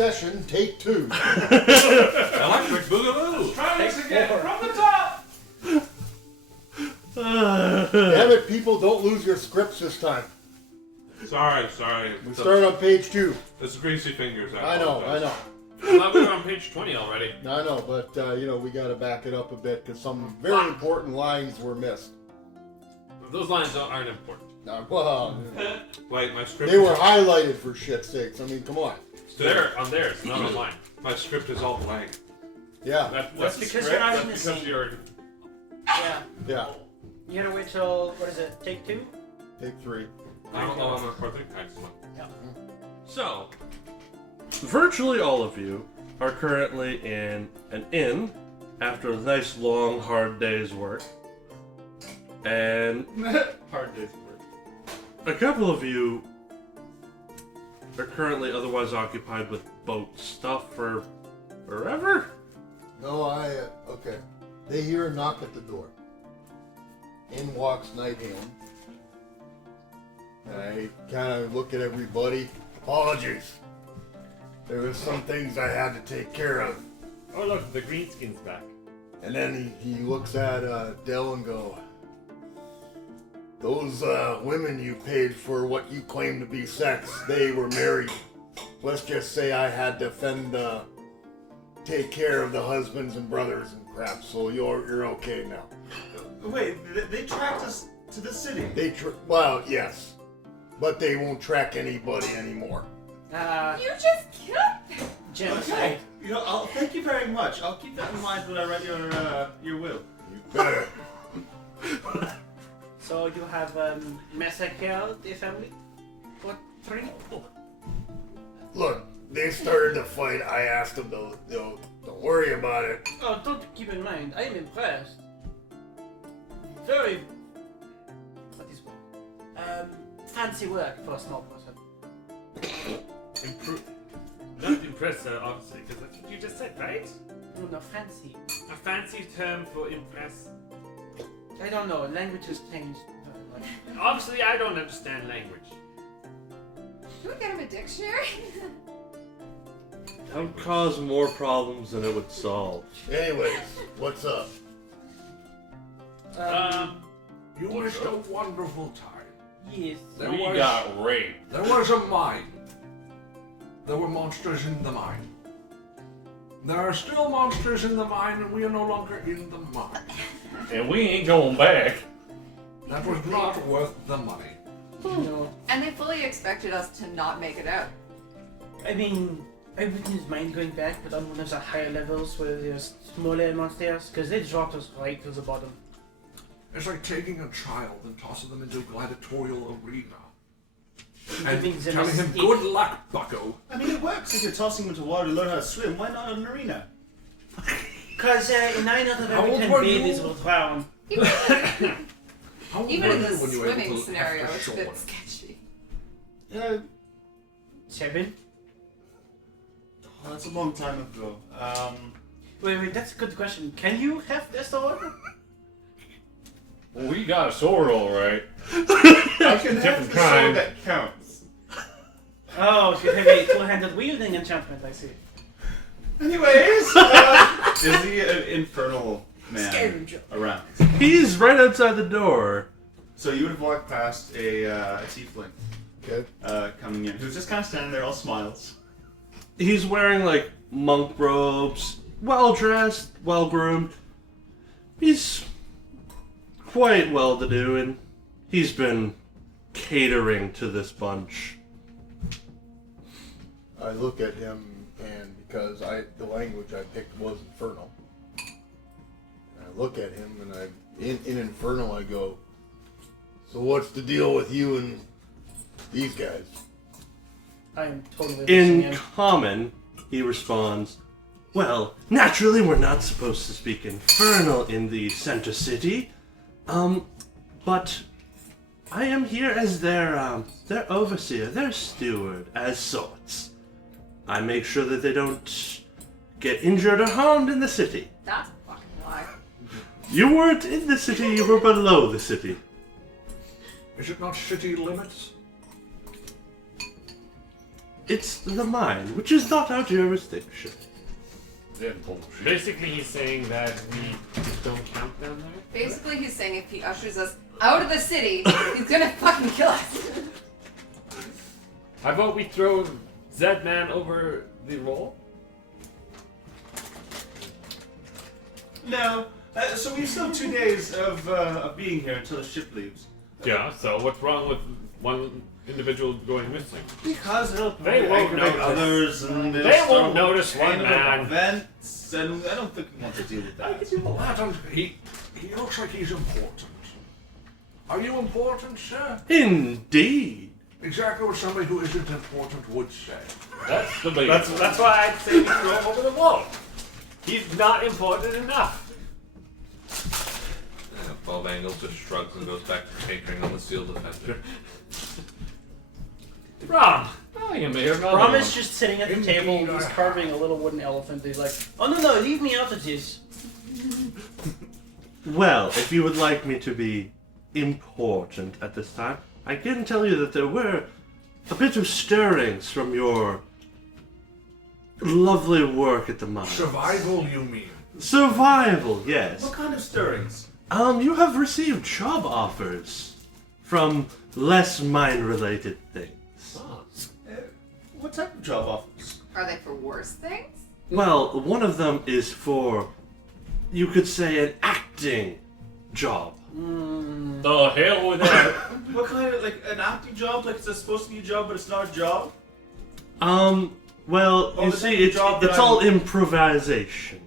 session, take 2. Electric Boogaloo. Try this again from the top. Damn it, people, don't lose your scripts this time. Sorry. We start on page 2. It's greasy fingers. I know. I thought we were on page 20 already. I know, but, we gotta back it up a bit because some very important lines were missed. Those lines aren't important. Well, Wait, my script. they were highlighted for shit's sakes. I mean, come on. They're on theirs, not on mine. My script is all blank. Yeah. That's because you're not in the because scene. you're. Yeah. You gotta wait till, what is it, take 2? Take 3. I don't know. I'm a perfect. Excellent. Yeah. So, virtually all of you are currently in an inn after a nice long hard day's work. And Hard day's work. a couple of you are currently otherwise occupied with boat stuff for forever? No, okay. They hear a knock at the door. In walks Nighthalen. I kind of look at everybody. Apologies. There was some things I had to take care of. Oh look, the greenskin's back. And then he looks at Del and go, those women you paid for what you claim to be sex, they were married. Let's just say I had to take care of the husbands and brothers and crap, so you're okay now. Wait, they tracked us to the city. Well, yes. But they won't track anybody anymore. You just killed them. Genocide. Thank you very much. I'll keep that in mind when I write your will. You better. So you have massacred the family? What, 3? Look, they started to fight. I asked them to, don't worry about it. Oh, don't keep in mind, I am impressed. Very... What is word? Fancy work for a small person. Not impressed, obviously, because that's what you just said, right? No, fancy. A fancy term for impress. I don't know, language has changed. Obviously, I don't understand language. Can we get him a dictionary? That would cause more problems than it would solve. Anyways, what's up? You wished a wonderful time. Yes. We got raped. There was a mine. There were monsters in the mine. There are still monsters in the mine, and we are no longer in the mine. And we ain't going back. That was not worth the money. No. And they fully expected us to not make it out. I mean, I wouldn't mind going back, but on one of the higher levels where there's smaller monsters, because they dropped us right to the bottom. It's like taking a child and tossing them into a gladiatorial arena. And And telling him, good luck, bucko. I mean, it works if you're tossing them into water to learn how to swim. Why not an arena? Because in 9 out of How every old 10 were babies you? will drown. How old Even were in you the when you were able swimming to scenario, have it's a to bit shore? sketchy. 7? Oh, that's a long time ago. Wait, that's a good question. Can you have this sword? Well, we got a sword, all right. I can have Different the kind. sword that counts. Oh, if you have a two-handed wielding enchantment, I see. Anyways, is the infernal man Scavenger. around? He's right outside the door. So you would have walked past a tiefling Okay. coming in, who's just kind of standing there, all smiles. He's wearing like monk robes, well dressed, well groomed. He's quite well to do, and he's been catering to this bunch. I look at him, and because the language I picked was Infernal. And I look at him, and in Infernal I go, so what's the deal with you and these guys? I am totally listening In common, he responds, well, naturally we're not supposed to speak Infernal in the center city, but I am here as their overseer, their steward, as sorts. I make sure that they don't get injured or harmed in the city. That's a fucking lie. You weren't in the city, you were below the city. Is it not city limits? It's the mine, which is not our jurisdiction. Basically, he's saying that we don't count down there. Basically, he's saying if he ushers us out of the city, he's gonna fucking kill us. How about we throw Zedman over the wall? No. So we still have 2 days of being here until the ship leaves. Yeah, so what's wrong with one individual going missing? Because it'll They won't aggravate notice. others, and They won't notice one kind of man. events, and I don't think we want to deal with that. Adam, he looks like he's important. Are you important, sir? Indeed. Exactly what somebody who isn't important would say. That's the big. That's why I'd say we throw him over the wall. He's not important enough. Bob Angle just shrugs and goes back to tinkering on the seal defender. Braum! Oh, you may have Braum is just sitting at the Indeed, table. I He's have. carving a little wooden elephant. He's like, oh no, leave me out of this. Well, if you would like me to be important at this time, I can tell you that there were a bit of stirrings from your lovely work at the mine. Survival, you mean? Survival, yes. What kind of stirrings? You have received job offers from less mine-related things. What type of job offers? Are they for worse things? Well, one of them is for, you could say, an acting job. The hell with that. What kind of, like, an acting job? Like, it's supposed to be a job, but it's not a job? Well, Oh, you the see, type of job it's that all I'm- improvisation.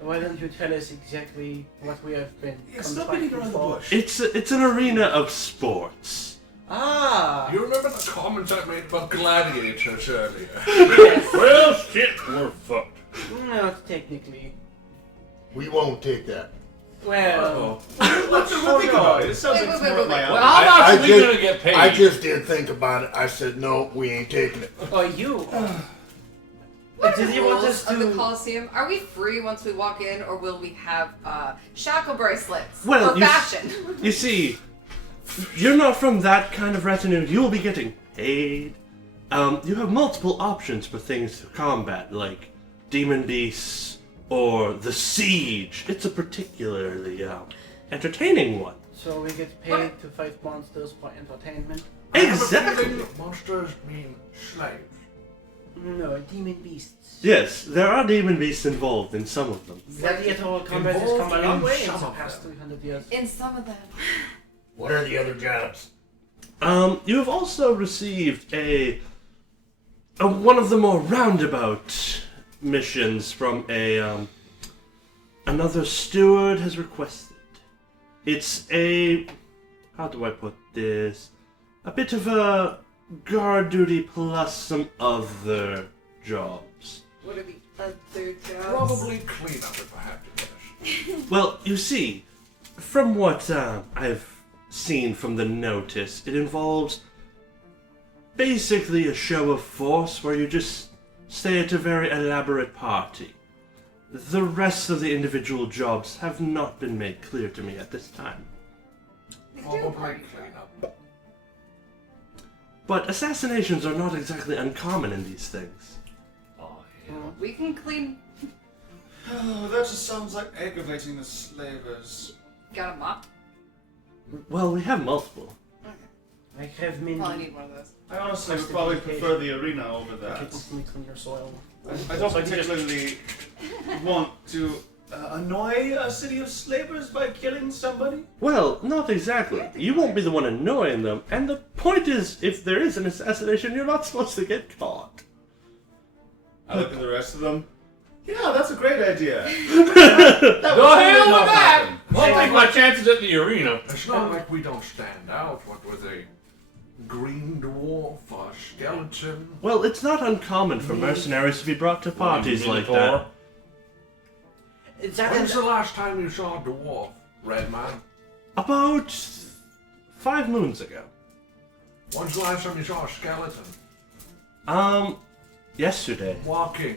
Why don't you tell us exactly what we have been Yeah, stop beating around the for? bush. It's an arena of sports. Ah! You remember the comment I made about gladiators earlier? Yes. Well, shit, we're fucked. Not technically. We won't take that. Well, Let's think about it. It sounds Wait, like wait, more wait, my wait. alley. Well, how much I are we just- gonna get paid? I just did think about it. I said, no, we ain't taking it. oh, you. What are Did the you want rules us of the to- Coliseum? Are we free once we walk in, or will we have shackle bracelets Well, for you fashion? You see, you're not from that kind of retinue. You'll be getting paid. You have multiple options for things to combat, like demon beasts or the siege. It's a particularly entertaining one. So we get paid to fight monsters for entertainment? I have a Exactly. feeling monsters mean slaves. No, demon beasts. Yes, there are demon beasts involved in some of them. Gladiatorial combat has Involved come a long in way in some the of past them. 300 years. In some of them. What are the other jobs? You have also received a one of the more roundabout missions from another steward has requested. It's how do I put this? A bit of a guard duty plus some other jobs. What are the other jobs? Probably clean up if I have to guess. Well, you see, from what I've seen from the notice, it involves basically a show of force where you just stay at a very elaborate party. The rest of the individual jobs have not been made clear to me at this time. We do Probably party clean for up. But assassinations are not exactly uncommon in these things. Oh, it. We can clean. Oh, that just sounds like aggravating the slavers. Got a mop? Well, we have multiple. I have many Probably need one of those. I honestly would probably prefer the arena over that. kitten sneaks on your soil. I don't particularly want to annoy a city of slavers by killing somebody. Well, not exactly. You won't be the one annoying them, and the point is, if there is an assassination, you're not supposed to get caught. I look at the rest of them. Yeah, that's a great idea. The hell with that! I'll take my chances at the arena. It's not like we don't stand out. What were they? Green dwarf, a skeleton? Well, it's not uncommon for mercenaries to be brought to parties like that. When's the last time you saw a dwarf, Red Man? About 5 moons ago. When's the last time you saw a skeleton? Yesterday. Walking.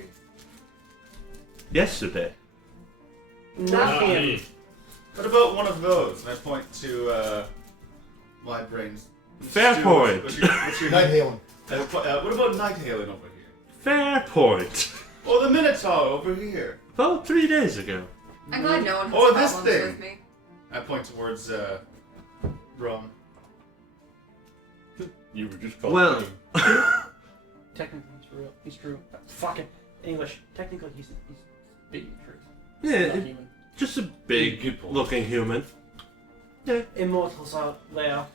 Yesterday. Not him. What about one of those? And I point to my brains. Fair point. What's your name? Nighthalen. What about Nighthalen over here? Fair point. Or the Minotaur over here? About 3 days ago. I'm glad no one has Or this problems thing. with me. I point towards Braum. You were just called. Well, Technically, he's real. He's true. Fucking English. Technically, he's big and true. yeah, Not human. just a Good big point. looking human. Immortals out there.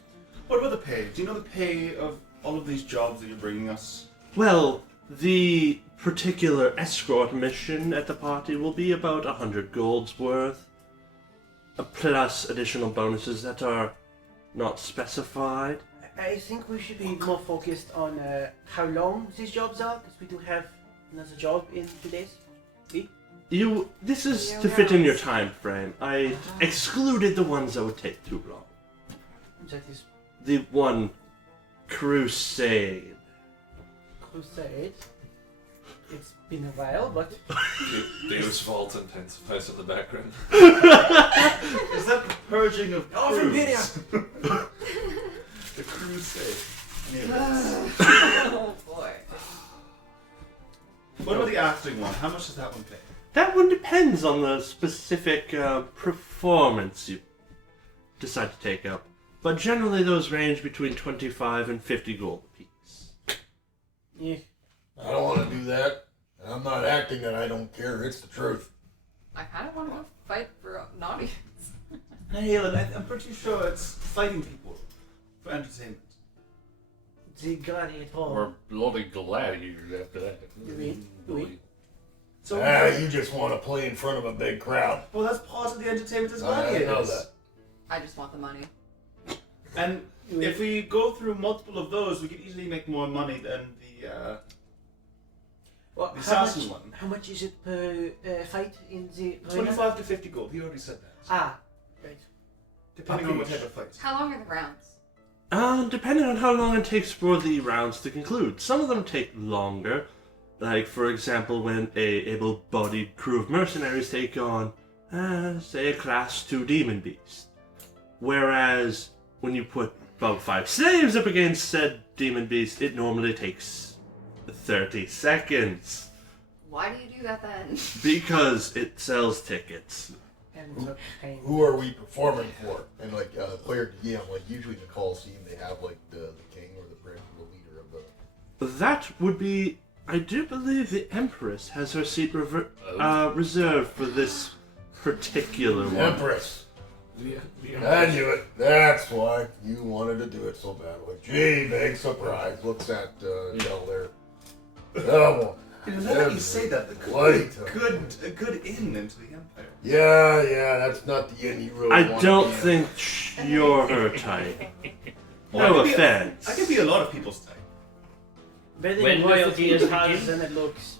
What about the pay? Do you know the pay of all of these jobs that you're bringing us? Well, the particular escort mission at the party will be about 100 gold's worth, plus additional bonuses that are not specified. I think we should be more focused on how long these jobs are, because we do have another job in 2 days. This is to fit in your time frame. I excluded the ones that would take too long. That is The one crusade. Crusade. It's been a while, but Dave's fault intensifies in the background. Is that the purging of from crews? The crusade. Oh boy. What about the acting one? How much does that one pay? That one depends on the specific performance you decide to take up. But generally those range between 25 and 50 gold apiece. yeah. I don't want to do that. And I'm not acting that I don't care. It's the truth. I kind of want to go fight for an audience. Nighthalen, I'm pretty sure it's fighting people for entertainment. The gladiator. We're bloody gladiators after that. Oui. So, You just want to play in front of a big crowd. well, that's part of the entertainment as well. I know that. I just want the money. And if we go through multiple of those, we could easily make more money than the Well, the how assassin much, one. how much is it per fight in the arena? 25 to 50 gold. He already said that. Ah, right. Depending on what type of fight. How long are the rounds? Depending on how long it takes for the rounds to conclude. Some of them take longer. Like, for example, when a able-bodied crew of mercenaries take on, say, a class 2 demon beast. Whereas, when you put about 5 slaves up against said demon beast, it normally takes 30 seconds. Why do you do that then? Because it sells tickets. And the pain. Who are we performing for? And like player DM, like usually in the Coliseum they have like the king or the prince or the leader of the. That would be... I do believe the Empress has her seat reserved for this particular one. Empress. The I knew it. That's why you wanted to do it so badly. Gee, big surprise. Looks at Del there. Oh, Now that you say that, the Wait. a good in into the Empire. yeah, that's not the end you really I want don't to be in. think you're her type. Well, No I could be- offense. I could be a lot of people's type. Wedding When does royalty it is harder begin? than it looks.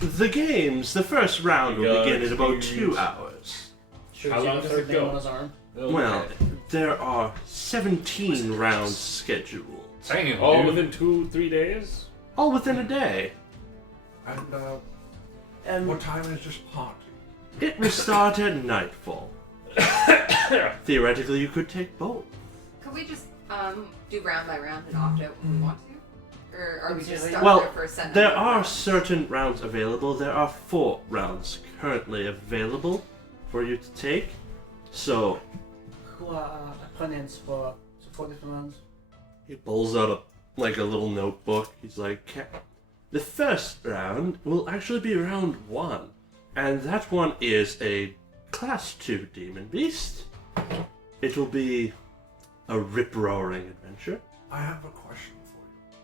The games, the first round will Your begin in about 2 experience. hours. Sure, How he long has does the it thing go? on his arm. Well, there are 17 rounds scheduled. Hanging all within 2-3 days. All within a day. And what time is this party? It will start at nightfall. Theoretically, you could take both. Could we just do round by round and opt out when we want to? Or are we just stuck Well, there for a set there number of are rounds? certain rounds available. There are 4 rounds currently available for you to take. So, Who are opponents for 4 different rounds? he pulls out a little notebook. He's like, the first round will actually be round 1. And that one is a class 2 demon beast. It will be a rip-roaring adventure. I have a question for you.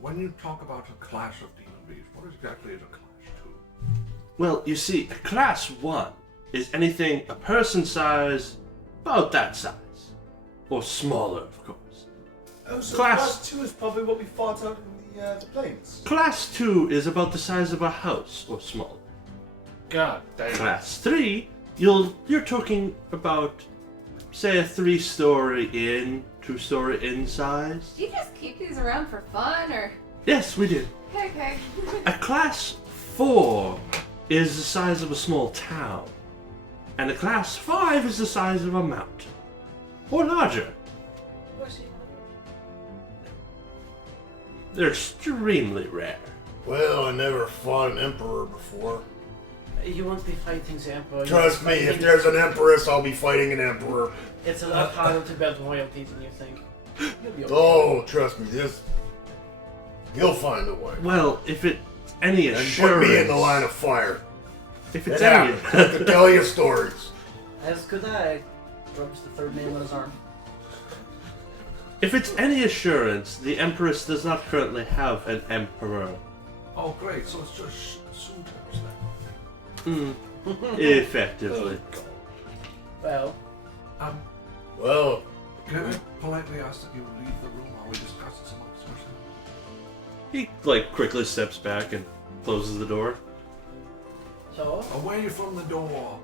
When you talk about a class of demon beasts, what exactly is a class 2? Well, you see, a class 1 is anything a person size, about that size. Or smaller, of course. Oh, so Class- class 2 is probably what we fought out in the plains. Class 2 is about the size of a house, or smaller. God damn. Class 3, you're talking about, say, a 3-story inn, 2-story inn size. Do you just keep these around for fun, or Yes, we do. okay? A class 4 is the size of a small town, and a class 5 is the size of a mountain, or larger. They're extremely rare. Well, I never fought an emperor before. You won't be fighting the Emperor. Trust me, if there's an empress, I'll be fighting an emperor. It's a lot harder to build royalty than you think. You'll be okay. Oh, trust me, you'll find a way. Well, if it's any And assurance... put me in the line of fire. If It it's any... happens. I can tell you stories. As could I. Rubs the third name on his arm. If it's any assurance, the Empress does not currently have an Emperor. Oh, great. So it's just suitors then. Effectively. Well, Well, Can I politely ask that you leave the room while we discuss this amongst ourselves? He, quickly steps back and closes the door. so Away from the door.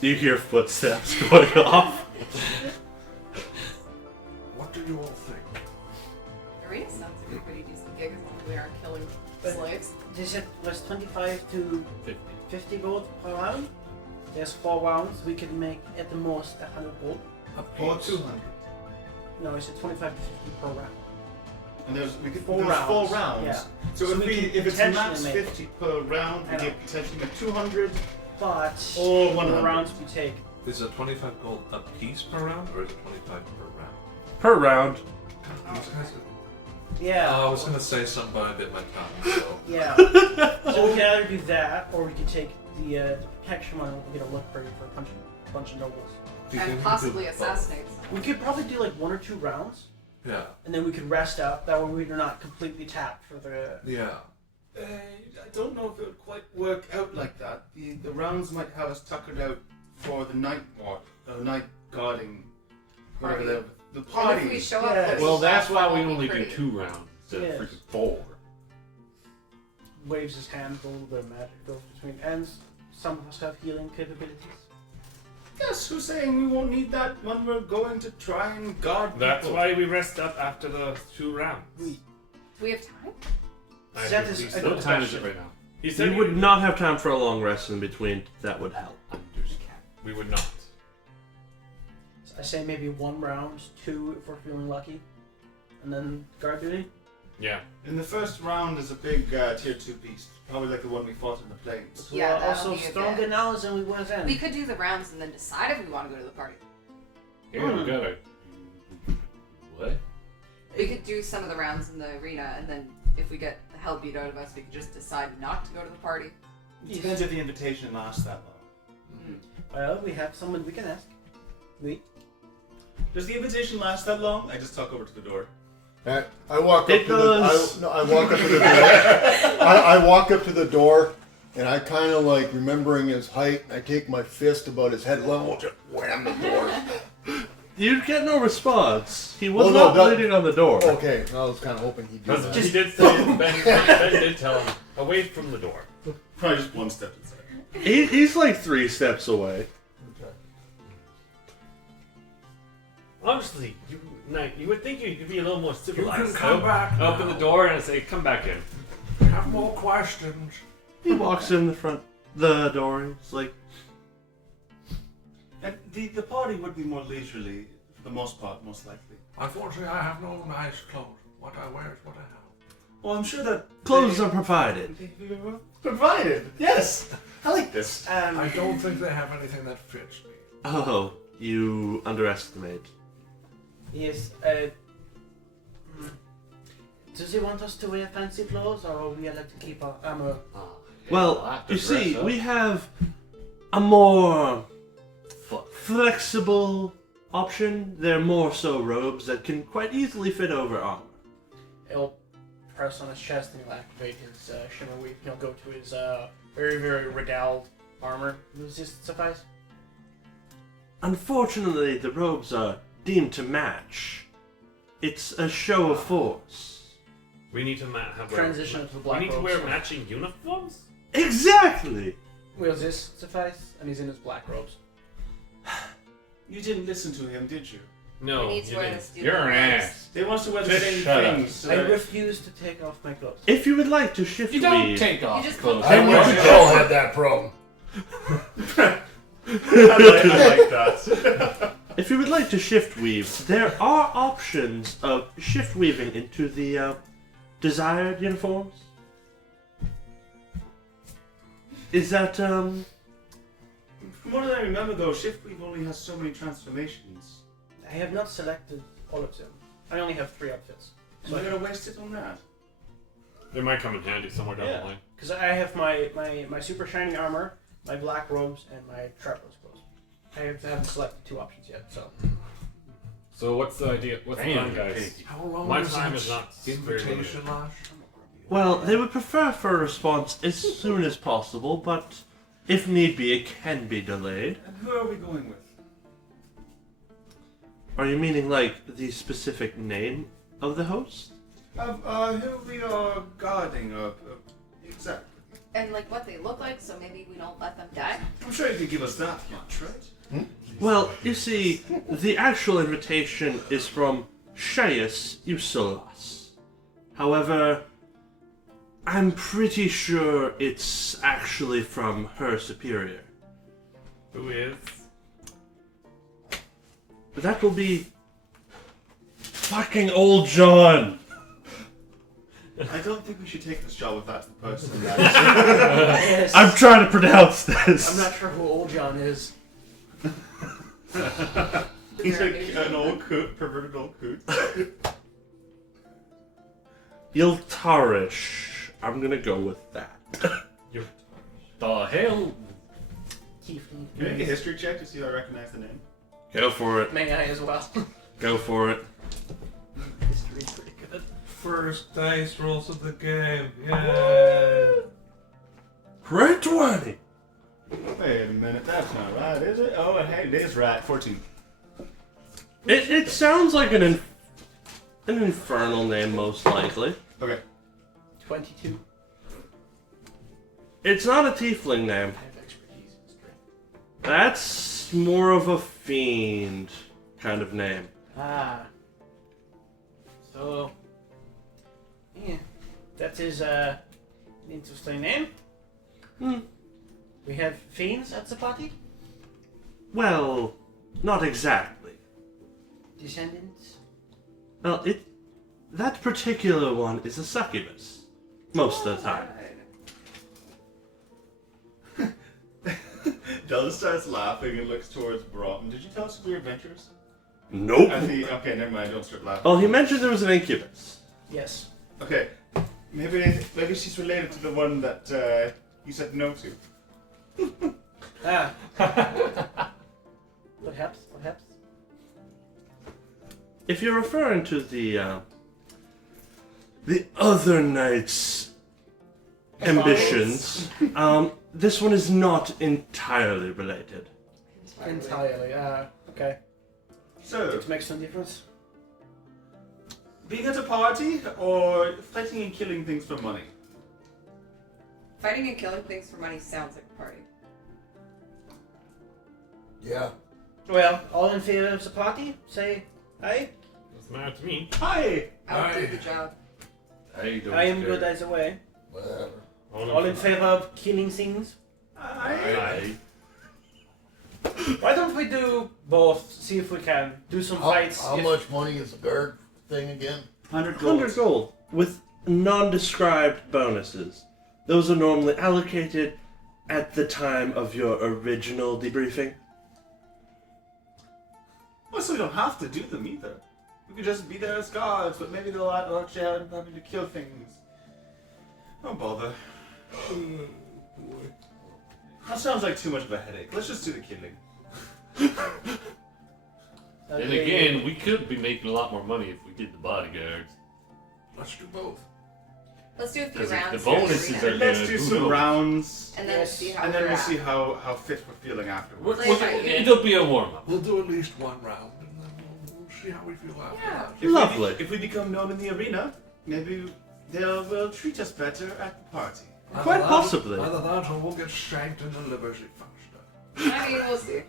You hear footsteps going off. What do you all think? Arena sounds like a pretty decent gig as long as we aren't killing slaves. this it was 25 to 50 gold per round. There's 4 rounds. We can make at the most 100 gold. Or 200. No, I said 25 to 50 per round. And there's 4 there's rounds. 4 rounds. Yeah. So, So we if it's can max potentially make- 50 per round, I we know. get potentially get 200 But or the 100. rounds we take. Is it 25 gold a piece per round, or is it 25 per round? Per round. These guys are- Yeah. I was gonna say something, but I bit my tongue. So Yeah. So we can either do that, or we can take the protection one and we'll get a look pretty for a bunch of nobles. do you think we And could possibly do both? assassinate someone. We could probably do like 1 or 2 rounds, Yeah. and then we could rest up. That way we're not completely tapped for the. Yeah. I don't know if it would quite work out like that. The rounds might have us tuckered out for the night guarding, whatever Party. the And party. if we show Yeah. up, Well, that's why we won't be only do pretty. 2 rounds instead Yes. of freaking 4. Waves his hand, a little bit of magic goes between, and some of us have healing capabilities. Yes, who's saying we won't need that when we're going to try and guard That's people? why we rest up after the 2 rounds. Do we have time? I That think is we a still- good What time is question. it right now? He said You would not have time for a long rest in between. That would help. We would not. I say maybe 1 round, 2 if we're feeling lucky, and then guard duty. Yeah. In the first round is a big tier 2 beast, probably like the one we fought in the plains. We Yeah, are that'll also be a stronger bit. now than we were then. We could do the rounds and then decide if we want to go to the party. Yeah, we got it. What? We could do some of the rounds in the arena, and then if we get the hell beat out of us, we could just decide not to go to the party. It depends if the invitation lasts that long. Well, we have someone we can ask. We. Does the invitation last that long? I just talk over to the door. I walk up It to does. the. I walk up to the door. I walk up to the door, and I kind of like remembering his height. I take my fist about his head level, just wham the door. You get no response. He was Well, no, not that- leaning on the door. Okay, I was kind of hoping he'd do Because that. he did say, Ben did tell him, away from the door. Probably just 1 step inside. He's like 3 steps away. Honestly, you would think you could be a little more You civilized. can come back. Open now. the door and say, come back in. Have more questions. He walks in the door. He's like, And the party would be more leisurely, for the most part, most likely. Unfortunately, I have no nice clothes. What I wear is what I have. Well, I'm sure that clothes are provided. provided. Yes, I like this. I don't think they have anything that fits me. Oh, you underestimate. Yes. Does he want us to wear fancy clothes, or are we allowed to keep our armor? Well, you see, we have a more flexible option. They're more so robes that can quite easily fit over armor. He'll press on his chest and he'll activate his shimmer weave. He'll go to his very, very regaled armor. Does this suffice? Unfortunately, the robes are deemed to match. It's a show of force. We need to have Transition into the black We need to robes. wear matching uniforms? Exactly! Will this suffice? And he's in his black robes. You didn't listen to him, did you? No, we need to you wear didn't. the steel You're an robes. ass. They want to wear the Just same shut up. things. So I that- refuse to take off my clothes. If you would like to shift You don't weave, take off You just clothes. put- I wish Joel had that problem. I like that. if you would like to shift weave, there are options of shift weaving into the desired uniforms? Is that, From what I remember, though, Shiftweave only has so many transformations. I have not selected all of them. I only have 3 outfits. So I gotta waste it on that. They might come in handy somewhere down Yeah. the line. Because I have my super shiny armor, my black robes, and my traveler's clothes. I haven't selected 2 options yet, so. So what's the idea? What's the plan, guys? How long My does time that is not very invitation limited. last? well, they would prefer for a response as soon as possible, but if need be, it can be delayed. And who are we going with? Are you meaning, like, the specific name of the host? Who we are guarding, exactly. And like what they look like, so maybe we don't let them die. I'm sure you could give us that much, right? Well, you see, the actual invitation is from Shaius Usulas. However, I'm pretty sure it's actually from her superior. Who is? That will be fucking old John. I don't think we should take this job with that person. Yes. I'm trying to pronounce this. I'm not sure who Old John is. He's an old coot, perverted old coot. Yiltarish. I'm gonna go with that. The hell? Tiefling. Can you make a history check to see if I recognize the name? Go for it. May I as well? Go for it. History's pretty good. First dice rolls of the game. Yay! Red 20. Wait a minute, that's not right, is it? Oh, hey, it is right. 14. It sounds like an infernal name, most likely. Okay. 22. It's not a tiefling name. I have expertise in strength. That's more of a fiend kind of name. Ah. So. Yeah. That is an interesting name. Hmm. We have fiends at the party? Well, not exactly. Descendants? Well, that particular one is a succubus. Most of the time. Delta starts laughing and looks towards Braum. Did you tell us of your adventures? Nope. Okay, never mind. Don't start laughing. Well, he mentioned there was an incubus. Yes. Okay. Maybe she's related to the one that you said no to. Ah. Perhaps. If you're referring to the other knight's ambitions, this one is not entirely related. Entirely. Okay. So, It makes no difference. being at a party or fighting and killing things for money? Fighting and killing things for money sounds like a party. Yeah. Well, all in favor of the party? Say aye. Doesn't matter to me. Hi! I'll do Aye. the job. I am good either way. Whatever. All in favor of killing things? Hi! Why don't we do both? See if we can do some fights. How much money is the guard thing again? 100 gold. 100 gold with non-described bonuses. Those are normally allocated at the time of your original debriefing. Well, so we don't have to do them either. We could just be there as guards, but maybe they'll actually have having to kill things. Don't bother. That sounds like too much of a headache. Let's just do the killing. And again, we could be making a lot more money if we did the bodyguards. Let's do both. Let's do a few Because rounds. the here in bonuses arena. are Let's gonna do who some knows? rounds, And then Yes. see how and then we're we'll at. see how fit we're feeling afterwards. Play by ear. It'll be a warm-up. We'll do at least one round, and then we'll see how we feel after Yeah. that. Lovely. If we become known in the arena, maybe will treat us better at the party. Quite Either possibly. Either that or we'll get shanked in the Liberty faster. I mean, we'll see.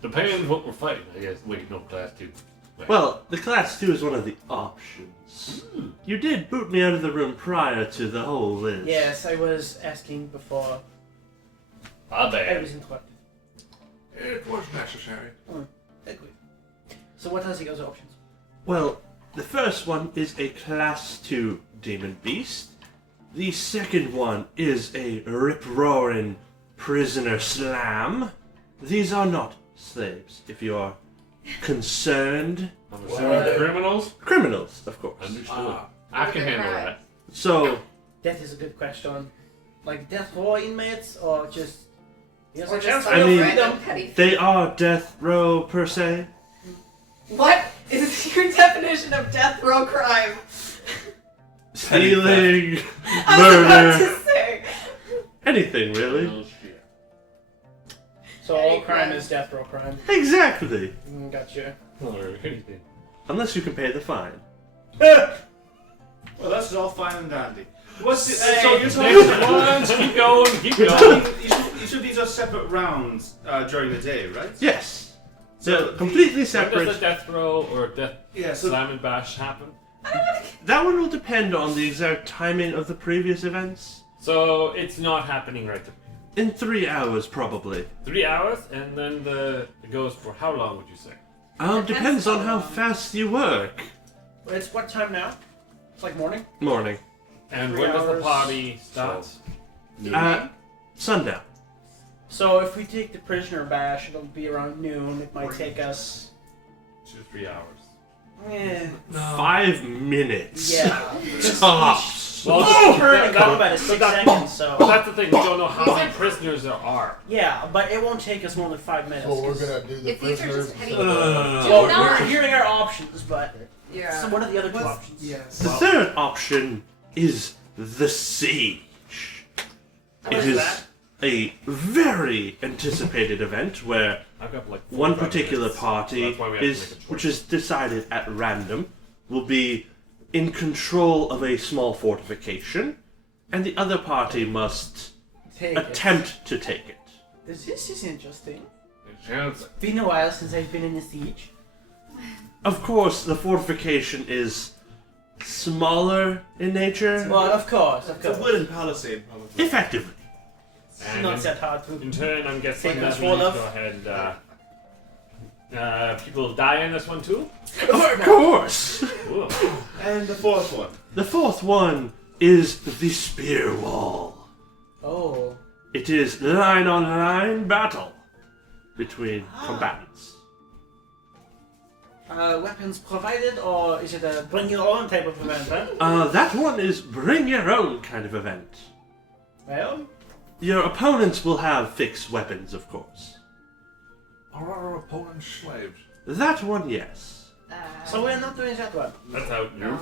Depends what we're fighting, I guess. Wait, no, class 2. Wait. Well, the class 2 is one of the options. You did boot me out of the room prior to the whole list. Yes, I was asking before My I bad. was interrupted. It was necessary. Agreed. So what are the other options? Well, the first one is a class 2 demon beast. The second one is a rip-roaring prisoner slam. These are not slaves, if you are concerned. I'm assuming criminals? Criminals, of course. Understood. I can handle that. So, That is a good question. Like death row inmates or just... Here's Or a just chance for I some mean, your random freedom. petty. they are death row per se. What is your definition of death row crime? Stealing, I was about murder, to say. anything really. Oh, shit. So all crime is death row crime. Exactly. Gotcha. Or anything. Unless you can pay the fine. Well, that's all fine and dandy. What's the, So you're next ones, keep going, keep going. each of these are separate rounds during the day, right? Yes. So They're completely When does separate. the death row or death Yeah, so slam and bash happen? That one will depend on the exact timing of the previous events. So it's not happening right there. In 3 hours, probably. 3 hours, and then it goes for how long would you say? Depends on how fast you work. It's what time now? It's like morning? Morning. And 3 when does the hours. party start? Sundown. So if we take the prisoner bash, it'll be around noon. It might take us... 2 to 3 hours. Eh, 5 minutes. yeah. Tops. Well, Current in combat is but 6 that- seconds, so... But that's the thing, we don't know how many prisoners there are. Yeah, but it won't take us more than 5 minutes. So we're 'cause- gonna do the If these are prisoners. just petty- instead of- Well, No. we're hearing our options, but... Yeah. So what are the other two options? yes. The third option is the siege. What It is is that? a very anticipated event where I've got like 4 one or 5 particular minutes. party That's why we have to is, make a choice. which is decided at random, will be in control of a small fortification, and the other party must Take attempt to take it. it. This is interesting. Chance. It's been a while since I've been in a siege. Of course, the fortification is smaller in nature, Well, of course, of It's a course. wooden palisade, probably. effectively. It's And not in- that hard to... In turn, I'm guessing Take that us we for need to love. go ahead and people die in this one too? Of course! Cool. And the fourth one. The fourth one is the spear wall. Oh. It is line-on-line battle between combatants. Weapons provided, or is it a bring your own type of event, huh? That one is bring your own kind of event. Well, Your opponents will have fixed weapons, of course. Are our opponents slaves? That one, yes. so we're not doing that one. That's out. No.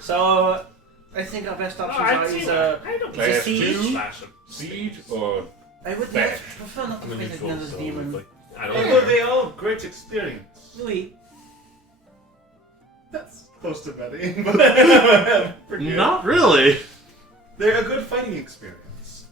So, I think our best options are either I don't is a siege. slash them. Siege or I would Bash. prefer not I'm to a fight neutral, another so demon. like, I don't Well, care. they all great experience. Louis, That's close to betting, but pretty good. Not really. They're a good fighting experience.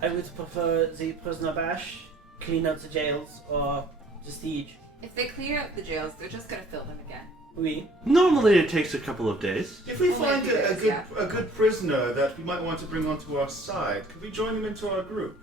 I would prefer the prisoner bash, clean out the jails, or the siege. If they clear out the jails, they're just gonna fill them again. Louis. Normally it takes a couple of days. If we Only find a few days, yeah. a good prisoner that we might want to bring onto our side, could we join him into our group?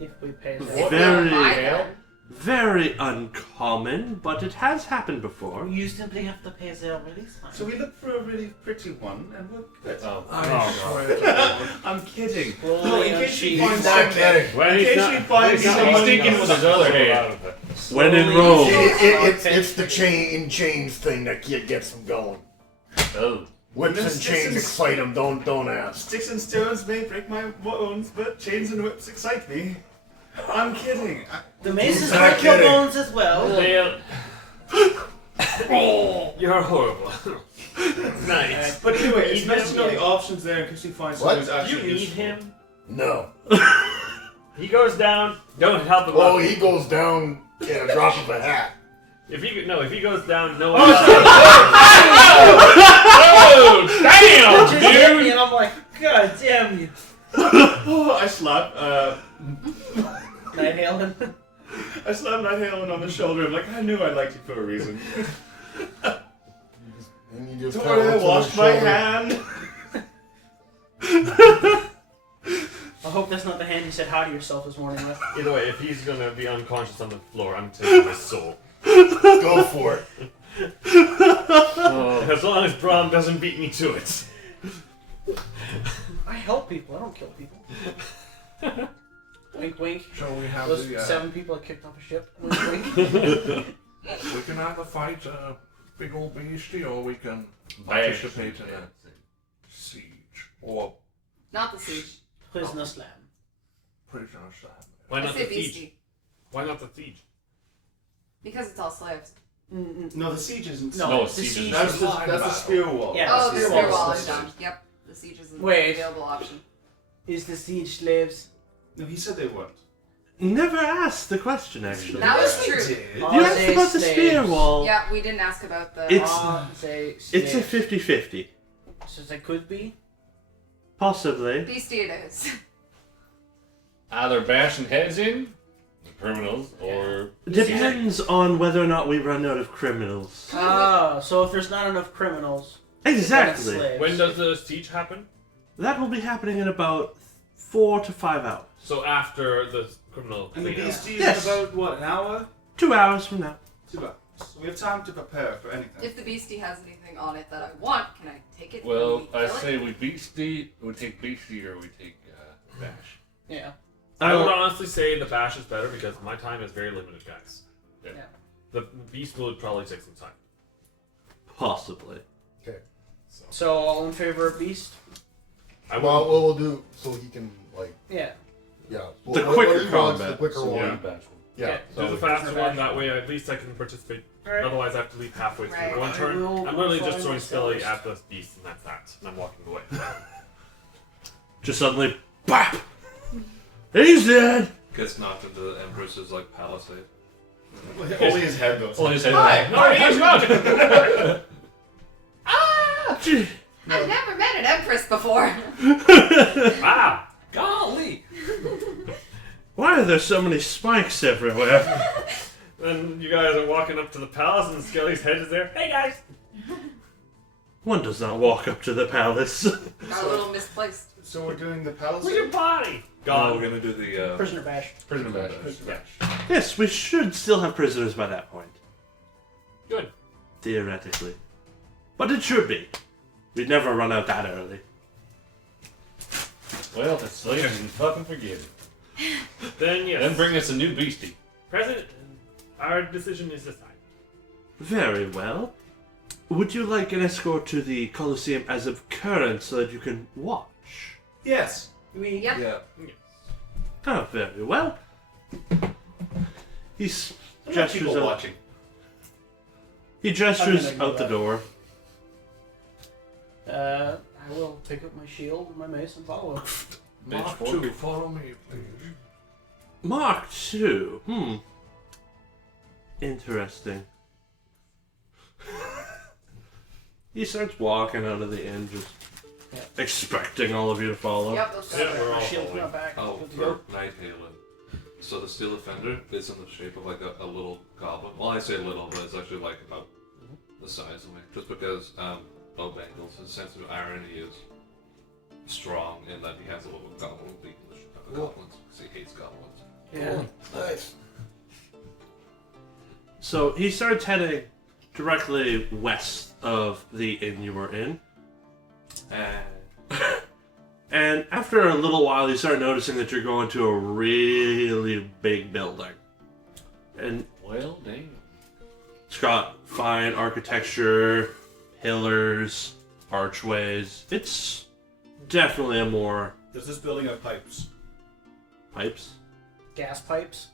If we pay If them. Very- they'll buy them. Very uncommon, but it has happened before. You simply have to pay their release time. So we look for a really pretty one, and we're good. Oh, I oh, swear. I'm kidding. Well, No, in yeah, case she- you find He's not someone- kidding. Well, In he's case not, you find he's someone sticking else. with his other hand. When in Slowly Rome. It's the chain chains thing that gets them going. Oh. Whips This- and chains this is- excite them. Don't ask. Sticks and stones may break my bones, but chains and whips excite me. I'm kidding. The maces He's not break your kidding. bones as well. Dale. You're horrible. Nice. But anyway, it's Need nice him? to know the options there in case we find someone who's Do actually you need useful. him? No. He goes down. Don't help him Oh, up. he goes down in a drop of a hat. If he goes down, no one. Oh, Just damn, hit me dude! and I'm like, God damn you. Oh, I slap Nighthalen. I slapped Nighthalen on the shoulder. I'm like, I knew I liked you for a reason. And you just Don't kinda worry, I look to washed his my shoulder. hand. I hope that's not the hand you said hi to yourself this morning with. Either way, if he's gonna be unconscious on the floor, I'm taking his soul. Go for it. As long as Braum doesn't beat me to it. I help people. I don't kill people. Wink, wink. Shall we have Those the? 7 people that kicked off a ship. Wink, wink. We can either fight a big old beastie, or we can Bash. participate in a siege or Not the siege. Prisoner slam. prisoner slam. Why I not say the siege? beastie. Why not the siege? Because it's all slaves. No, the siege isn't. No, No, the siege is- siege That's is the, Fine that's the battle. spear wall. Yeah. Oh, the spear spear wall wall is is the done. Yep. The siege is an Wait. available option. Is the siege slaves? No, he said they weren't. Never asked the question, actually. That was Yes, true. they did. You Are asked they about the slaves? spear wall. Yeah, we didn't ask about the. It's- Are they It's a slaves? 50-50. So they could be? Possibly. Beastie it is. Either bashing heads in, the criminals, or Depends on whether or not we run out of criminals. Ah, so if there's not enough criminals, then it's Exactly. slaves. when does the siege happen? That will be happening in about 4 to 5 hours. So after the criminal And the cleanup. beastie Yes. is about, what, an hour? 2 hours from now. 2 hours. So we have time to prepare for anything. If the beastie has anything on it that I want, can I take it? Well, when we I kill it? say we beastie, we take beastie, or we take bash. Yeah. I would Uh, honestly say the bash is better because my time is very limited, guys. Yeah. Yeah. The beast would probably take some time. Possibly. So all in favor of beast? I would. Well, what we'll do so he can like Yeah. yeah. The what quicker he wants, combat. the quicker So one. yeah. Yeah. Okay. do the So faster prisoner one, bash. that way at least I can participate. Alright. Otherwise, I have to leave halfway through Right. one I turn. will I'm literally find just throwing Skully myself. at the beast, and that's that. And I'm walking away. Just suddenly, BAP! He's dead! Gets knocked into the Empress's like palisade. Only his head, though. Only his head. Hi. Gee. I've never met an empress before. Ah! Golly! Why are there so many spikes everywhere? Then you guys are walking up to the palace, and Skelly's head is there. Hey guys! One does not walk up to the palace. Got a little misplaced. So we're doing the Where's your Palisades? body? Oh, Gone. we're gonna do the Prisoner bash. Prisoner bash. Prisoner Yeah. Yes, we should still have prisoners by that point. Good. Theoretically. But it should be. We'd never run out that early. Well, the slaves can fucking forget it. Then yes. Then bring us a new beastie. President, our decision is decided. Very well. Would you like an escort to the Colosseum as of current so that you can watch? Yes. We Yep. yeah. Oh, very well. He gestures People out. watching. He I'm gestures gonna ignore out the that. door. I will pick up my shield and my mace and follow. Mark 2, follow me, please. Mark II. Interesting. He starts walking out of the inn, just expecting all of you to follow. Yep. Let's Yeah, go. we're all My shield's following. not back. Oh, Good to for go. Nighthalen. So the steel offender is in the shape of like a little goblin. Well, I say little, but it's actually like about the size of me. Just because Bangles, his sense of irony is strong in that he has a little goblin beak in the shape of goblins because he hates goblins. Yeah. nice. So he starts heading directly west of the inn you were in. And after a little while, you start noticing that you're going to a really big building. And Well, damn. it's got fine architecture, pillars, archways. It's definitely a more Does this building have pipes? pipes. Gas pipes.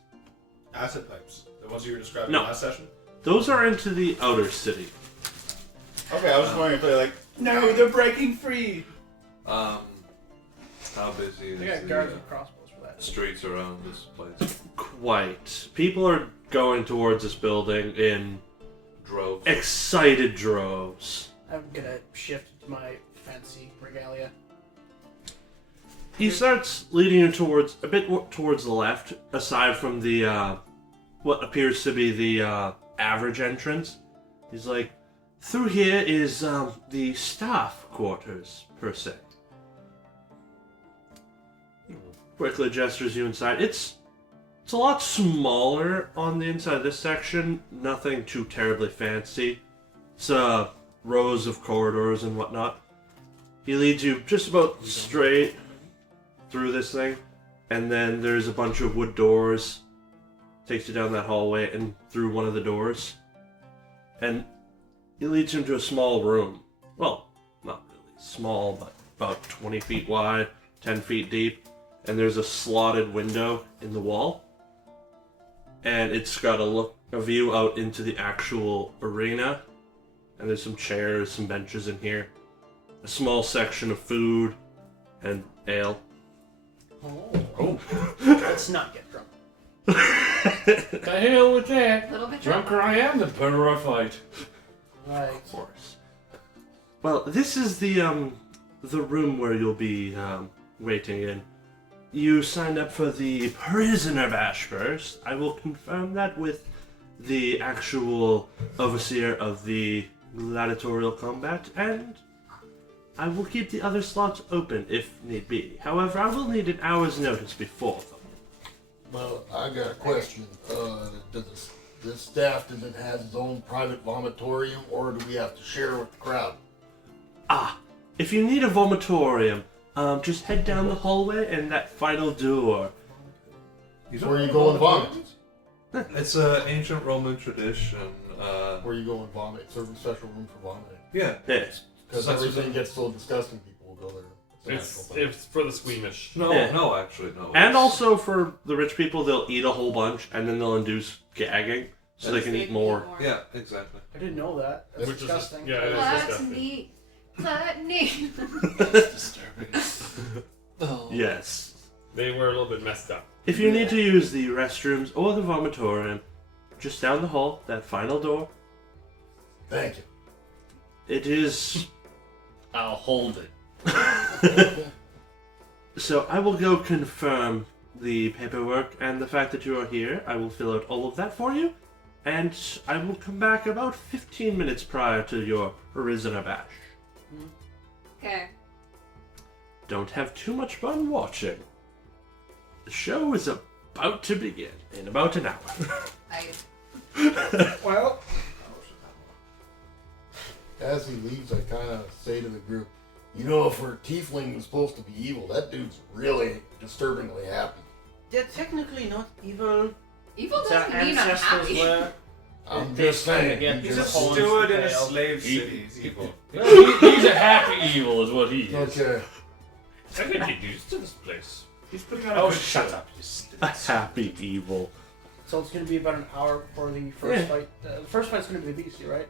Acid pipes. The ones you were describing No. last session? Those are into the outer city. Okay, I was just wondering if they're like, no, they're breaking free. How busy They is got the guards with crossbows for that. streets around this place? Quite. People are going towards this building in Droves. excited droves. I'm gonna shift to my fancy regalia. He starts leading you towards a bit towards the left, aside from the what appears to be the average entrance. He's like, through here is the staff quarters per se. Quickly gestures you inside. It's a lot smaller on the inside of this section. Nothing too terribly fancy. It's rows of corridors and whatnot. He leads you just about straight through this thing, and then there's a bunch of wood doors. Takes you down that hallway and through one of the doors. And he leads you into a small room. Well, not really small, but about 20 feet wide, 10 feet deep. And there's a slotted window in the wall. And it's got a view out into the actual arena. And there's some chairs, some benches in here. A small section of food and ale. Oh. Let's not get drunk. The hell with that? A little bit Drunker I am, the better I fight. Right. Of course. Well, this is the room where you'll be waiting in. You signed up for the prisoner bash first. I will confirm that with the actual overseer of the gladiatorial combat, and I will keep the other slots open if need be. However, I will need an hour's notice before them. Well, I got a question. Does the staff, does it have its own private vomitorium, or do we have to share with the crowd? If you need a vomitorium, just head down the hallway and that final door. Where you go and vomit? It's an ancient Roman tradition. Where you go and vomit? It's a special room for vomiting. Yeah. Yes. Because So that's everything gets so disgusting, people will go there. a natural thing. It's for the squeamish. No, Yeah. no, actually, no. And It's- also for the rich people, they'll eat a whole bunch and then they'll induce gagging so they can eat more. Yeah, exactly. I didn't know that. That's Which is disgusting. yeah, it is disgusting. Gluttony. Disturbing. Yes. They were a little bit messed up. If you need to use the restrooms or the vomitorium, just down the hall, that final door, Thank you. it is. I'll hold it. So I will go confirm the paperwork and the fact that you are here. I will fill out all of that for you, and I will come back about 15 minutes prior to your prisoner bash. Okay. Don't have too much fun watching. The show is about to begin in about an hour. Well, as he leaves, I kind of say to the group, you know, if our tiefling was supposed to be evil, that dude's really disturbingly happy. They're technically not evil. Evil Their doesn't mean I'm ancestors happy. were. I'm They just saying. kinda he get He's a just- horns steward to in a fail. slave city. He's evil. He's a happy evil, is what he is. Okay. I can get used to this place. He's putting on a Oh, good shut show. up, you stupid. A happy evil. So it's going to be about an hour before the first Yeah. fight. The first fight's going to be the beastie, right?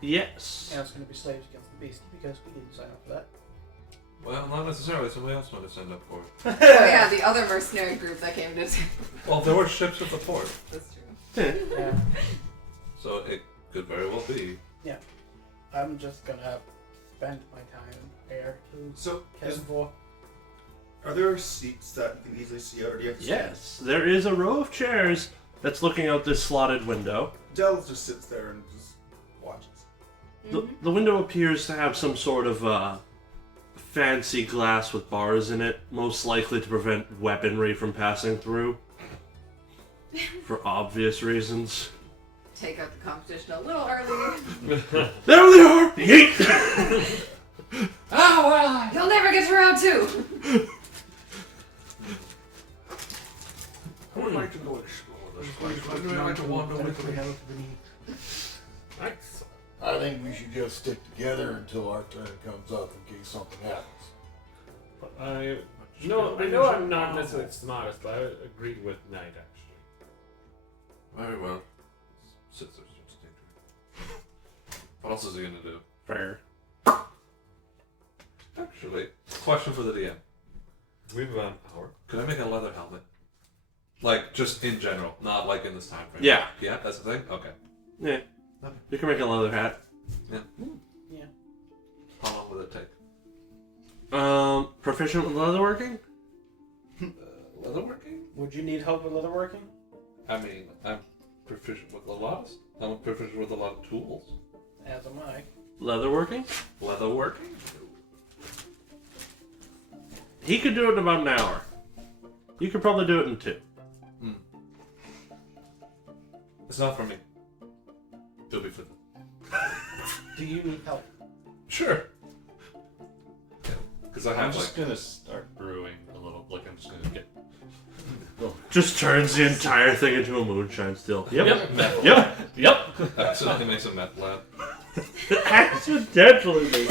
Yes. And it's going to be slaves against the beastie because we didn't sign up for that. Well, not necessarily. Somebody else might have signed up for it. Oh yeah, the other mercenary group that came to. Well, there were ships at the port, That's true. Yeah. so it could very well be. I'm just going to spend my time there to So, Kesvor. are there seats that you can easily see out, or do you have to Yes. There is a row of chairs that's looking out this slotted window. Del just sits there and just watches. The window appears to have some sort of fancy glass with bars in it, most likely to prevent weaponry from passing through. For obvious reasons. Take out the competition a little early. There they are! Yeet! Oh well, you'll never get to round 2. I would like to go explore this place. I would like to wander with you. Nice. I think we should just stick together until our turn comes up in case something happens. I know I'm not necessarily smartest, but I agree with Knight actually. Very well. Sits there, starts tinkering. What else is he gonna do? Fair. Actually, question for the DM. We have an hour. Could I make a leather helmet? Like, just in general, not like in this time frame. Yeah. Yeah, that's the thing? Okay. Yeah. You can make a leather hat. How long will it take? Proficient with leatherworking? Leatherworking? Would you need help with leatherworking? I mean, I'm proficient with a lot. I'm proficient with a lot of tools. As am I. Leatherworking? Leatherworking? He could do it in about an hour. You could probably do it in 2. It's not for me. It'll be for them. Do you need help? Sure. Because I I'm have just like gonna start brewing a little. Like I'm just gonna get. Just turns the entire thing into a moonshine still. Yep. Yep. Yep. accidentally makes a meth lab. Accidentally.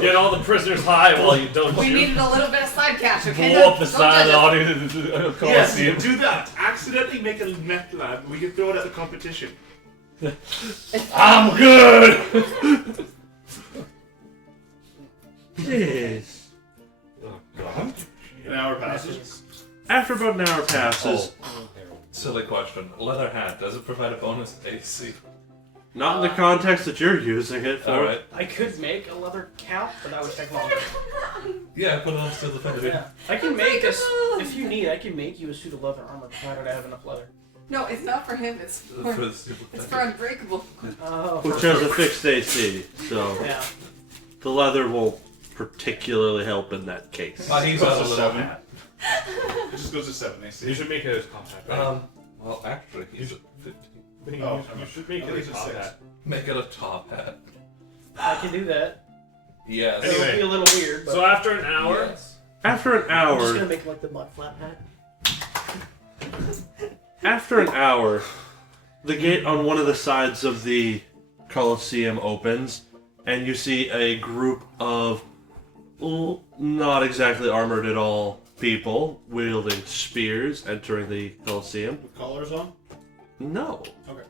Get all the prisoners high while you don't We shoot. needed a little bit of side cash, okay? Blow up the Don't side of the judge us. audience in the Yes, Coliseum. do that. Accidentally make a meth lab. We can throw it at the competition. I'm good. Yes. Oh God. An hour passes. After about an hour passes, Silly question. Leather hat, does it provide a bonus AC? not in the context that you're using it for. Alright. I could make a leather cap, but that would take longer. Yeah, put it on Steel Defender. Yeah. I can make us, if you need, I can make you a suit of leather armor provided I have enough leather. No, it's not for him. It's for, For the Steel it's Defender. for Unbreakable. Oh. Which has a fixed AC, so Yeah. the leather won't particularly help in that case. He's on a little 7. hat. It just goes to 7, I see. You should make it a top hat. Right? Well, actually, he's at 15. You should make I'll it a leave it top 6. hat. Make it a top hat. I can do that. Yes. It'll Anyway. be a little weird, but So after an hour, Yes. After an I'm just gonna hour, make like the mud flap hat. the gate on one of the sides of the Coliseum opens, and you see a group of not exactly armored at all people wielding spears entering the Coliseum. With collars on? No. Okay.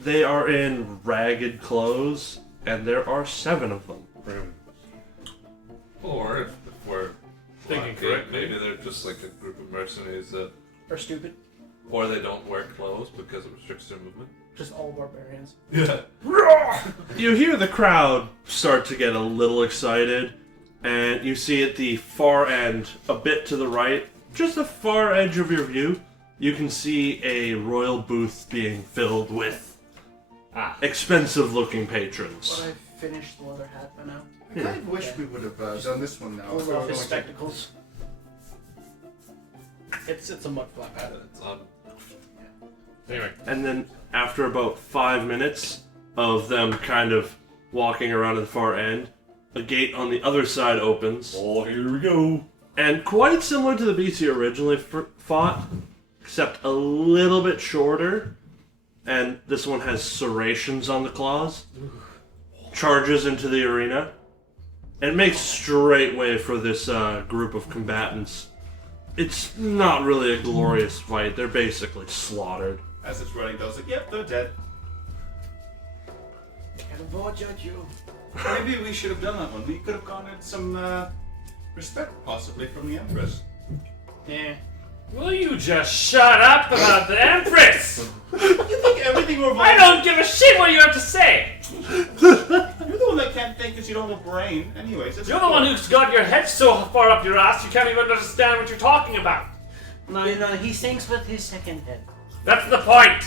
They are in ragged clothes, and there are 7 of them. Or if we're Thinking lucky, correctly. maybe they're just like a group of mercenaries that, Or stupid. or they don't wear clothes because it restricts their movement. Just all barbarians. Yeah. You hear the crowd start to get a little excited, and you see at the far end, a bit to the right, just the far edge of your view, you can see a royal booth being filled with expensive-looking patrons. But I finished the leather hat by now. I kind of wish we would have done this one now. Pulled If we were off his going to- spectacles. It's a mud flap hat. It's on. anyway, And then after about 5 minutes of them kind of walking around at the far end, a gate on the other side opens. Oh, here we go. And quite similar to the beast you originally fought, except a little bit shorter. And this one has serrations on the claws. Charges into the arena. And makes straight way for this group of combatants. It's not really a glorious fight. They're basically slaughtered. As it's running, Dell's like, yep, they're dead. Can't avoid judge you. Maybe we should have done that one. We could have garnered some respect, possibly, from the Empress. Yeah. will you just shut up about the Empress? You think everything revolves... I don't give a shit what you have to say. You're the one that can't think because you don't have a brain. Anyways, it's You're the one who's got your head so far up your ass you can't even understand what you're talking about. No, he thinks with his second head. That's the point.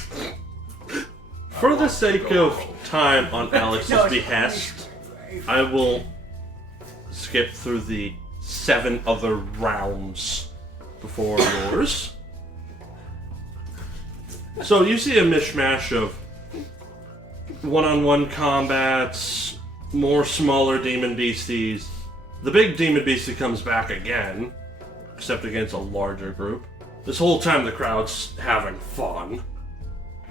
For the sake of time on Alex's behest, I will skip through the 7 other rounds before yours. So you see a mishmash of one-on-one combats, more smaller demon beasties. The big demon beastie comes back again, except against a larger group. This whole time the crowd's having fun.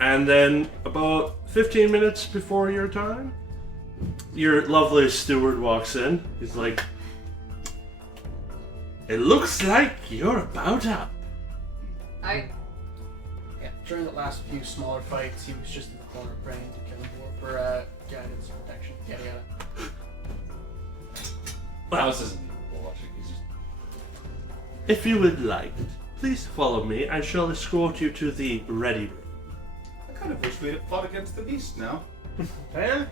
And then about 15 minutes before your time, your lovely steward walks in. He's like, "It looks like you're about up." I Yeah. During the last few smaller fights, he was just in the corner praying to kill him for guidance, protection, yada yada. Well, this isn't watching. He's just... If you would like, please follow me. I shall escort you to the ready room. I kind of wish we had fought against the beast now. Well,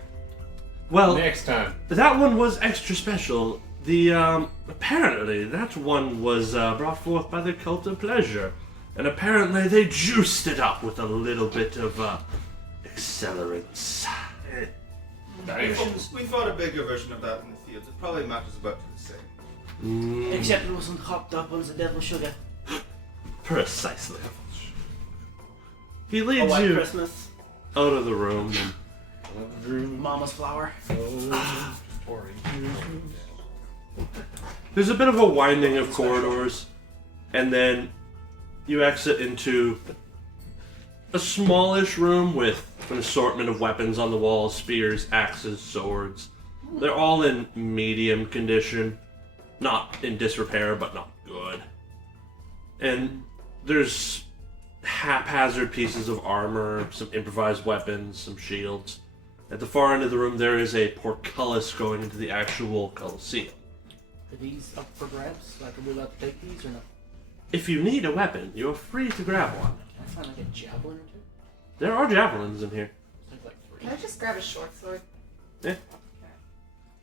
Well, Next time. that one was extra special. The, apparently that one was brought forth by the Cult of Pleasure. And apparently they juiced it up with a little bit of, accelerants. We fought a bigger version of that in the fields. It probably matches about the same. except it wasn't hopped up on the devil sugar. Precisely. He A leads white you Christmas, out of the room. Mama's flower. There's a bit of a winding of corridors, and then you exit into a smallish room with an assortment of weapons on the walls: spears, axes, swords. They're all in medium condition. Not in disrepair, but not good. And there's haphazard pieces of armor, some improvised weapons, some shields. At the far end of the room, there is a portcullis going into the actual Colosseum. Are these up for grabs? Like, are we allowed to take these or no? If you need a weapon, you're free to grab one. Can I find like a javelin or two? There are javelins in here. Like 3. Can I just grab a short sword? Yeah.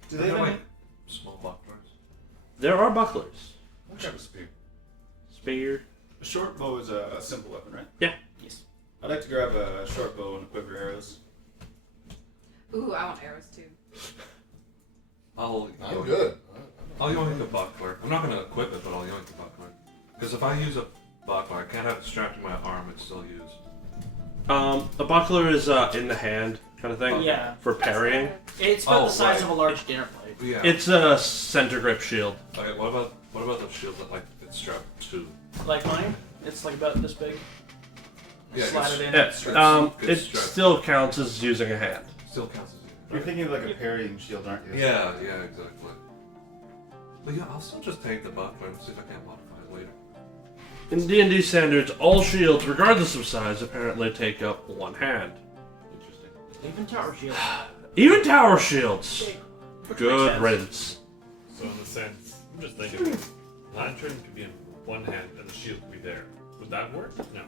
Do they They're have like small bucklers. There are bucklers. I'll grab a spear. Spear. A short bow is a simple weapon, right? Yeah. Yes. I'd like to grab a short bow and a quiver arrows. Ooh, I want arrows too. I'll I'm good. I'll yoink a buckler. I'm not gonna equip it, but I'll yoink a buckler. Because if I use a buckler, I can't have it strapped to my arm and still use. The buckler is in the hand kind of thing. Yeah. For parrying. It's about Oh, the size right. of a large dinner plate. Yeah. It's a center grip shield. Okay. What about the shield that like it's strapped to? Like mine? It's like about this big. Yeah, Slide it's- it in. Yeah, straps- it it's strapped. still counts as using a hand. Still counts as You're thinking of like a parrying shield, aren't you? Yeah, exactly. But yeah, I'll still just take the buckler and see if I can't modify it later. In D&D standards, all shields, regardless of size, apparently take up one hand. Interesting. Even tower shield. Even tower shields. Which Good makes sense. riddance. So in a sense, I'm just thinking, lantern could be in one hand and the shield could be there. Would that work? No.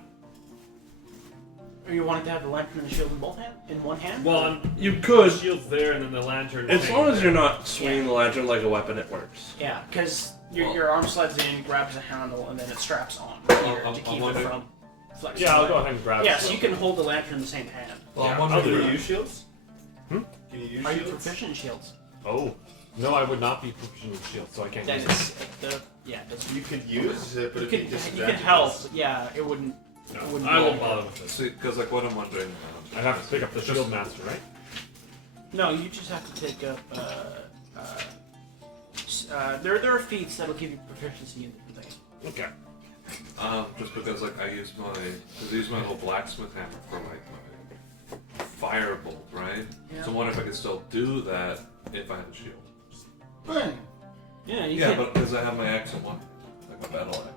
Are you wanting to have the lantern and the shield in both hand? In one hand? Well, You the could, shield's there and then the lantern. as long hanging as you're there. not swinging the lantern like a weapon, it works. Yeah, because your, Well- your arm slides in, grabs a handle, and then it straps on here I'm to keep it wondering- from flexing. Yeah, I'll away. go ahead and grab. Yeah, the so you shield. can hold the lantern in the same hand. Well, Yeah, I'm I'll wondering. do Can you that. use shields? Hmm? Can you use Are you shields? proficient in shields? Oh, no, I would not be proficient with shield, so I can't Then use it. it's it's You could use it, but you it'd can be you can disadvantageous. help. Yeah, it wouldn't. No, wouldn't I be won't like bother that. with this. See, because like what I'm wondering. I have to pick up the Just- shield master, right? No, you just have to take up. There are feats that'll give you proficiency in different things. Okay. Just because like I use my little blacksmith hammer for like my firebolt, right? Yeah. So I wonder if I could still do that if I had a shield. Bang. Yeah, you Yeah, can. but because I have my axe in one, like my battle axe.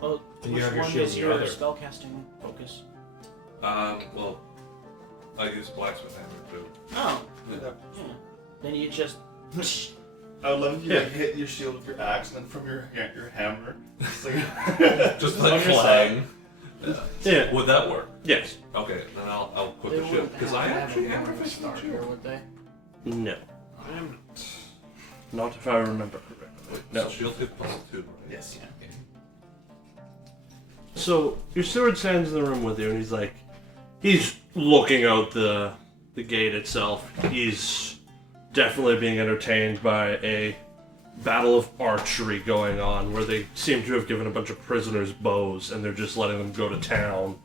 Well, And you which have your one shield is in your your other. spellcasting focus? Well, I use blacksmith hammer too. Oh, Yeah. yeah. Then you just. I would love if you Yeah. like, hit your shield with your axe, and then from your hammer, it's like Just on like your clang. Yeah. Would that work? Yes. Okay, then I'll equip They the shield wouldn't because have I to have actually a am normal proficient in start here, shield. would they? No. I'm Not if I remember correctly. Wait, No. so shield hit +2, right? yes. So your steward stands in the room with you, and he's looking out the gate itself. He's definitely being entertained by a battle of archery going on, where they seem to have given a bunch of prisoners bows, and they're just letting them go to town.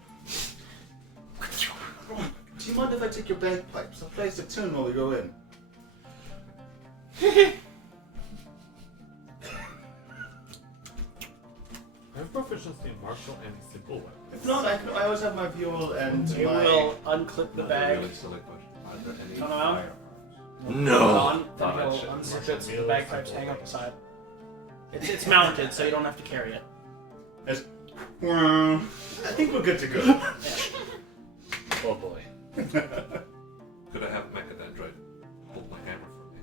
Do you mind if I take your bagpipes? I'll play us a tune while we go in. I have proficiency in martial and simple weapons. If not, I always have my viol and You my. will unclip the Not a bag. really silly question. Are there any Turn around. firearms? No. On, then Thought I he'll should. unzip it so the bagpipes hang up the side. It's mounted, so you don't have to carry it. I think we're good to go. Oh boy. Could I have Mechadendrite hold my hammer for me?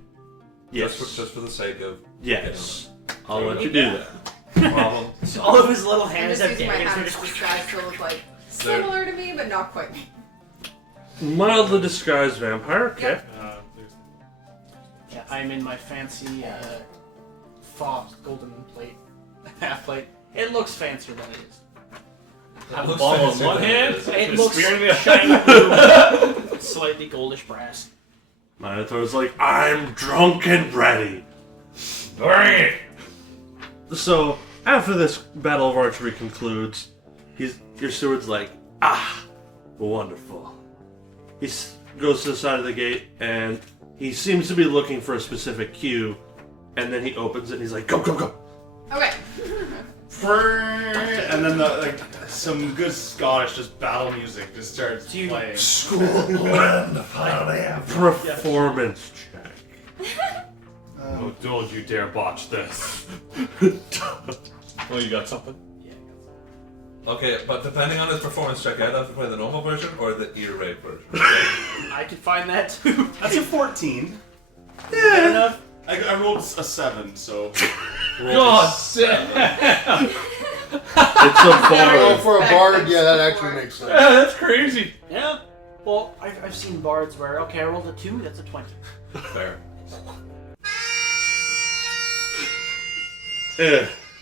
Yes. Just for the sake of Yes. I'll let you do that. problem. So all of his little I'm hands just have using my daggers. hands They're just- disguised to look like similar to me, but not quite me. Mildly disguised vampire. Okay. There's Yeah, I'm in my fancy fox golden plate, half plate. It looks fancier than it is. have Looks the ball in fancy, one but hand, it It and looks spear in the other. shiny blue, slightly goldish brass. Minotaur's like, I'm drunk and ready. Bring it! So, after this battle of archery concludes, your steward's like, wonderful. He goes to the side of the gate, and he seems to be looking for a specific cue, and then he opens it and he's like, go, go, go. Okay. And then some good Scottish just battle music just starts playing. School and Performance check. Oh, don't you dare botch this. Oh, you got something? Okay, but depending on his performance check, I'd have to play the normal version or the ear rape version. I could find that too. That's a 14. Good enough. I rolled a 7, so. God It's damn! a Oh, bard. for a bard, yeah, that actually makes sense. Yeah, that's crazy. Yeah. Well, I've seen bards where, okay, I rolled a 2, that's a 20. Fair.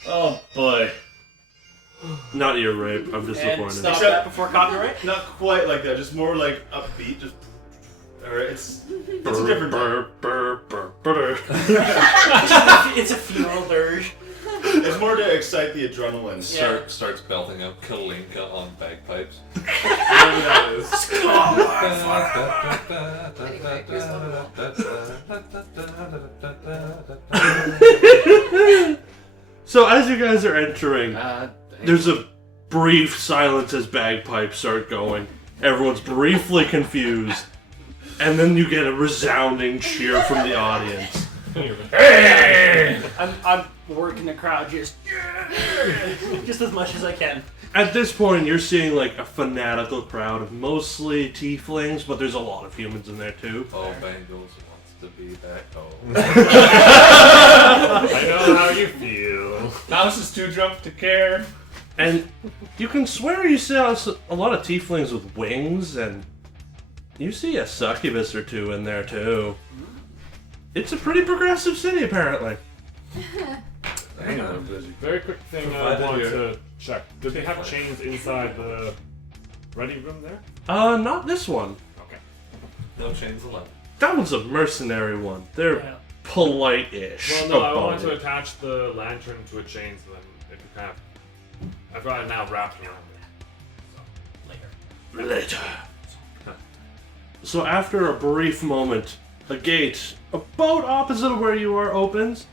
Oh boy. Not ear rape. I'm And disappointed. stop that before copyright? Not quite like that, just more like upbeat, just. Or it's a different type. It's a funeral dirge. It's more to excite the adrenaline. Yeah. Starts belting out Kalinka on bagpipes. Whatever that is. Anyway, here's the So as you guys are entering, Dang. there's a brief silence as bagpipes start going. Everyone's briefly confused. And then you get a resounding cheer from the audience. Hey! I'm working the crowd just as much as I can. At this point, you're seeing like a fanatical crowd of mostly tieflings, but there's a lot of humans in there too. Oh, Bengals wants to be back home. I know how you feel. House is too drunk to care. And you can swear you see a lot of tieflings with wings, and you see a succubus or two in there too. It's a pretty progressive city, apparently. Hang on. Very quick thing I Provided want you're- to check. Did they have chains inside the ready room there? Not this one. Okay. No chains allowed. That one's a mercenary one. They're Yeah. polite-ish. Well, no, I about wanted to it. attach the lantern to a chain so then it could kind of. I've got it now wrapped around it. So, Later. So after a brief moment, a gate about opposite of where you are opens,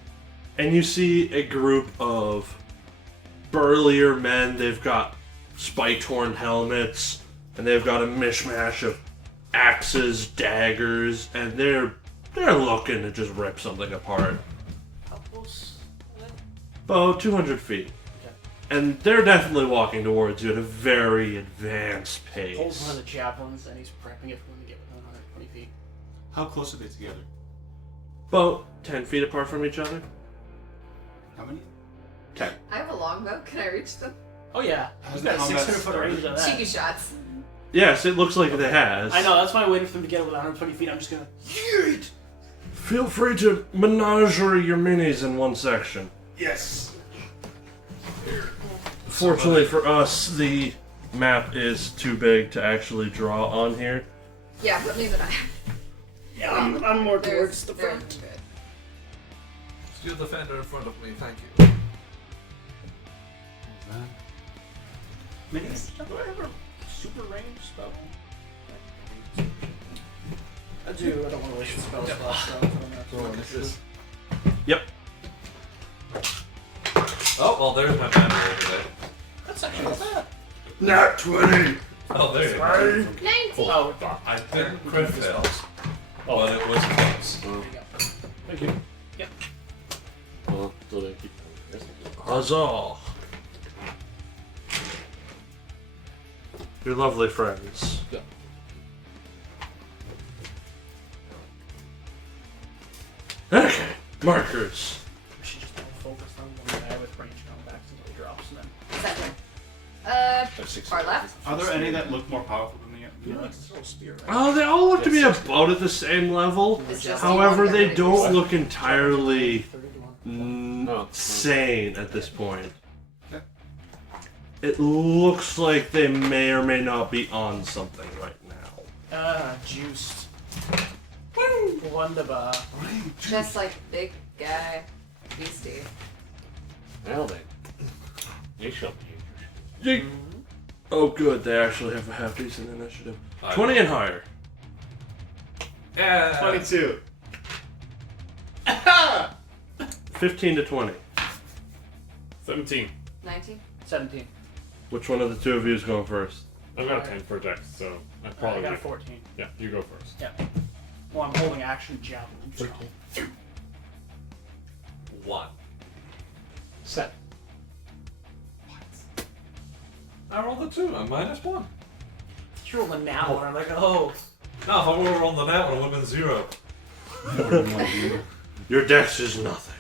and you see a group of burlier men. They've got spike-horned helmets, and they've got a mishmash of axes, daggers, and they're looking to just rip something apart. How close? About 200 feet. And they're definitely walking towards you at a very advanced Holds one of pace. the javelins and he's prepping it for when we get within 120 feet. How close are they together? About 10 feet apart from each other. How many? 10. I have a longbow. Can I reach them? Oh yeah, How's he's got a the combat 600-foot started? range on that. Cheeky shots. Yes, it looks like it has. I know, that's why I'm waiting for them to get it with 120 feet. I'm just gonna yeet. Feel free to menagerie your minis in one section. Yes. Fortunately for us, the map is too big to actually draw on here. Yeah, but neither I. Yeah, I'm more There's towards the there's front. good. Steal the fender in front of me, thank you. Minis? Do I have a super range spell? I do. I don't want to waste the spell slots though. Yep. Oh, well, there's my banner over there. That's actually not bad. Not 20! Oh, there you go. 19! Oh, I didn't crit fail, but it was close. thank you. Well, so they keep Huzzah! You're lovely friends. Yeah. Okay, markers. we should just all focus on one guy with range going back until he drops and then. Center. Far left. Are there any that look more powerful than the You know, other? like this little spear, right? Oh, they all look to be about at the same level. It's just However, you they want don't them look entirely 31. Oh. sane at this point. It looks like they may or may not be on something right now. Juiced. Wunderbar. Just like big guy. Beastie. Well then. They shall be interesting. Oh, good. They actually have a half decent initiative. I- 20 and higher. Yeah. 22. 15 to 20. 17. 19. 17. Which one of the two of you is going first? I've got a 10 for dex, so I I probably. got a 14. Yeah, you go first. Yeah. Well, I'm holding action javelin. So. 1. Set. I rolled a 2. I'm -1. You rolled a nat one. I'm like, oh. No, if I would have rolled the that one, it would have been 0. Your dex is nothing.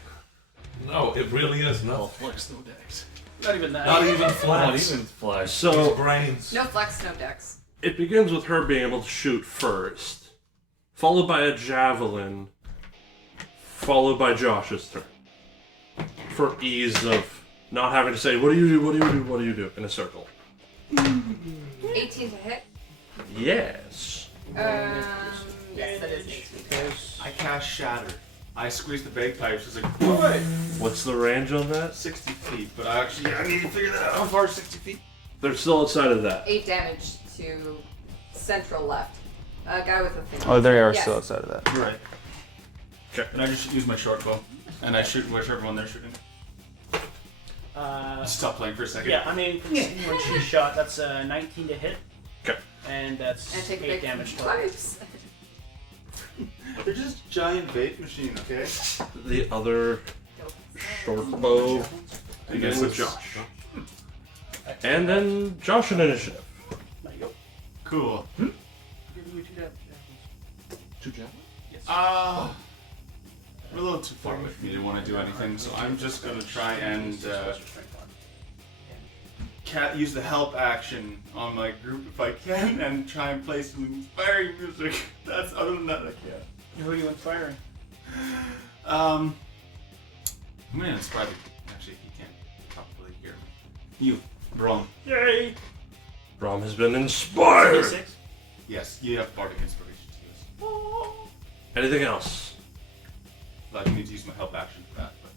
No, it really is no. Flex no dex. Not even that. Not even Not flex. even flash. So Brains. No flex, no dex. it begins with her being able to shoot first, followed by a javelin, followed by Josh's turn. For ease of not having to say, what do you do, what do you do, what do you do, in a circle. 18 to hit. Yes. Yes, that is 18. I cast Shatter. I squeeze the bagpipes. It's like, go away. What's the range on that? 60 feet, but I need to figure that out. How far is 60 feet? They're still outside of that. 8 damage to central left. A guy with a thing. Oh, they are Yes. still outside of that. Right. Okay. And I just use my short bow. And I shoot whichever one they're shooting. Stop playing for a second. Yeah, I mean, when she shot, that's 19 to hit. Okay. And that's And take 8 big damage total. pipes. They're just giant vape machine, okay? The other short bow begins with it's- Josh. And then Josh in initiative. There you go. Cool. Giving you 2 damage. 2 javelins? We're a little too far away for me to want to do anything, so I'm just gonna try and use the help action on my group if I can, and try and play some inspiring music. That's other than that I can't. Who are you inspiring? I'm gonna inspire the. Actually, he can't probably hear me. You, Braum. Yay! Braum has been inspired. 6. Yes, you have bardic inspiration to use. Anything else? But I need to use my help action for that. But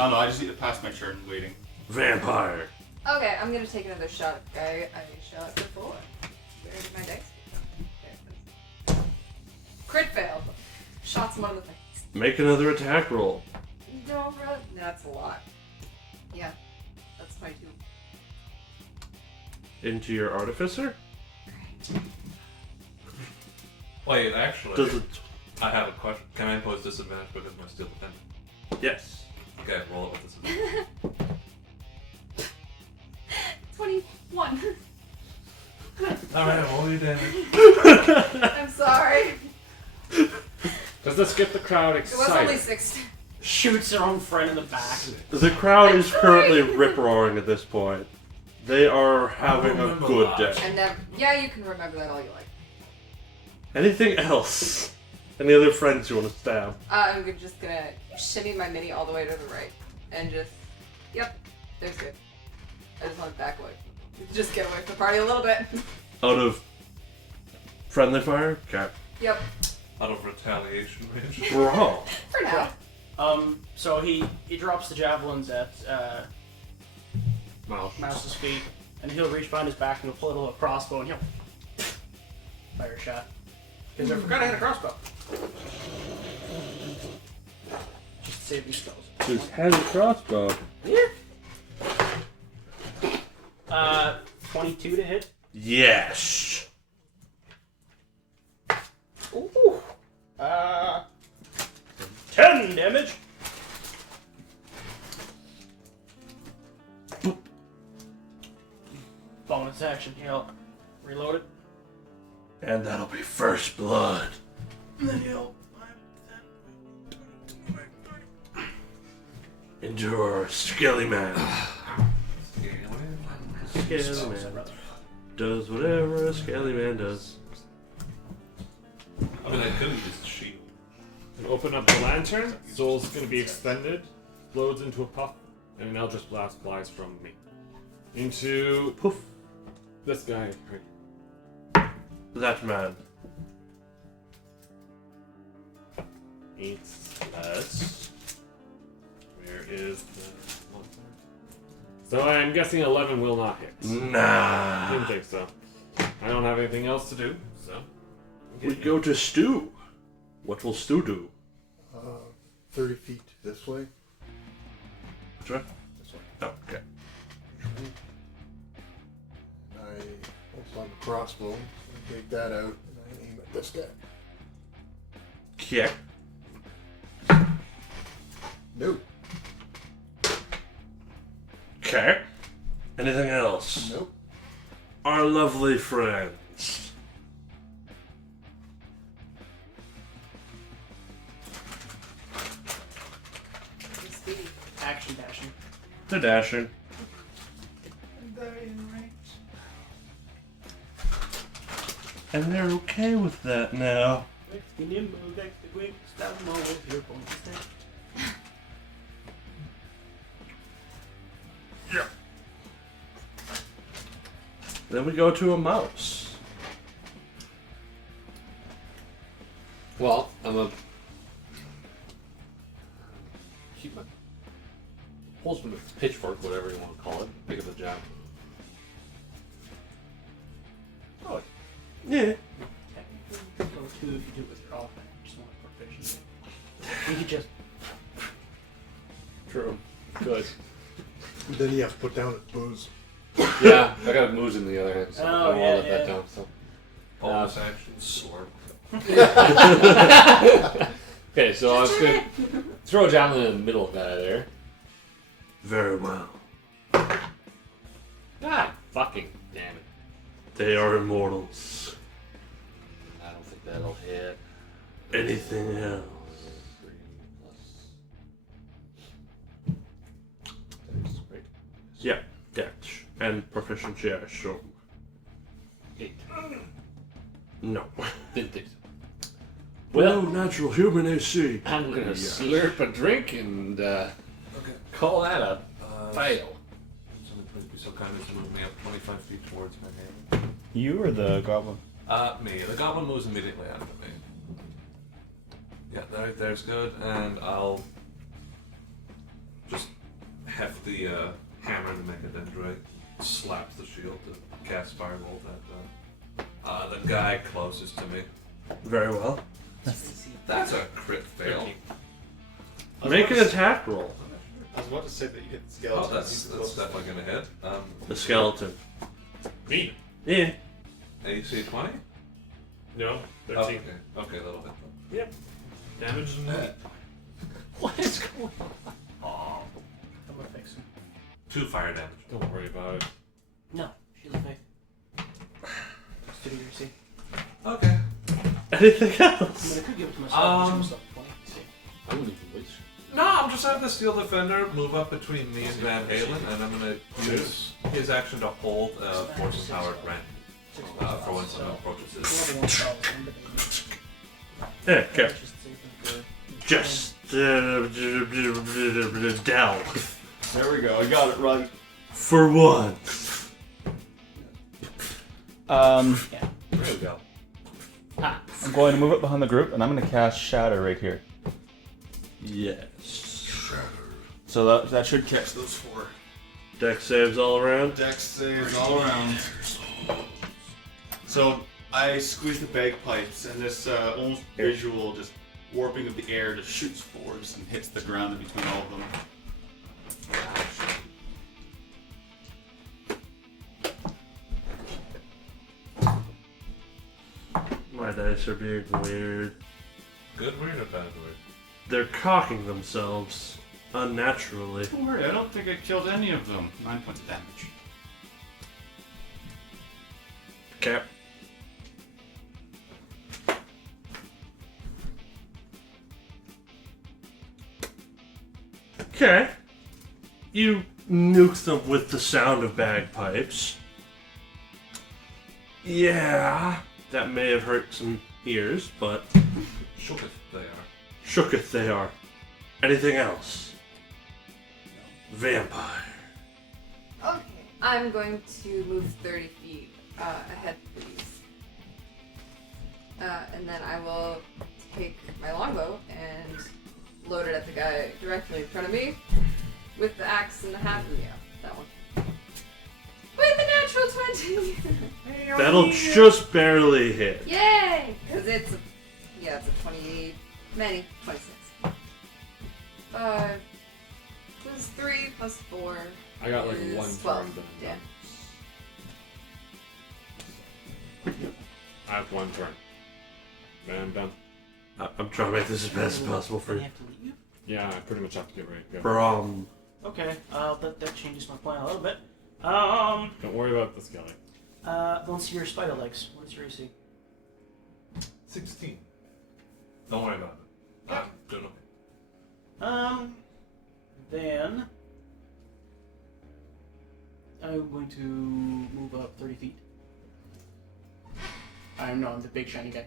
I don't know. I just need to pass my turn waiting. Vampire. Okay, I'm gonna take another shot at the guy I shot before. Where did my dice go? There it is. Crit fail. Shots him on the face. Make another attack roll. No, really? That's a lot. Yeah, that's 22. Into your Artificer? Wait, actually, Does it? I have a question. Can I impose disadvantage because of my steel defender? Yes. Okay, roll it with disadvantage. 21. Alright, roll your damage. I'm sorry. Does this get the crowd It was excited? only 6. Shoots her own friend in the back. The crowd is currently rip-roaring at this point. They are having a remember good that. day. And then, yeah, you can remember that all you like. Anything else? Any other friends you want to stab? I'm just gonna shimmy my mini all the way to the right. And just, yep, there's good. I just want to back away. Just get away from the party a little bit. Out of friendly fire? Okay. Yep, Out of retaliation range. Braum. for now. So he drops the javelins at Mouse. Mouse's feet, and he'll reach behind his back and he'll pull a little crossbow and he'll fire a shot. Because I forgot I had a crossbow. Just to save these spells. Who's has a crossbow? 22 to hit. Yes. Ooh. 10 damage. Bonus action. He'll reload it. And that'll be first blood. And then he'll. Endure, Skelly Man. Skelly Man does whatever a Skelly Man does. I mean, I could have used shield. And open up the lantern. Soul's gonna be expended. Explodes into a puff, and an Eldritch Blast flies from me into Poof. this guy. That man. 8 plus. Where is the monster? So I'm guessing 11 will not hit. Nah. Didn't think so. I don't have anything else to do, so. We go to Stu. What will Stu do? 30 feet this way. Which way? This way. Oh, okay. And I also have a crossbow. I take that out and I aim at this guy. Okay. No. Okay. Anything else? Nope. Our lovely friends. Action dashing. They're dashing. And they're okay with that now. Yeah. Then we go to a mouse. Well, I'm a keep my pulls from the pitchfork, whatever you want to call it. Pick up the jab. Oh, Yeah. Go 2 if you do it with your offhand. Just want proficiency. You could just. true. Good. Then you have to put down his booze. Yeah, I got a moose in the other hand, so Oh, I won't yeah, let that yeah. down. So. Bonus action sword. Okay, so I was gonna throw a javelin in the middle guy there. Very well. Ah, fucking damn it. They are immortals. I don't think that'll hit. Anything else? 3 plus. There's right. Yeah, Dex. And proficiency, yeah, sure. 8. No. Didn't think so. Well, Well, natural human AC. I'm gonna Yeah. slurp a drink and call that a fail. Someone please be so kind as to move me up 25 feet towards my name. You or the goblin? Me. The goblin moves immediately after me. Yeah, there's good, and I'll just heft the hammer to make a dendrite. Slaps the shield to cast firebolt at the guy closest to me. Very well. That's a crit fail. Make an attack roll. I was about to say that you hit the Oh, skeleton. that's definitely gonna hit. The skeleton. Me? Yeah. AC 20? No, 13. Oh, okay. Okay, that'll hit. Yep. Damage is me. What is going on? Oh, I'm gonna fix him. 2 fire damage. Don't worry about it. No, she's a faith. Just do your C. Okay. Anything I else? mean, I could give it to myself. Um, myself 20. See. I wouldn't even wish. No, I'm just having the Steel Defender move up between me and Van Halen, and I'm gonna use his action to hold Force Empowered Rend for when someone approaches his. Level 1 spell is one, but Yeah, okay. it's just saving for- Just delve. There we go. I got it right. For one. There we go. I'm going to move up behind the group, and I'm going to cast Shatter right here. Yes. So that should catch those 4. Dex saves all around. Dex saves all around. So I squeeze the bagpipes, and this almost visual just warping of the air just shoots forwards and hits the ground in between all of them. My dice are being weird. Good word or bad word? They're cocking themselves unnaturally. Don't worry, I don't think I killed any of them. 9 points of damage. Okay. Okay. You nuke them with the sound of bagpipes. Yeah, that may have hurt some ears, but Shooketh they are. shooketh they are. Anything else? Vampire. Okay. I'm going to move 30 feet ahead, please. And then I will take my longbow and load it at the guy directly in front of me with the axe and the hat. Yeah, that one. With the natural 20! That'll just barely hit. Yay! Because it's a 20, many, 26. This is 3 plus 4. I got like is one 12. turn. Then Yeah. I have one turn. Then I'm done. I'm trying to make this as best as possible for You you. have to leave? Yeah, I pretty much have to get ready. Go. Braum. Okay, that changes my plan a little bit. Don't Don't worry about the Skully. let's see your spider legs. What is your AC? 16. Don't worry about it. I'm doing okay. Then I'm going to move up 30 feet. I'm the big shiny guy.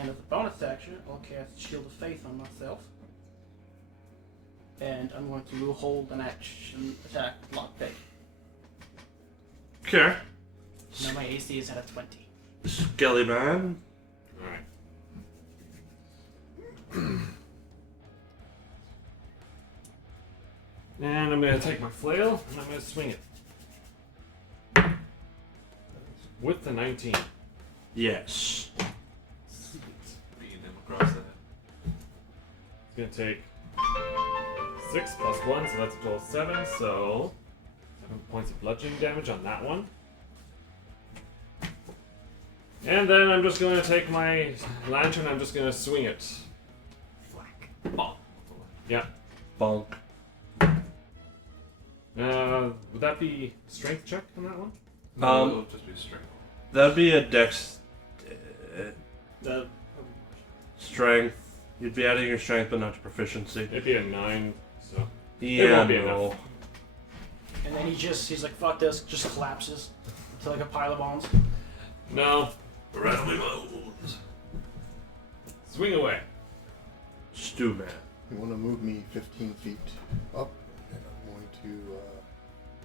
And as a bonus action, I'll cast Shield of Faith on myself. And I'm going to hold an action attack block peg. Okay. Now my AC is at a 20. Skelly man. Alright. And I'm gonna take my flail and I'm gonna swing it. With the 19. Yes. Beating him across the head. It's gonna take 6 plus 1, so that's a total of 7, so 7 points of bludgeoning damage on that one. And then I'm just gonna take my lantern, I'm just gonna swing it. Oh. Yeah. Bonk. Would that be strength check on that one? No, it'll just be straight. That'd be a dex. The Strength. You'd be adding your strength, but not your proficiency. It'd be a 9, so. Yeah, won't be no. enough. and then he's like, fuck this, just collapses to like a pile of bones. No. Rattling bones. Swing away. Stew man. You want to move me 15 feet up, and I'm going to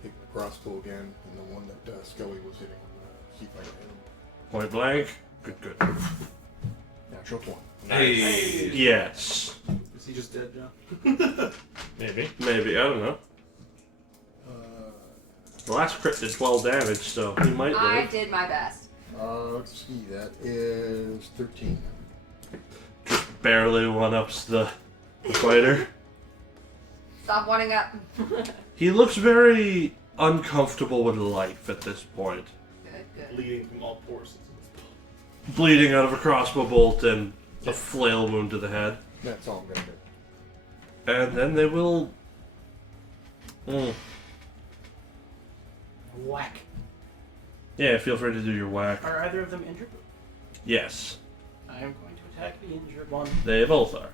take my crossbow again, and the one that Skully was hitting. I'm going to see if I can hit him. Point blank. Good. Natural 20. Hey. Yes. Is he just dead now? Maybe. Maybe. I don't know. The last crit did 12 damage, so he might I live. did my best. Let's see, that is 13. Barely one-ups the fighter. Stop wanting up. He looks very uncomfortable with life at this point. Good. Bleeding from all pores. Bleeding out of a crossbow bolt and a flail wound to the head. That's all I'm going to do. And then they will... Whack. Yeah, feel free to do your whack. Are either of them injured? Yes, I am going to attack the injured one. they both are.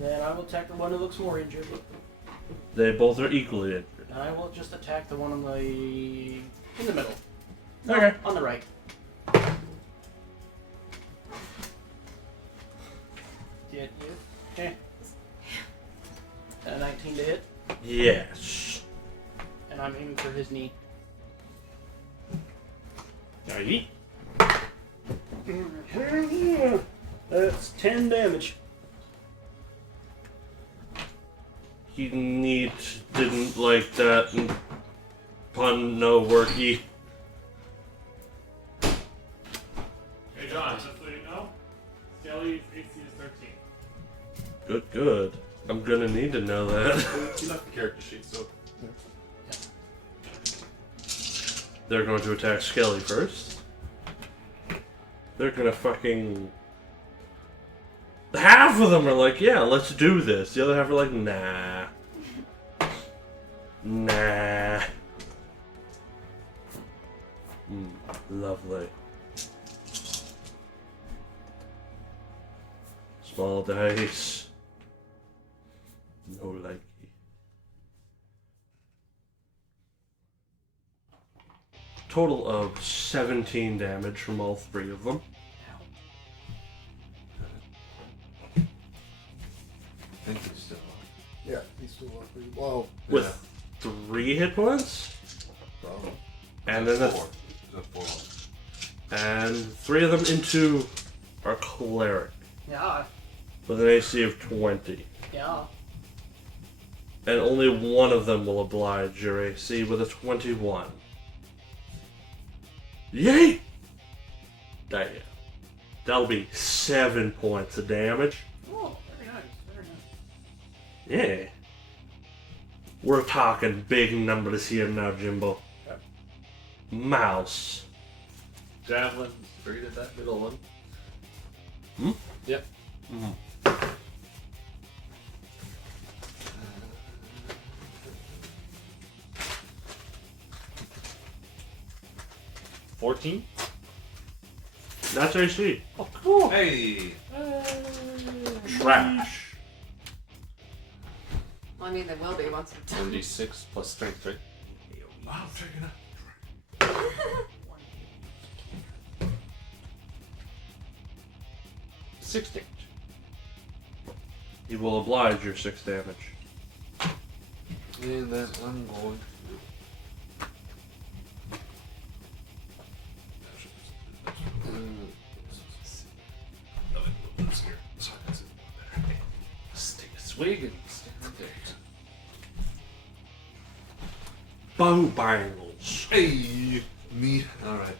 Then I will attack the one who looks more injured. They both are equally injured. And I will just attack the one in the middle. No, Okay. on the right. Did you? Okay. And a 19 to hit. Yes. And I'm aiming for his knee. Yeet. That's 10 damage. He didn't like that and pun no worky. Hey John, just so you know, Skelly's AC is 13. Good. I'm gonna need to know that. You left the character sheet, so. They're going to attack Skelly first. They're gonna fucking... Half of them are like, yeah, let's do this. The other half are like, nah. Nah. Lovely. Small dice. No likey. Total of 17 damage from all three of them. I think he's still on. Yeah, he's still up pretty well. With 3 hit points. Well, And then four. He's at 4. and 3 of them into our Cleric Yeah. with an AC of 20. Yeah. And only one of them will oblige your AC with a 21. Yay! Damn. That'll be 7 points of damage. Oh. Yeah. We're talking big numbers here now, Jimbo. Yep. Mouse. Javelin straight at that middle one. Yep. Mm. 14. That's AC. Oh, cool. Hey! Trash. Well, I mean, they will be once it's done. 1d6 plus strength, right? I'm taking it. 6 damage. He will oblige your 6 damage. And then I'm going Let's take a swig and stand there. Bow bangles. Hey! Me. Alright.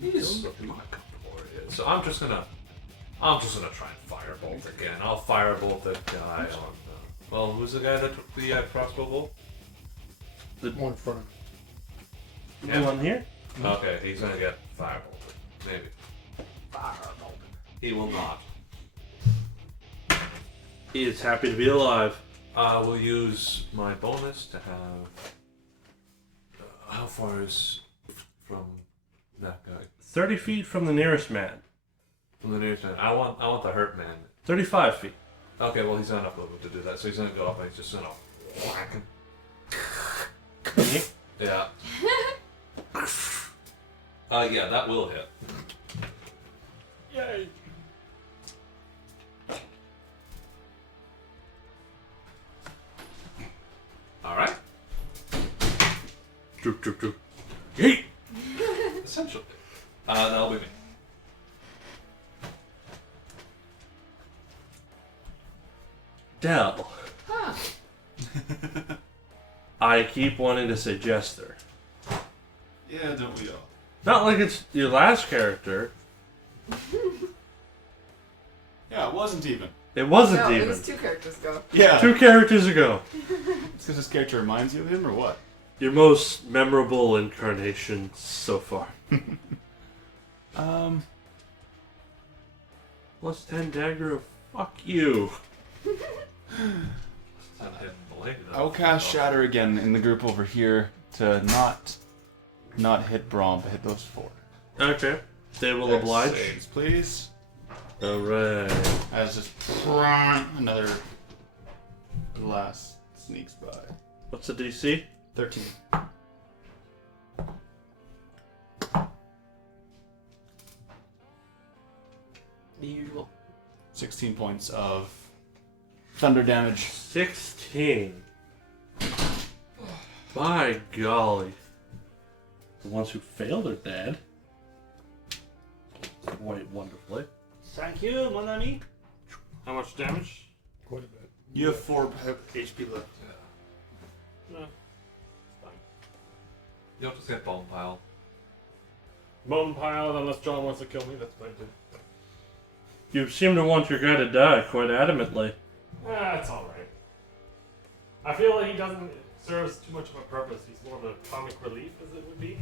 He's looking quite comfortable where he is. So I'm just gonna try and firebolt again. I'll firebolt the guy on well, who's the guy that took the crossbow bolt? The one in front of me. The one here? Okay, he's gonna get firebolted. Maybe. Firebolted. He will not. He is happy to be alive. I will use my bonus to have. How far is from that guy? 30 feet from the nearest man. From the nearest man. I want the hurt man. 35 feet. Okay, well he's not enough movement to do that, so he's gonna go up and he's just gonna whack him. Yeah. Yeah, that will hit. Yay. Alright. Droop, droop, droop. Yeet! Essentially. That'll be me. Del. Huh. I keep wanting to say Jester. Yeah, don't we all? Not like it's your last character. Yeah, it wasn't even. It wasn't No, even. it was 2 characters ago. Yeah. 2 characters ago. It's because this character reminds you of him, or what? Your most memorable incarnation so far. Plus 10 dagger of fuck you. I'll cast Shatter again in the group over here to not hit Braum, but hit those 4. Okay. They will Dex oblige. saves, please. Alright. As just another blast sneaks by. What's the DC? 13. The usual. 16 points of thunder damage. 16. By golly. The ones who failed are dead. Quite wonderfully. Thank you, mon ami. How much damage? Quite a bit. You have 4 HP left. No. Fine. You'll just get bone pile. Bone pile, unless John wants to kill me, that's fine too. You seem to want your guy to die quite adamantly. That's alright. I feel like he doesn't serve too much of a purpose. He's more of a comic relief, as it would be.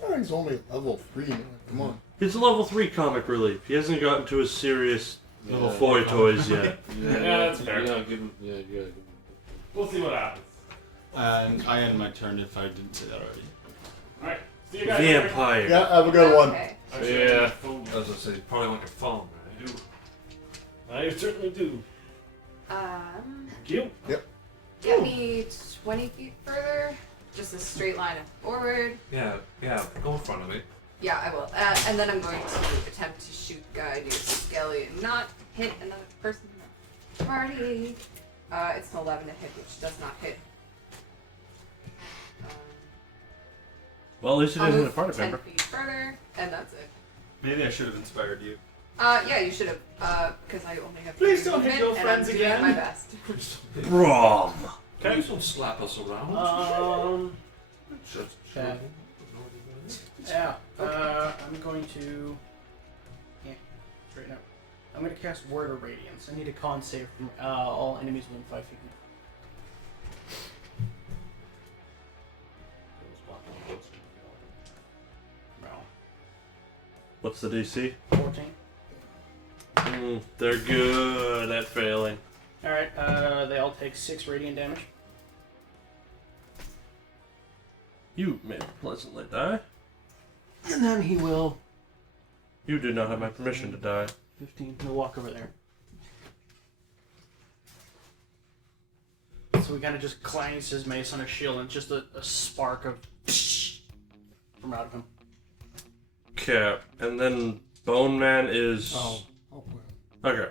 Oh, he's only level 3 now. Come on. He's a level 3 comic relief. He hasn't gotten to his serious little boy toys yet. Yeah, that's fair. You gotta give him. Yeah, you gotta give him. We'll see what happens. And I end my turn if I didn't say that already. Alright, see you guys later. Vampire. Yeah, have a good one. Okay. Yeah. I was gonna say, you probably want your phone, right? I certainly do. Thank you. Get me 20 feet further. Just a straight line forward. Yeah, go in front of me. Yeah, I will. And then I'm going to attempt to shoot guy near Skully and not hit another person in the party. It's an 11 to hit, which does not hit. Well, at least it I'll isn't a move party 10 member. feet further, and that's it. Maybe I should have inspired you. Yeah, you should have, because I only have Please 30 don't hit movement, your and friends I'm doing again. my best. Braum. Please don't slap us around. Yeah. I'm going to straighten out. I'm gonna cast Word of Radiance. I need a con save from all enemies within 5 feet of me. No. What's the DC? 14. They're good at failing. Alright, they all take 6 radiant damage. You may pleasantly die. And then he will... You do not have my permission to die. 15. He'll walk over there. So he kind of just clangs his mace on his shield and just a spark of... from out of him. Okay, and then Bone Man is... Oh. Okay.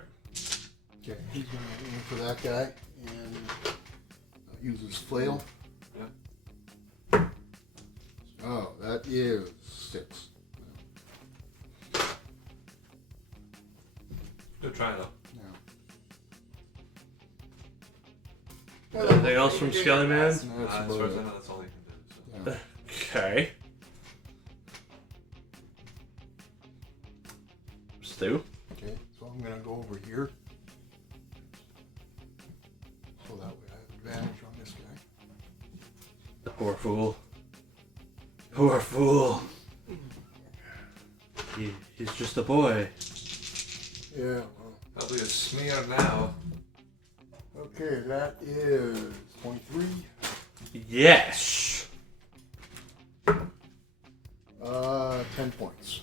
Okay, he's gonna aim for that guy and use his flail. Yeah. Oh, that is 6. Good try though. Yeah. Anything else from Skelly Man? That's As far about as I it. know, that's all he can do. So. Yeah. Okay. Stu? Okay, so I'm gonna go over here. So that way I have advantage on this guy. Poor fool. Poor fool. He's just a boy. Yeah, well. That'll be a smear now. Okay, that is 23. Yes! 10 points.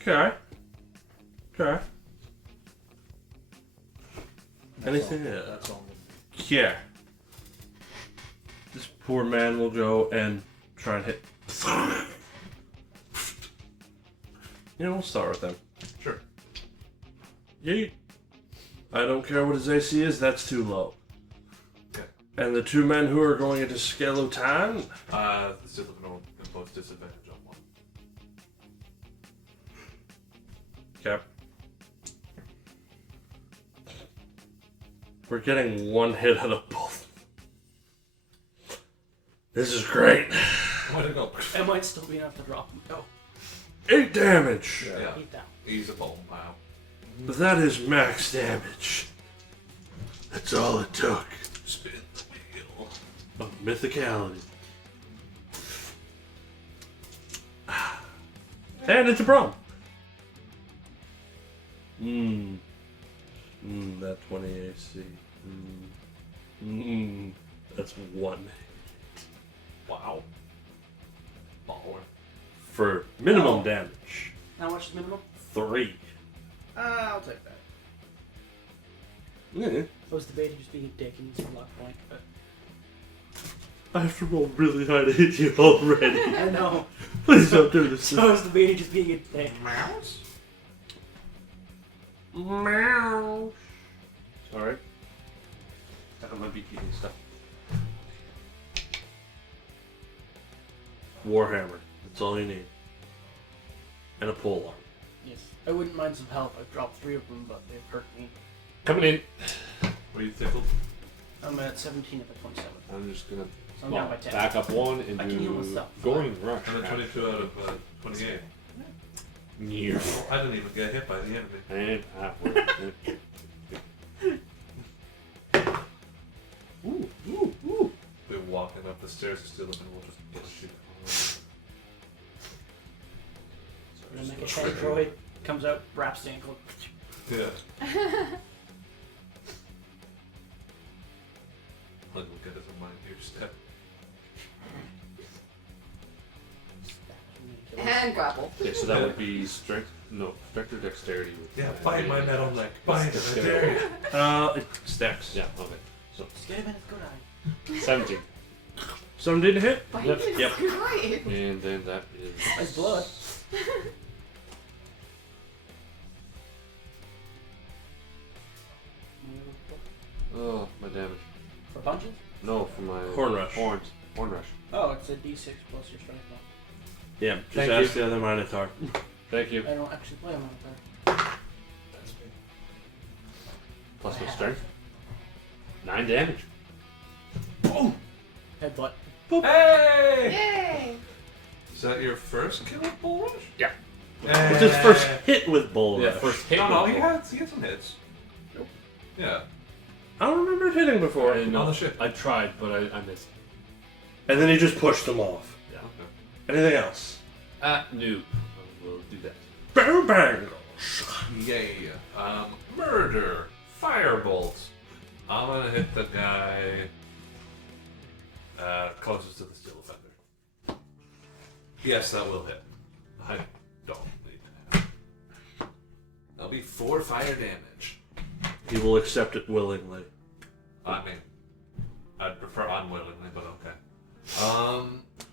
Okay. Okay. That's Anything all. else? That's all. Yeah. This poor man will go and try and hit. You know, we'll start with him. Sure. Yeet. I don't care what his AC is, that's too low. Okay. And the 2 men who are going into Skeletal, The still will impose disadvantage on one. okay. We're getting 1 hit out of both. This is great. Way to go. That might still be enough to drop him. Oh, 8 damage. Yeah. he's down. He's a bone. Wow. But that is max damage. That's all it took. Spin the wheel. Of mythicality. And it's a Braum. That 20 AC. That's 1 Wow. Baller. for minimum damage. How much is minimum? 3. I'll take that. Yeah. I was debating just being a dick and using a luck point, but... I have to roll really hard to hit you already. I know. Please don't do this. So I was debating just being a dick. Mouse? Meow. Sorry. That might be keeping stuff. Warhammer. That's all you need. And a pole arm. Yes. I wouldn't mind some help. I've dropped 3 of them, but they've hurt me. Coming in. Were you tickled? I'm at 17 of the 27. I'm just gonna So I'm down by 10. back up 1 and I can heal do myself. going rush. And then 22 out of 28. Near. I didn't even get hit by the enemy. And halfway. We're walking up the stairs to steal them and we'll just get a shoot. And then like a head droid comes out, wraps the ankle. Yeah. Like look at it in my new step. And grapple. Okay, so that would be strength. No, strength or dexterity. Yeah, bite my metal neck. Bite it, I dare you. It's Dex. Yeah, okay. So, Just get him in his good eye. 17. Some didn't hit? Bite Yep. is Yep. great. And then that is. His blood. Oh, my damage. For punches? No, for my. Horn rush. Horns. Horn rush. Oh, it's a d6 plus your strength mod. Yeah, just Thank ask you. the other Minotaur. Thank you. I don't actually play him on there. Plus my strength. 9 damage. Headbutt. Hey! Yay! Is that your first kill with Bull Rush? Yeah. It's his first hit with Bull Yeah, Rush. first hit. No, with he Bull. had some hits. Nope. Yeah. I don't remember it hitting before. I know. On the ship. I tried, but I missed. And then he just pushed them off. Yeah. Okay. Anything else? No. I will do that. Bang bang. Yay. Murder. Firebolt. I'm gonna hit the guy closest to the steel offender. Yes, that will hit. I don't need that. That'll be 4 fire damage. He will accept it willingly. I mean, I'd prefer unwillingly, but okay.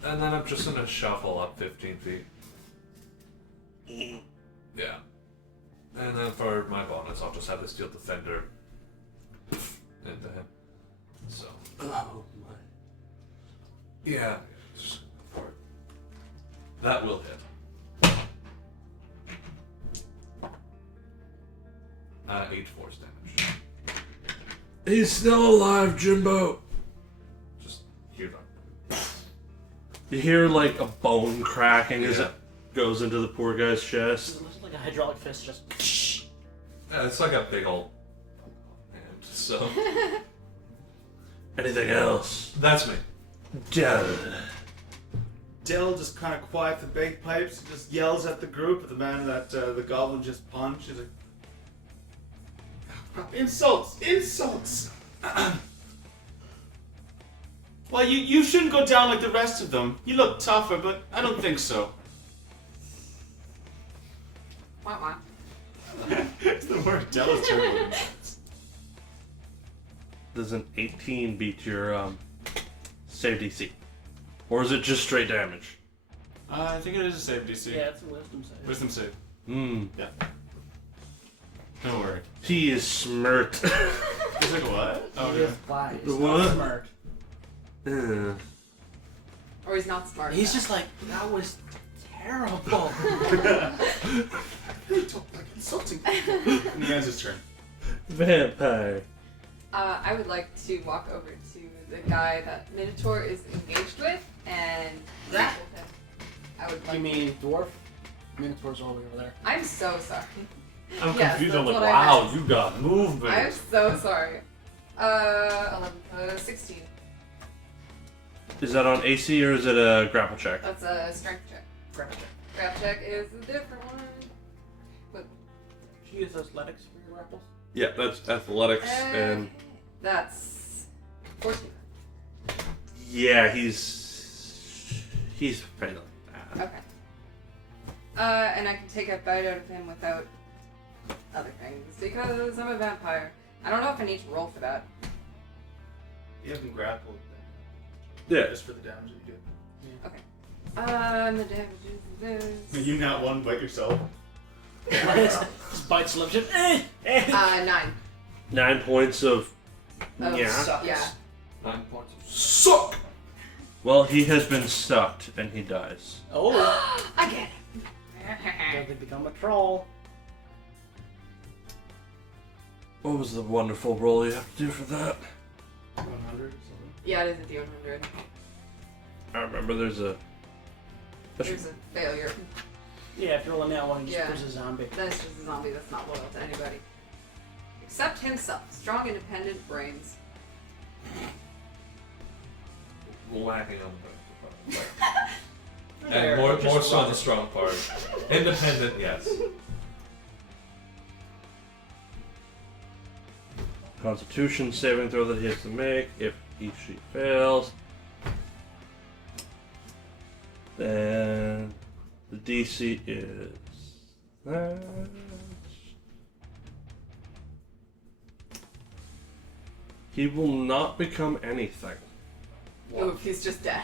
And then I'm just gonna shuffle up 15 feet. Yeah. And then for my bonus, I'll just have the steel defender into him. So. Oh my. Yeah. Just go for it. That will hit. 8 force damage. He's still alive, Jimbo. Just hear that. You hear like a bone cracking as Yeah. it goes into the poor guy's chest. It looks like a hydraulic fist just. Yeah, it's like a big old hand. So Anything else? that's me. Dell. Dell just kind of quiets the bagpipes and just yells at the group, the man that the goblin just punched. He's like, insults! Insults! Well, you shouldn't go down like the rest of them. You look tougher, but I don't think so. Wah, wah. It's the word Dell is terrible. Does an 18 beat your save DC? Or is it just straight damage? I think it is a save DC. Yeah, it's a wisdom save. Wisdom save. Hmm. Yeah. Don't worry. He is smirked. He's like, what? Oh, He okay. is wise. What? Not smart. Or he's not smart. He's enough. just like, that was terrible. You talk like insulting. And the guy's his turn. Vampire. I would like to walk over to the guy that Minotaur is engaged with and grapple him. I would like. You mean Dwarf? Minotaur's all the way over there. I'm so sorry. I'm Yes, confused. I'm that's like, what I wow, meant. you got movement. I'm so sorry. 16. Is that on AC or is it a grapple check? That's a strength check. Grapple check. Grapple check is a different one. Did you use athletics for your grapples? Yeah, that's athletics and That's 14. yeah, he's failing that. Okay. And I can take a bite out of him without other things because I'm a vampire. I don't know if I need to roll for that. You haven't grappled. Yeah. Just for the damage that you And the damage is do. this. You not one bite yourself. His bite slips in. 9. 9 points of Oh, yeah. Sucks. Yeah. 9 points of suck! Well, he has been sucked and he dies. Oh, Again. does he become a troll? What was the wonderful roll you have to do for that? 100 or something. Yeah, it is a D100. I remember there's a There's a failure. Yeah, if you're rolling that one, he just Yeah. puts a zombie. That's just a zombie that's not loyal to anybody. Except himself. Strong, independent brains. Lacking on the There, and more just so on run. the strong part. Independent, yes. Constitution saving throw that he has to make. If she fails, then the DC is that. He will not become anything. Oh, he's just dead.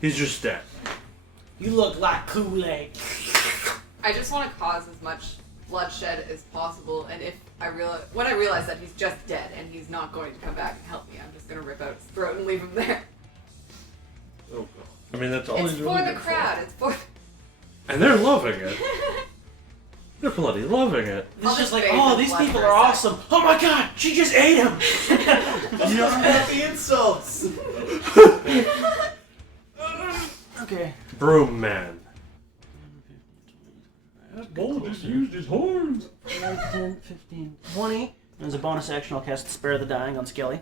He's just dead. You look like Kool-Aid. I just want to cause as much bloodshed as possible, and when I realize that he's just dead and he's not going to come back and help me, I'm just gonna rip out his throat and leave him there. Oh god. I mean, that's all It's he's for really the good crowd. It's for. And they're loving it. They're bloody loving it. It's I'll just just like, bathe oh, in these blood people for a are sec. awesome. Oh my god, she just ate him. Not the insults. Okay. Braum man. Bull just used his horns. 5, 10, 15, 20. And as a bonus action, I'll cast Spare the Dying on Skelly.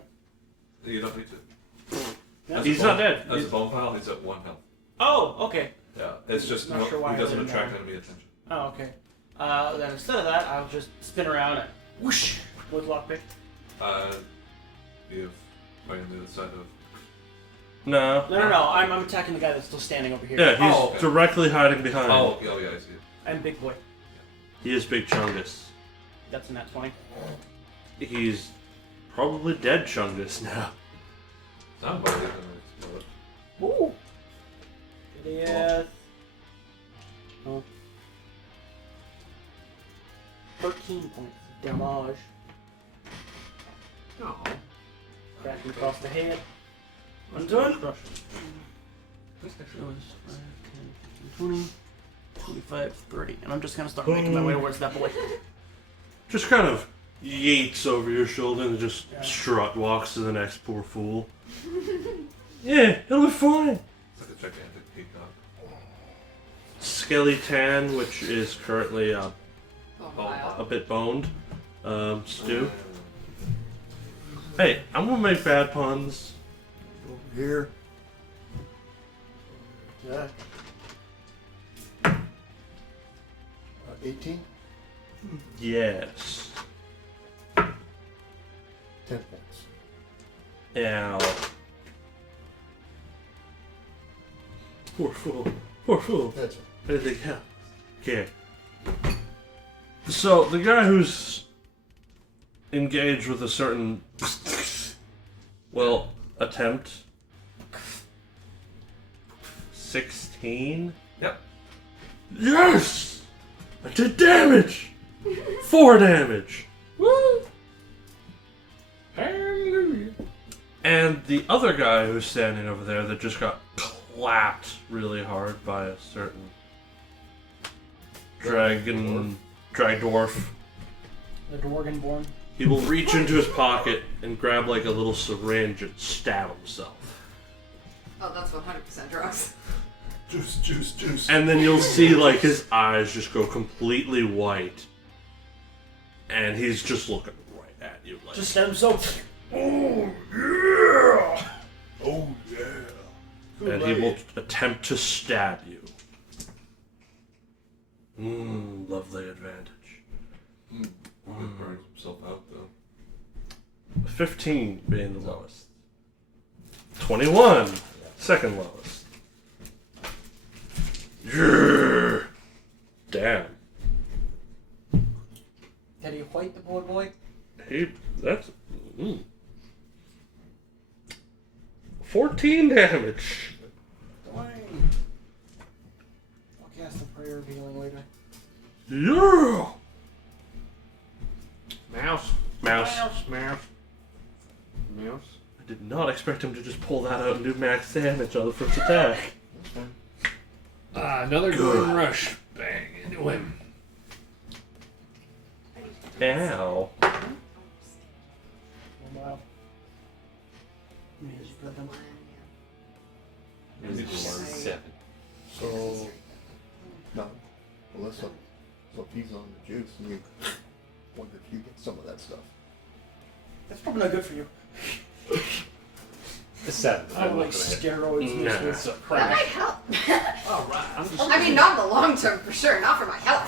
You don't need to. He's not dead. As a bone pile, he's at 1 health. Oh, okay. Yeah, it's just Not sure why he I doesn't didn't attract know. enemy attention. Oh, okay. Then instead of that, I'll just spin around and whoosh with lockpick. You have right on the other side of. No. No. I'm attacking the guy that's still standing over here. Yeah, he's Oh, okay. directly hiding behind. Oh, yeah, I see it. I'm Big Boy. He is Big Chungus. That's a nat 20. He's probably dead Chungus now. Not by the Ooh. Yeah. Oh. 13 points of damage. No. Cracking across the head. Undone. Crush. That was 5, 10, 15, 20, 25, 30. And I'm just going to start making my way towards that boy. Just kind of yeets over your shoulder and just strut walks to the next poor fool. Yeah, it'll be fine. It's like a gigantic peacock. Skeleton, which is currently Oh, wow. a bit boned. Stew. Hey, I'm gonna make bad puns. Over here. Yeah. 18? Yes. 10 points. Ow. Poor fool. Poor fool. That's it. Anything else? Okay. So, the guy who's engaged with a certain, well, attempt. 16? Yep. Yes! I did damage! 4 damage! Woo! Hallelujah. And the other guy who's standing over there that just got clapped really hard by a certain drag dwarf. The Dwargenborn. He will reach into his pocket and grab like a little syringe and stab himself. Oh, that's 100% drugs. Juice. And then you'll see like his eyes just go completely white. And he's just looking right at you like Just stab himself. Oh yeah! Oh yeah! and he will attempt to stab you. Lovely advantage. He burns himself out though. 15 being the lowest. 21, second lowest. Yeah. Damn. Did he white the poor boy? That's 14 damage. Dwayne. I'll cast the prayer of healing later. Yeah. Mouse. Mouse. Mouse. I did not expect him to just pull that out and do max damage on the first attack. Another grim rush. Bang into him. Ow. Oh, wow. Music rhythm. Seven. So, no, Alyssa. So if he's on the juice, and you wonder if you get some of that stuff. That's probably not good for you. A 7. I like steroids mixed with That crack. might help. Alright. I mean, not in the long term for sure, not for my health.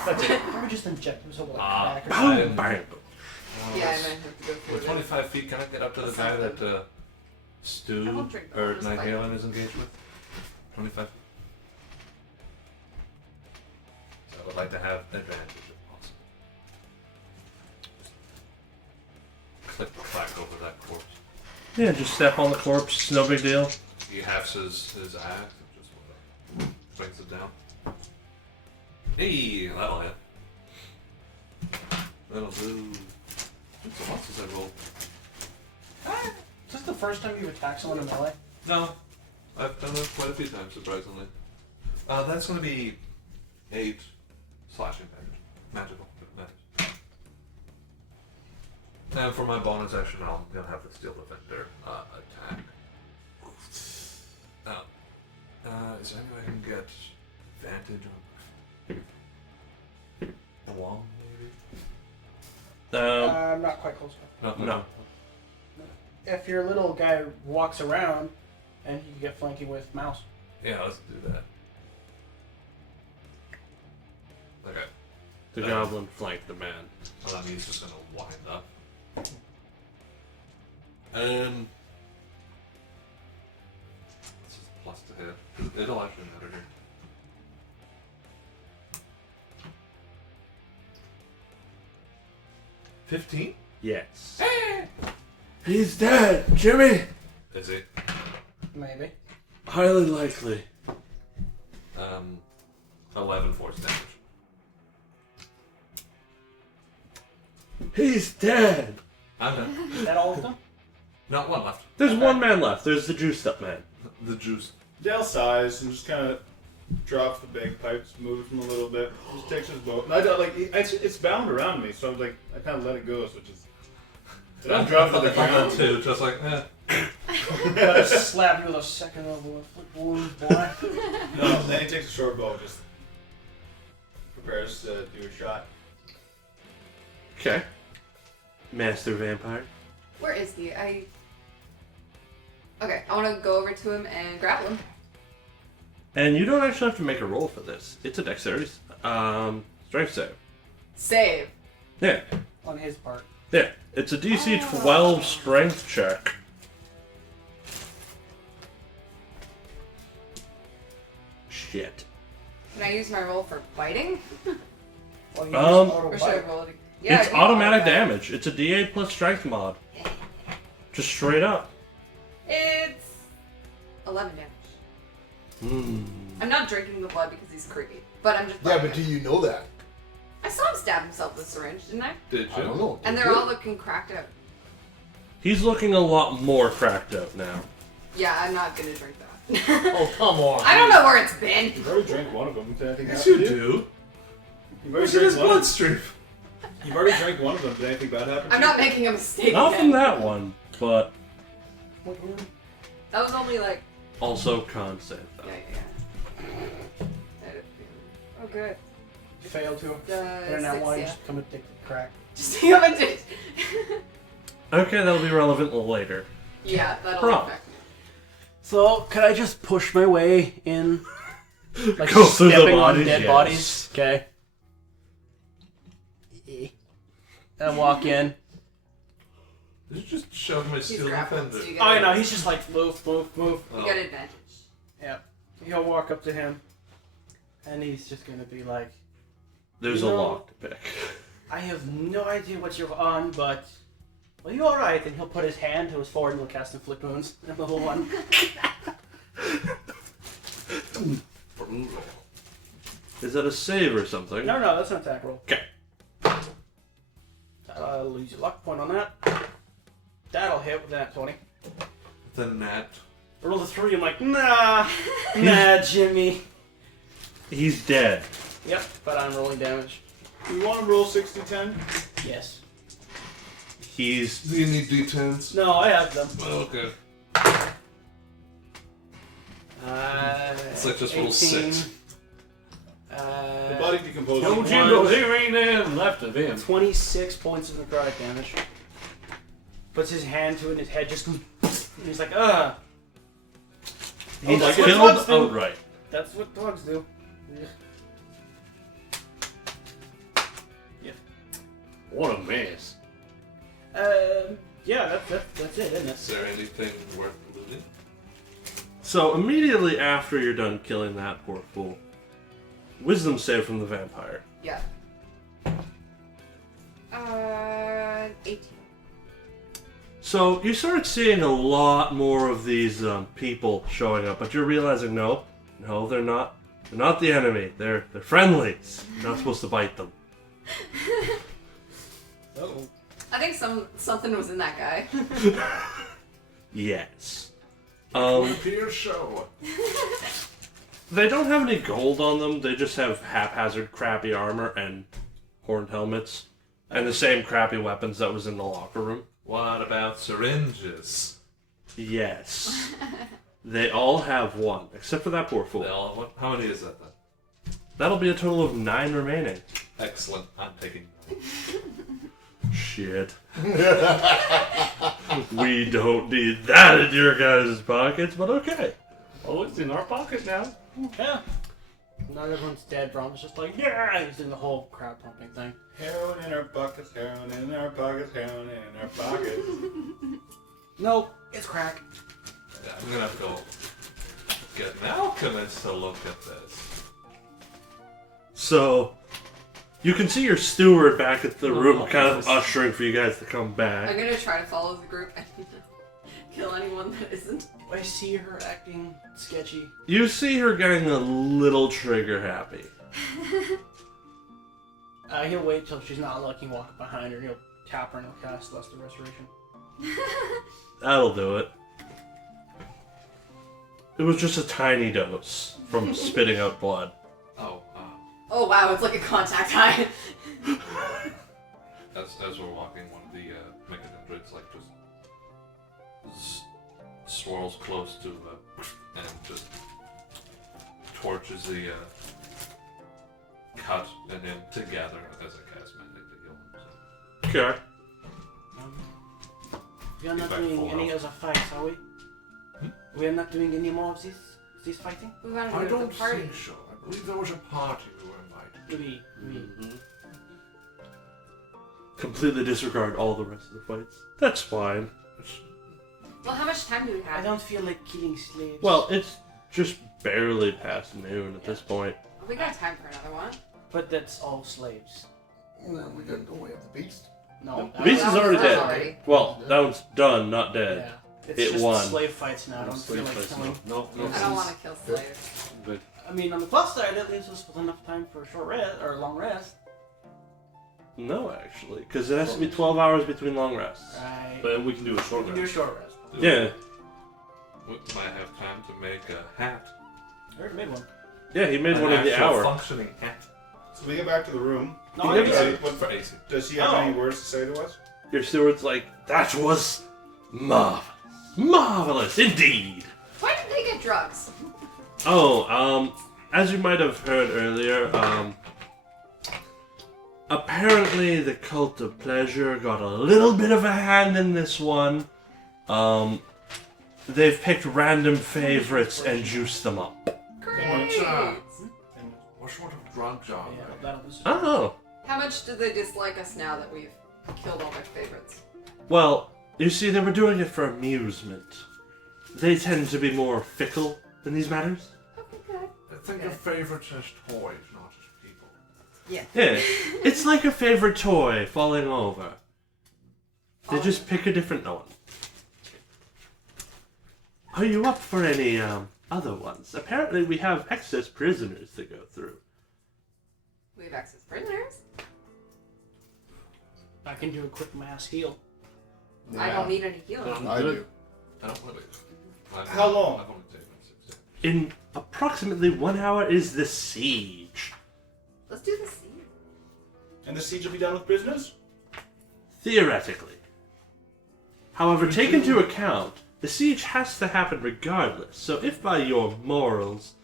Probably just inject himself with like crack or I something. Bang. Yeah, I might have to go through With that. 25 feet, can I get up to the guy that I Stu won't drink or bonus, like- Nighthalen is engaged with? 25. So I would like to have advantage if possible. Click clack over that corpse. Yeah, just step on the corpse, no big deal. He halves his axe and just brings it down. Hey, that'll hit. That'll do. It's a lot since I rolled. Is this the first time you've attacked someone in melee? No, I've done it quite a few times, surprisingly. That's going to be 8 slashing damage. Magical damage. And for my bonus action, I'm going to have the Steel Defender attack. Is there any way I can get vantage on the wall, maybe? I'm not quite close enough. No. If your little guy walks around, and you can get flanking with mouse. Yeah, let's do that. Okay. The goblin flanked the man. Well, then he's just gonna wind up. This is plus to hit. It'll actually matter here. $15? Yes. He's dead, Jimmy. Is he? Maybe. Highly likely. 11 force damage. He's dead. I'm done. Is that all of them? Not one left. There's one man left. There's the juiced up man. The juice. Dale sighs and just kind of drops the bagpipes, moves him a little bit, just takes his bow. And I don't, like it's bound around me, so I kind of let it go, so just. It doesn't drop to the ground too, just like I slap you with a second level wound, boy. No, then he takes a short bow, just prepares to do a shot. Okay. Master vampire. Where is he? Okay, I want to go over to him and grapple him. And you don't actually have to make a roll for this. It's a dexterity, strength save. Save. Yeah. On his part. Yeah. It's a DC 12 strength check. Shit. Can I use my roll for biting? Well, you use Or should I roll it? It's I can automatic roll it. damage. It's a D8 plus strength mod. Just straight up. It's 11 damage. I'm not drinking the blood because he's creepy, but I'm just. Yeah, biting but do him. you know that? I saw him stab himself with a syringe, didn't I? Did I you? don't know. And they're all looking cracked out. He's looking a lot more cracked out now. Yeah, I'm not gonna drink that. Oh, come on. I don't know where it's been. You've already drank one of them. Did anything Yes, happen you to you? do. You've already What's in his drank one. bloodstream? You've already drank one of them. Did anything bad happen to I'm you? not making a mistake. Not again. from that one, but That was only like. also con save though. Yeah. Oh, good. Failed to. The And now 6, one yeah. just become addicted to crack. Just think of it. Okay, that'll be relevant later. Yeah, that'll Braum. affect me. So, could I just push my way in? Like Go through the stepping on bodies, dead yes. bodies? Okay. And walk in. Did you just shove my He's steel grappling, defender? so you Oh, gotta, no, he's just like, move. you got advantage. Yep. He'll walk up to him. And he's just gonna be like, There's a No. lock to pick. I have no idea what you're on, but. Well, you alright? And he'll put his hand to his forehead and he'll cast Inflict Wounds. Level 1. Is that a save or something? No, that's an attack roll. Okay. I'll lose your luck point on that. That'll hit with that 20. The net. I rolled a 3, I'm like, nah, Jimmy. He's dead. Yep, but I'm rolling damage. You want to roll 60-10? Yes. He's Do you need d10s? No, I have them. Okay. It's like just roll 6. The body decomposes. No, Jimbo, there ain't nothing left of him. 26 points of necrotic damage. Puts his hand to it and his head just goes. And he's like, ugh. he's that's what killed dogs do. outright. That's what dogs do. What a mess. Yeah, that's it, isn't it? Is there anything worth looting? So immediately after you're done killing that poor fool, wisdom save from the vampire. Yeah. 18. So you start seeing a lot more of these people showing up, but you're realizing no, they're not. They're not the enemy. They're friendlies. You're not supposed to bite them. Uh-oh. I think something was in that guy. Yes. Peer show. They don't have any gold on them. They just have haphazard, crappy armor and horned helmets, and the same crappy weapons that was in the locker room. What about syringes? Yes. They all have one, except for that poor They fool. all have one? How many is that then? That'll be a total of 9 remaining. Excellent. I'm taking. Shit. We don't need that in your guys' pockets, but okay. Oh, it's in our pocket now. Yeah. Not everyone's dead. Braum's just like, yeah, he's doing the whole crowd pumping thing. Heroin in our pockets, heroin in our pockets, heroin in our pockets. Nope, it's crack. Yeah, I'm gonna have to go get an alchemist to look at this. So, you can see your steward back at the room, kind of ushering for you guys to come I'm back. gonna try to follow the group and kill anyone that isn't. I see her acting sketchy. You see her getting a little trigger happy. He'll wait till she's not looking, walk behind her, he'll tap her and he'll cast Lesser Restoration. That'll do it. It was just a tiny dose from spitting out blood. Oh, Oh wow, it's like a contact high. as we're walking, one of the mechadendrites like just swirls close to and just torches the cut and him together as I cast Mandate to heal him. So. Okay. We are not Back doing full any health. other fights, are we? We are not doing any more of this fighting? We want to I go to don't the party. think so. I believe there was a party we were invited. We. Completely disregard all the rest of the fights. That's fine. Well, how much time do we I have? don't feel like killing slaves. Well, it's just barely past noon at this point. We got time for another one. But that's all slaves. We didn't know we have the beast. No. The beast is already That was dead. already. Well, that one's done, not dead. Yeah. It's It just won. slave fights now. I don't feel like killing. No. I don't want to kill slaves. Good. I mean, on the plus side, it leaves us with enough time for a short rest or a long rest. No, actually, because it has to be 12 hours between long rests. Right. But we can do a short we can do a rest. short rest. Yeah, We might have time to make a hat. I already made one. yeah, he made An one in the actual hour. functioning hat. So we get back to the room. No, You I never already see- What, For AC. does he have Oh. any words to say to us? Your steward's like, that was marvelous. Marvelous, indeed. Why did they get drugs? Oh, as you might have heard earlier, apparently the Cult of Pleasure got a little bit of a hand in this one. They've picked random favorites and juiced them up. Great. What sort of drugs are Yeah, they? that was. Oh. How much do they dislike us now that we've killed all their favorites? Well, you see, they were doing it for amusement. They tend to be more fickle in these matters. Okay, good. I think of favorites as toys, not as people. Yeah. Yeah, it's like a favorite toy falling over. They just pick a different one. Are you up for any other ones? Apparently we have excess prisoners to go through. We have access prisoners. I can do a quick mass heal. I don't need any healing. I do. I don't really. How long? I've only taken 6 days. In approximately 1 hour is the siege. Let's do the siege. And the siege will be done with prisoners? Theoretically. However, take into account, the siege has to happen regardless. So if by your morals,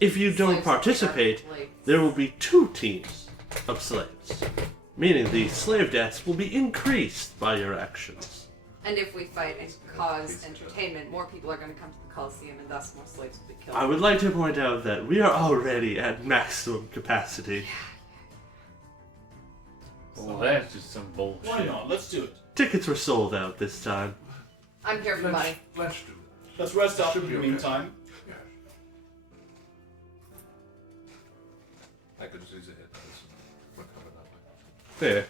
if you don't Slaves participate, are like- there will be 2 teams of slaves. Meaning the slave deaths will be increased by your actions. And if we fight and cause entertainment, more people are going to come to the Colosseum, and thus more slaves will be killed. I would like to point out that we are already at maximum capacity. Well, that's just some bullshit. Why not? Let's do it. Tickets were sold out this time. I'm here for money. Let's do that. Let's rest up Should in be the okay. meantime. Yes. I could just use a hit. We're covered that way. Yeah,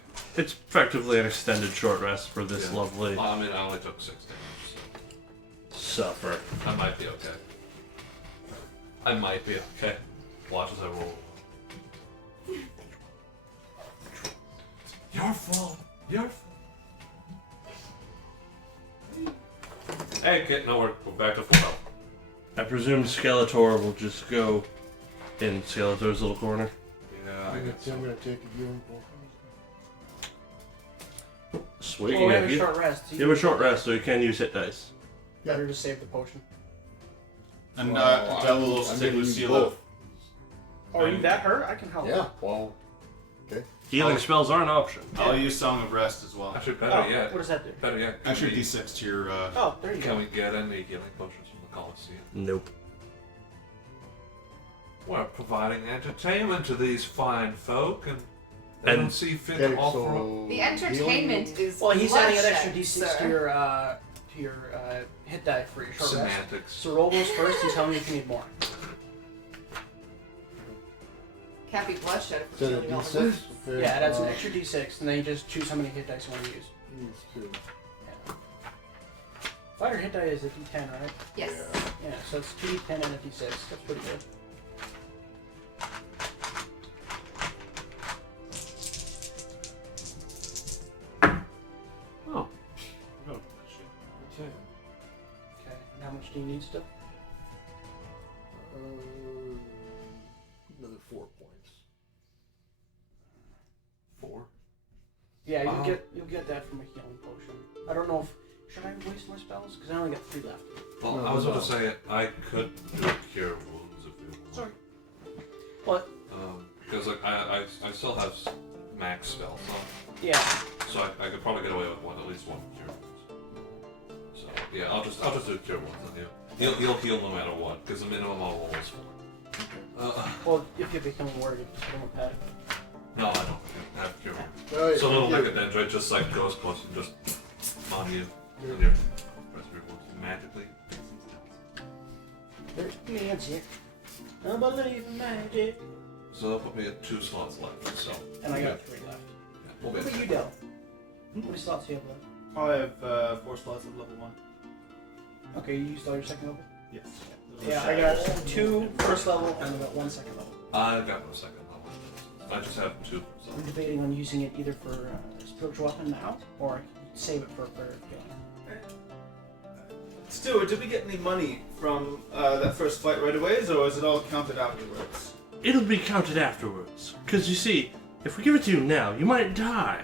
it's effectively an extended short rest for this Yeah. lovely Well, I mean, I only took 6 damage, suffer. so I might be okay. I might be okay. Watch as I roll. Your fault. Your fault. Hey, kid, no, we're back to full health. I presume Skeletor will just go in Skeletor's little corner. Yeah, I guess so. I'm gonna take a healing potion. Sweet. Well, we have a you short rest. have a short rest, so you can use hit dice. Better to save the potion. And Well, Del will I'm also take gonna use Lucilla. both. Oh, are you that hurt? I can help. Yeah, well, Healing spells are an option. I'll use Song of Rest as well. Actually, Oh, better yet. what does that do? Better yet. can Actually, we- D6 to your. Oh, there you Can go. we get any healing potions from the Colosseum? Nope. We're providing entertainment to these fine folk, and they And- don't see fit okay, to offer up. so The entertainment is. Well, he's adding an bloodshed, extra d6 sir. to your hit die for your short rest. Semantics. So roll those first and tell me if you need more. Can't be bloodshed if is we're that a healing all the D6? wounds. Okay, Yeah, that's an extra d6, and then you just choose how many hit dice you want to use. These two. Yeah. Fighter hit die is a d10, right? Yes. Yeah, so it's 2d10 and a d6. That's pretty good. Oh. Okay, and how much do you need still? Another 4 points. 4. Yeah, you'll get that from a healing potion. I don't know if should I waste my spells because I only got 3 left. Well, No, I was no. about to say I could do cure wounds if you want. Sorry. What? Because like I still have max spells on, Yeah. so I could probably get away with at least one cure wounds. So yeah, I'll just do cure wounds on you. You'll heal no matter what, because the minimum I'll roll is 4. Well, if you have a healing word, you can just put them pad. No, I don't have cure wounds. Alright, So little thank like you. a dendrite just like goes close and just on you and your rest of your wounds magically. There's magic. I believe in magic. So that'll put me at 2 slots left. So And I got 3 left. yeah, we'll What be about you, Del? How many slots do you have left? I have 4 slots of level 1. Okay, you used all your second level? Yes. Yeah, I got 2 first level and I got 1 second level. I've got no second level. I just have 2. So. I'm debating on using it either for spiritual weapon now, or I can save it for healing. Stuart, did we get any money from that first fight right away, or is it all counted afterwards? It'll be counted afterwards. Because you see, if we give it to you now, you might die.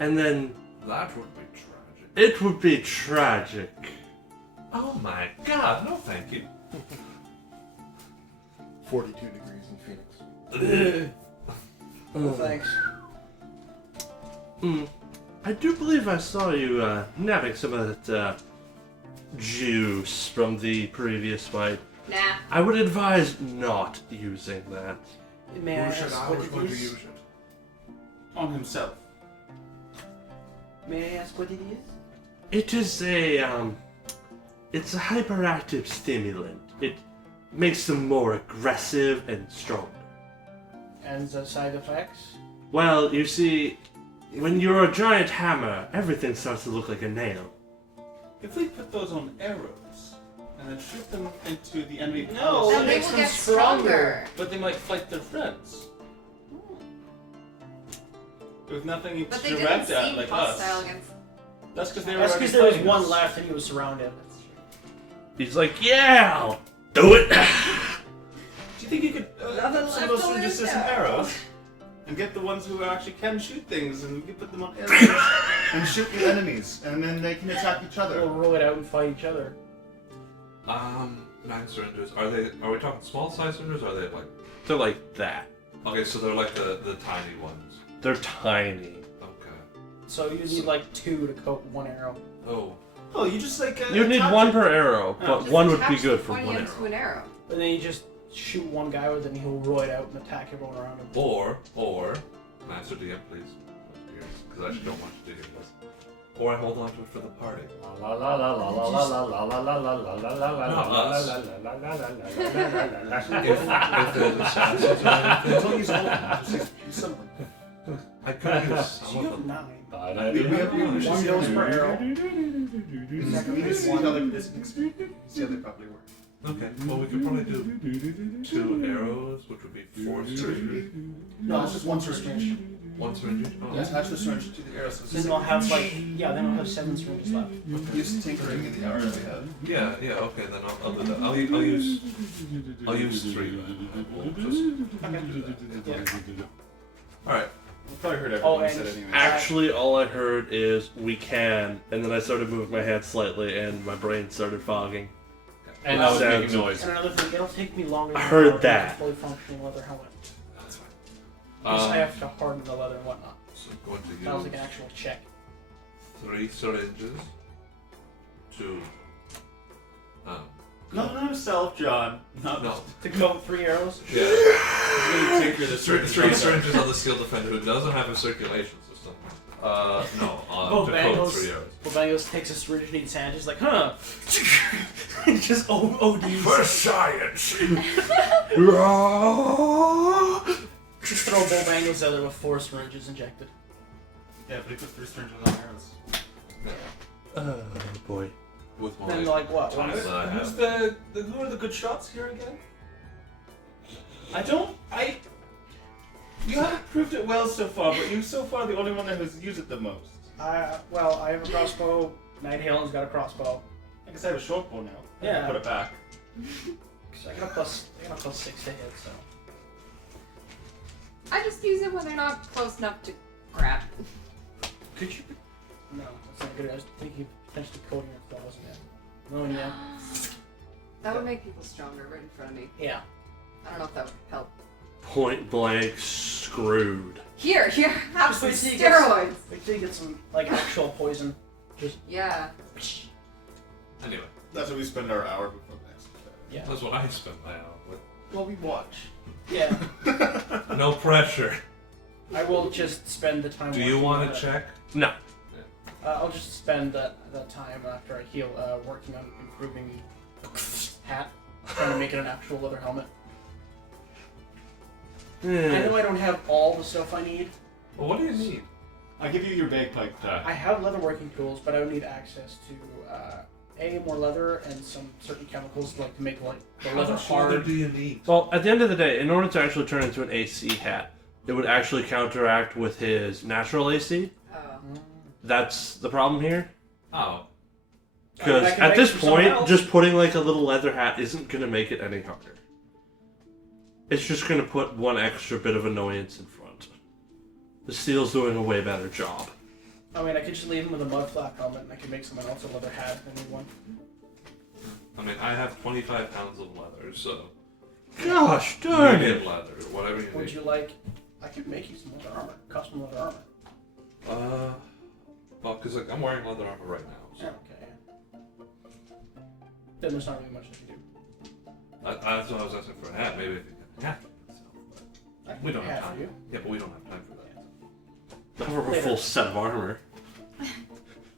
And then That would be tragic. it would be tragic. Oh my god, no thank you. 42 degrees in Phoenix. Oh, thanks. I do believe I saw you nabbing some of that juice from the previous fight. Nah. I would advise not using that. May I Who should ask I what was it going to is? use it? On himself. May I ask what it is? It is it's a hyperactive stimulant. It makes them more aggressive and stronger. And the side effects? Well, you see, when you're a giant hammer, everything starts to look like a nail. If we put those on arrows and then shoot them into the enemy No, palisades, Then they makes will them get stronger. stronger. but they might fight their friends. With nothing But to they didn't direct at seem like hostile us. against. That's because they were That's already because there was fighting one us. left and he was surrounded. He's like, yeah, I'll do it. Do you think you could Nothing put some of left those to through lose just some now. arrows and get the ones who actually can shoot things and we can put them on arrows and shoot the enemies and then they can attack each We'll other. roll it out and fight each other. 9 cylinders. Are we talking small size cylinders or are they like They're like that. okay, so they're like the tiny ones. They're tiny. Okay. So you need like 2 to coat 1 arrow. Oh. Oh, you just like You need attach one it. per arrow, but Just one would be attach good the for one pointy end arrow. to an arrow. And then you just shoot one guy with it and he'll roll it out and attack everyone around him. Or Master DM, please. Because I actually don't want to do this. Or I hold on to it for the party. La la la la la la la la la la la la la la la Not la us. la la la la la. If there's assassins or anything, Don't use all of them. Just use some of them. I could use So some you of have them. 9. We have One dose per arrow. We just see how see how they probably work. Okay, well we could probably do 2 arrows, which would be 4 syringes. No, it's just one per syringe. 1 syringe? Oh. Attach the syringe to the arrow so Then they'll have like, yeah, then I'll have 7 syringes left. use tinkering in the arrow we have. Yeah, okay, then I'll do that. I'll use 3 then. We'll just do that. Alright. You probably heard Oh, everything I and said anyway. Actually, all I heard is we can, and then I started moving my head slightly, and my brain started fogging. Okay. And I was Sounds- making noise. And another thing, it'll take me longer I than heard an hour to make that. a fully functioning leather helmet. That's fine. Because I have to harden the leather and whatnot. So I'm going to That was like use an actual check. 3 syringes to Not himself, John. Not no. To go 3 arrows? Yeah. really tinker the Three syringes on the Steel Defender who doesn't have a circulation system. No, Oh, to coat Bangles. 3 arrows. Bangles takes a syringe in each hand, he's like, huh? Just ODs. For science! Just throw Bo Bangles out there with 4 syringes injected. Yeah, but he put 3 syringes on arrows. Oh boy. With my Then like what? One times that I Who's have. who are the good shots here again? You haven't proved it well so far, but you so far the only one that has used it the most. Well, I have a crossbow. Nighthalen's got a crossbow. I guess I have a short bow now. I Yeah. can put it back. So I got a plus 6 to hit, so. I just use it when they're not close enough to grab. Could you? No, that's not good. I was thinking of potentially coating your claws in it. Oh, yeah. That would make people stronger right in front of me. Yeah. I don't know if that would help. Point blank screwed. Here, have some Just wait till you get steroids. Wait till you get some, like, actual poison. Yeah. Anyway, That's what we spend our hour before next. Yeah. that's what I spent my hour with. Well, we watch. Yeah. No pressure. I will just spend the time. Do you working want on to it. check? No. I'll just spend that time after I heal working on improving hat, trying to make it an actual leather helmet. I know I don't have all the stuff I need. Well, what do you need? I give you your bagpipe back. I have leather working tools, but I would need access to more leather and some certain chemicals like to make like the How leather much leather hard. do you need? Well, at the end of the day, in order to actually turn into an AC hat, it would actually counteract with his natural AC. Oh. That's the problem here. Oh. Because I can at make this for someone point, else. just putting like a little leather hat isn't going to make it any harder. It's just going to put one extra bit of annoyance in front. The steel's doing a way better job. I mean, I could just leave him with a mud flap helmet, and I could make someone else a leather hat if they need one. I mean, I have 25 pounds of leather, so. Gosh darn Medium it! leather, whatever you Would need. you like? I could make you some leather armor, custom leather armor. Well, because like, I'm wearing leather armor right now. So. Okay. Then there's not really much I can do. That's what I was asking for a hat. Maybe if you can hat for myself. I can We don't make a have hat for time. you. Yeah, but we don't have time for that. Not for a Later. full set of armor.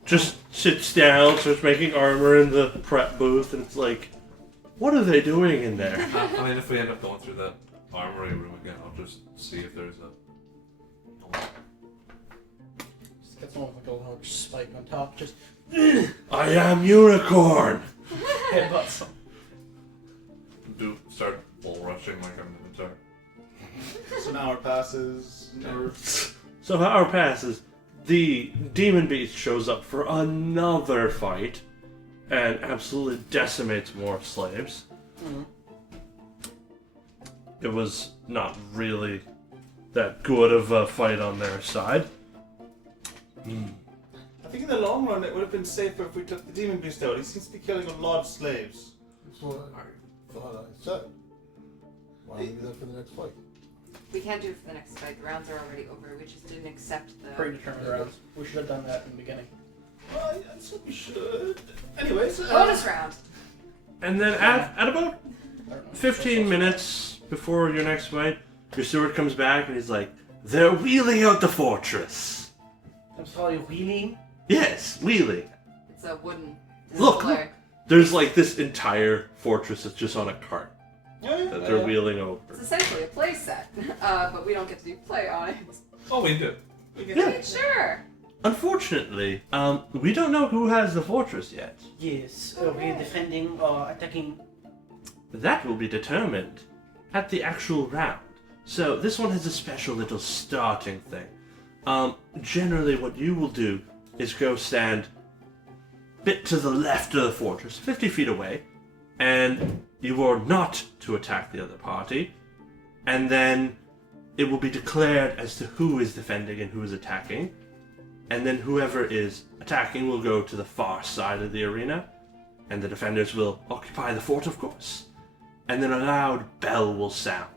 Just sits down, starts making armor in the prep booth, and it's like, what are they doing in there? I mean, if we end up going through that armory room again, I'll just see if there's a. Just get someone with like a large spike on top, just I am unicorn. headbutt some. Start bull rushing like I'm Minotaur. So an hour passes. Or So an hour passes. The demon beast shows up for another fight and absolutely decimates more slaves. Mhm. It was not really that good of a fight on their side. I think in the long run it would have been safer if we took the demon beast out. He seems to be killing a lot of slaves. That's what I thought I said. Why don't we do that for the next fight? We can't do it for the next fight. The rounds are already over. We just didn't accept the. Predetermined rounds. We should have done that in the beginning. Well, I said we should. Anyways, Bonus round. And then at about I don't know. 15 minutes before your next fight, your steward comes back and he's like, they're wheeling out the fortress. I'm sorry, wheeling. Yes, wheeling. It's a wooden. Look, pillar. There's like this entire fortress that's just on a cart that they're wheeling It's over. essentially a play set, but we don't get to do play on it. Oh, we do. Yeah. Sure. Unfortunately, we don't know who has the fortress yet. Yes, we're defending, attacking. That will be determined at the actual round. So this one has a special little starting thing. Generally what you will do is go stand a bit to the left of the fortress, 50 feet away, and you are not to attack the other party, and then it will be declared as to who is defending and who is attacking, and then whoever is attacking will go to the far side of the arena, and the defenders will occupy the fort, of course. And then a loud bell will sound.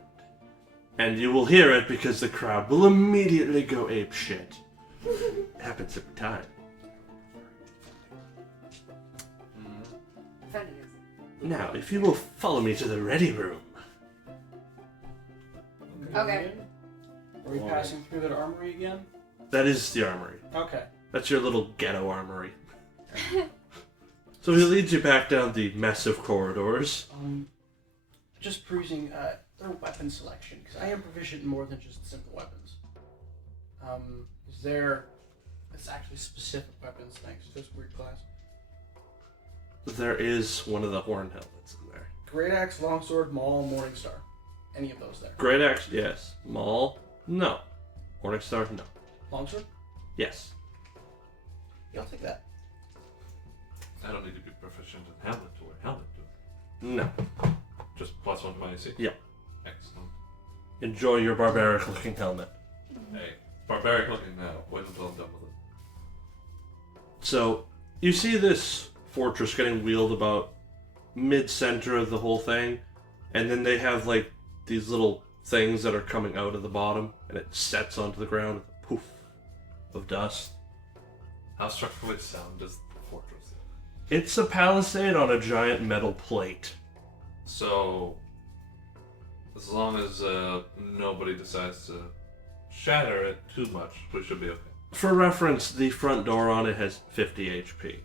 And you will hear it because the crowd will immediately go ape shit. It happens every time. Now, if you will follow me to the ready room. Okay. Are we passing through that armory again? That is the armory. Okay. That's your little ghetto armory. So he leads you back down the massive corridors. Just perusing their weapon selection, because I am proficient in more than just simple weapons. Is there... It's actually specific weapons, thanks to this weird class. There is one of the horn helmets in there. Great Axe, Longsword, Maul, Morningstar. Any of those there. Great Axe, yes. Maul, no. Morningstar, no. Longsword? Yes. Yeah, I'll take that. I don't need to be proficient in helmet to wear helmet, do No. I? Just +1 to my AC? Yeah. Excellent. Enjoy your barbaric looking helmet. Hey, barbaric looking now. Wait until I'm done with it. So, you see this fortress getting wheeled about mid-center of the whole thing, and then they have like these little things that are coming out of the bottom, and it sets onto the ground with a poof of dust. How structurally sound is the fortress? It's a palisade on a giant metal plate. So, as long as nobody decides to shatter it too much, we should be okay. For reference, the front door on it has 50 HP.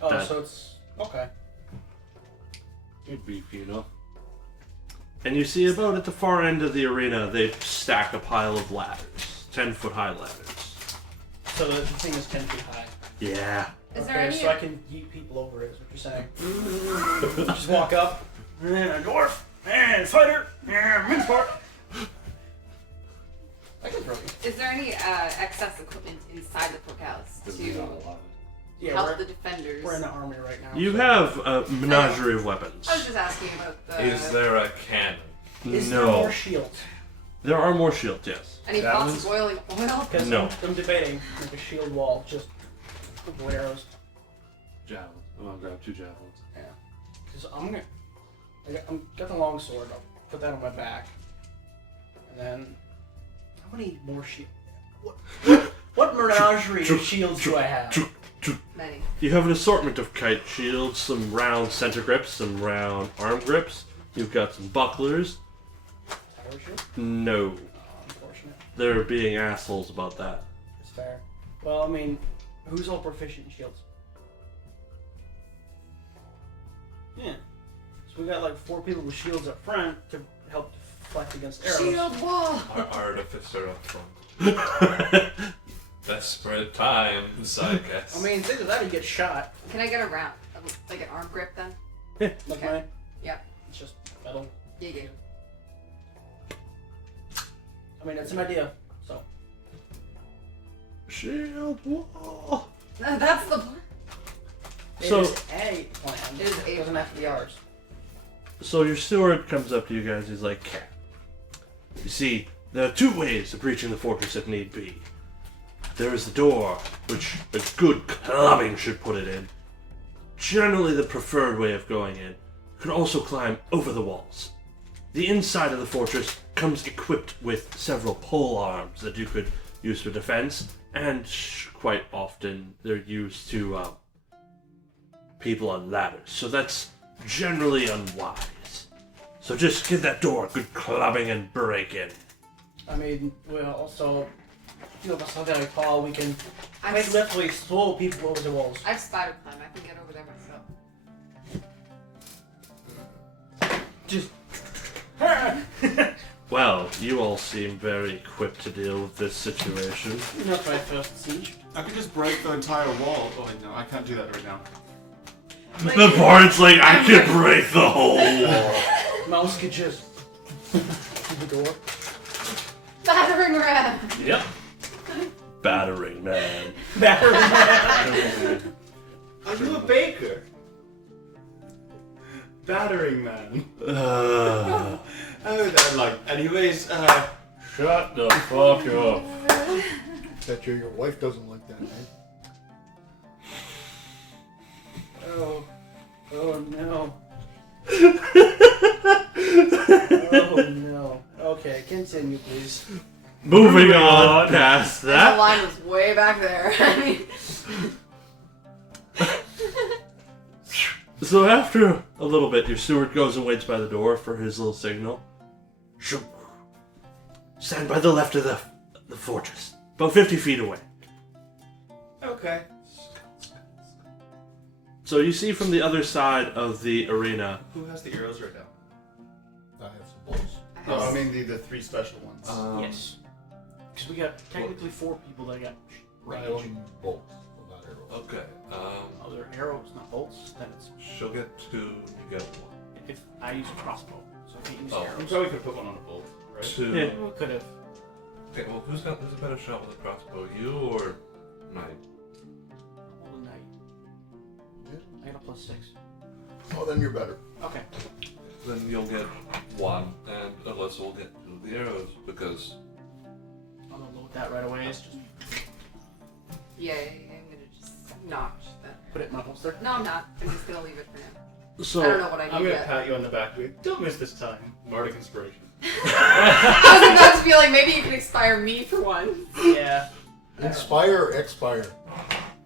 Oh, That- so it's... Okay. You're beefy enough. And you see about at the far end of the arena, they stack a pile of ladders. 10-foot high ladders. So the thing is 10 feet high. Yeah. Is there Okay, any? so I can yeet people over it, is what you're saying. Just walk up, and then a dwarf, and fighter, and Minotaur. I can throw you. Is there any excess equipment inside the Portcullis to Yeah, help the defenders? we're in the army right now. You so- have a menagerie of weapons. I was just asking about the. Is there a cannon? Is there No. more shields? There are more shields, yes. Any pots of boiling oil? Because No. I'm debating like a shield wall, just with arrows. Javelins. I'm gonna grab 2 javelins. Yeah. Because I'm got the long sword. I'll put that on my back, and then how many more shields? What menagerie of shields do I have? Many. You have an assortment of kite shields, some round center grips, some round arm grips. You've got some bucklers. Arrow shield? No. Oh, unfortunate. They're being assholes about that. It's fair. Well, I mean, who's all proficient in shields? Yeah. So we got like 4 people with shields up front to help deflect against arrows. Shield wall. Our artificer up front. Desperate times, I guess. I mean, think of that, you get shot. Can I get a round, like an arm grip then? Like Okay. mine. Yep. It's just metal. Yeah, yeah. I mean, it's an idea. So. Shield wall. That's the plan. So- it is a plan. It is a doesn't have to be plan. ours. So your steward comes up to you guys. He's like, you see, there are 2 ways of breaching the fortress if need be. There is the door, which a good clubbing should put it in. Generally the preferred way of going in. You could also climb over the walls. The inside of the fortress comes equipped with several pole arms that you could use for defense, and quite often they're used to people on ladders. So that's generally unwise. So just give that door a good clubbing and break in. I mean, we'll also, by something like Paul, we can I've, quite literally throw people over the walls. I've spider climb. I can get over there myself. Just. Well, you all seem very equipped to deal with this situation. Not my first siege. I could just break the entire wall. Oh wait, no, I can't do that right now. The part's like, I could break the whole wall. Mouse could just. through the door. Battering ram. Yep. Battering man. Battering. Are you a baker? Battering man. Uh, Oh, that like. Anyways, Shut the fuck up. Bet your wife doesn't like that, eh? Oh. no. Oh no. Okay, continue, please. Moving on past And the that. line was way back there. I mean, So after a little bit, your steward goes and waits by the door for his little signal. Shoo. Stand by the left of the fortress, about 50 feet away. Okay. So you see from the other side of the arena. Who has the arrows right now? I have some bolts. No, I mean the three special ones. Yes. Because we got technically 4 people that got I range. own bolts, not arrows. Okay. Other arrows, not bolts. Then it's She'll get 2. You get 1. if I use a crossbow. So if you use Oh. You arrows, probably could put one on a bolt, right? 2. Yeah. we could have. Okay. Well, who's a better shot with a crossbow? You or Knight? Hold a night. I got a +6. Oh, then you're better. Okay. Then you'll get 1, and Alyssa will get 2 of the arrows because. I'm gonna load that right away. It's just yeah, I'm gonna just notch that. put it in my holster. No, I'm not. I'm just gonna leave it for now. So I don't know what I I'm need gonna yet. pat you on the back. Don't miss this time. Bardic inspiration. I was about to be like, maybe you can inspire me for one. Yeah. Inspire or expire?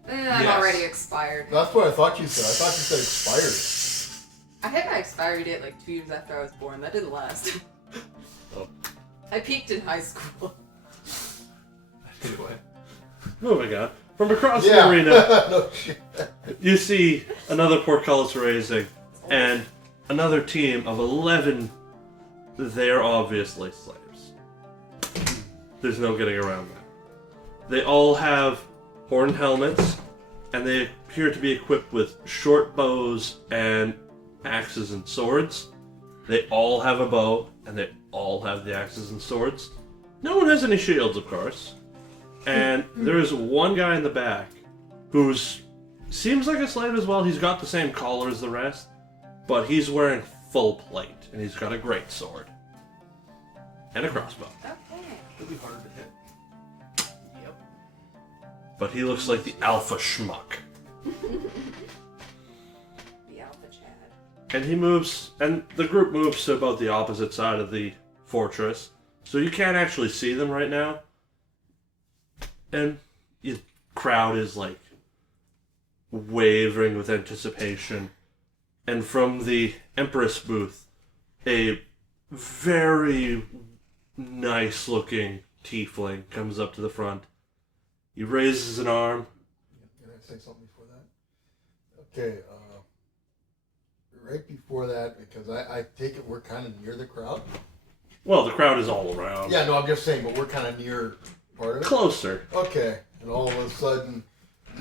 I'm Yes. already expired. That's what I thought you said. I thought you said expired. I had my expiry date like 2 years after I was born. That didn't last. Oh. I peaked in high school. Anyway. moving on. From across the Yeah. arena, No shit. you see another portcullis raising, and another team of 11. They're obviously slaves. There's no getting around that. They all have horned helmets, and they appear to be equipped with short bows and axes and swords. They all have a bow, and they all have the axes and swords. No one has any shields, of course. And there is one guy in the back who's seems like a slave as well. He's got the same collar as the rest, but he's wearing full plate, and he's got a great sword and a crossbow. Okay. It'll be harder to hit. Yep. But he looks like the alpha schmuck. The Alpha Chad. And he moves, and the group moves to about the opposite side of the fortress, so you can't actually see them right now. And the crowd is like wavering with anticipation. And from the Empress booth, a very nice looking tiefling comes up to the front. He raises an arm. Can I say something before that? Okay, right before that, because I take it we're kind of near the crowd. Well, the crowd is all around. Yeah, no, I'm just saying, but we're kind of near part of it. Closer. Okay, and all of a sudden,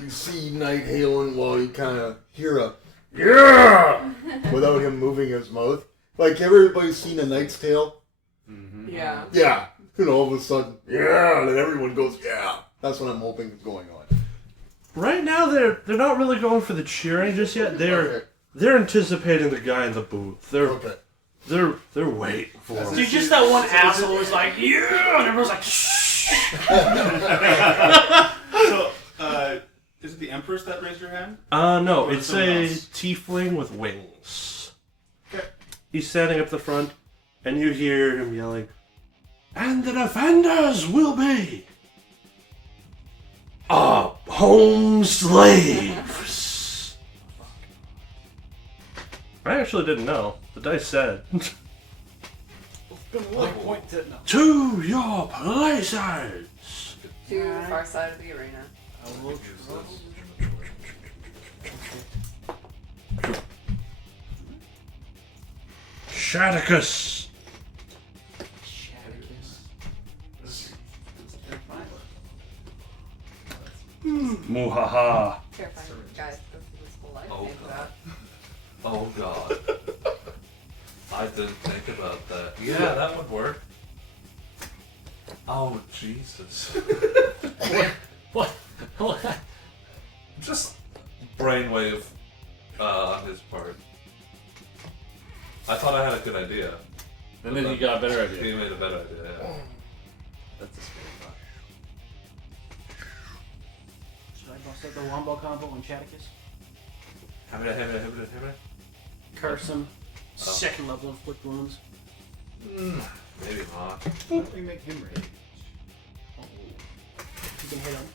you see Nighthalen while you kind of hear a yeah without him moving his mouth. Like everybody's seen A Knight's Tale. Mm-hmm. Yeah. Yeah, and all of a sudden, yeah, and then everyone goes, yeah. That's what I'm hoping is going on. Right now, they're not really going for the cheering just yet. They're anticipating the guy in the booth. Okay. They're waiting for him. Dude, just that one asshole was like, yeah, and everyone's like, shh. So, is it the Empress that raised your hand? No, Or it's someone a else? tiefling with wings. Okay. He's standing up the front, and you hear him yelling, "And the defenders will be home slaves." I actually didn't know. The dice said, Point to no. "To your places." To the far side of the arena. I will Shaticus. Muhaha. Terrifying guys go through this whole life. Oh, Think God. about. Oh god. I didn't think about that. Yeah, that would work. Oh Jesus. What? What? Just brainwave on his part. I thought I had a good idea. And then you got a better He idea. made a better idea, yeah. That's a scary thought. Should I bust out the wombo combo on Chaticus? Hammer. Curse him. Second level inflict wounds. Maybe not. Why don't we make him rage? You can hit him.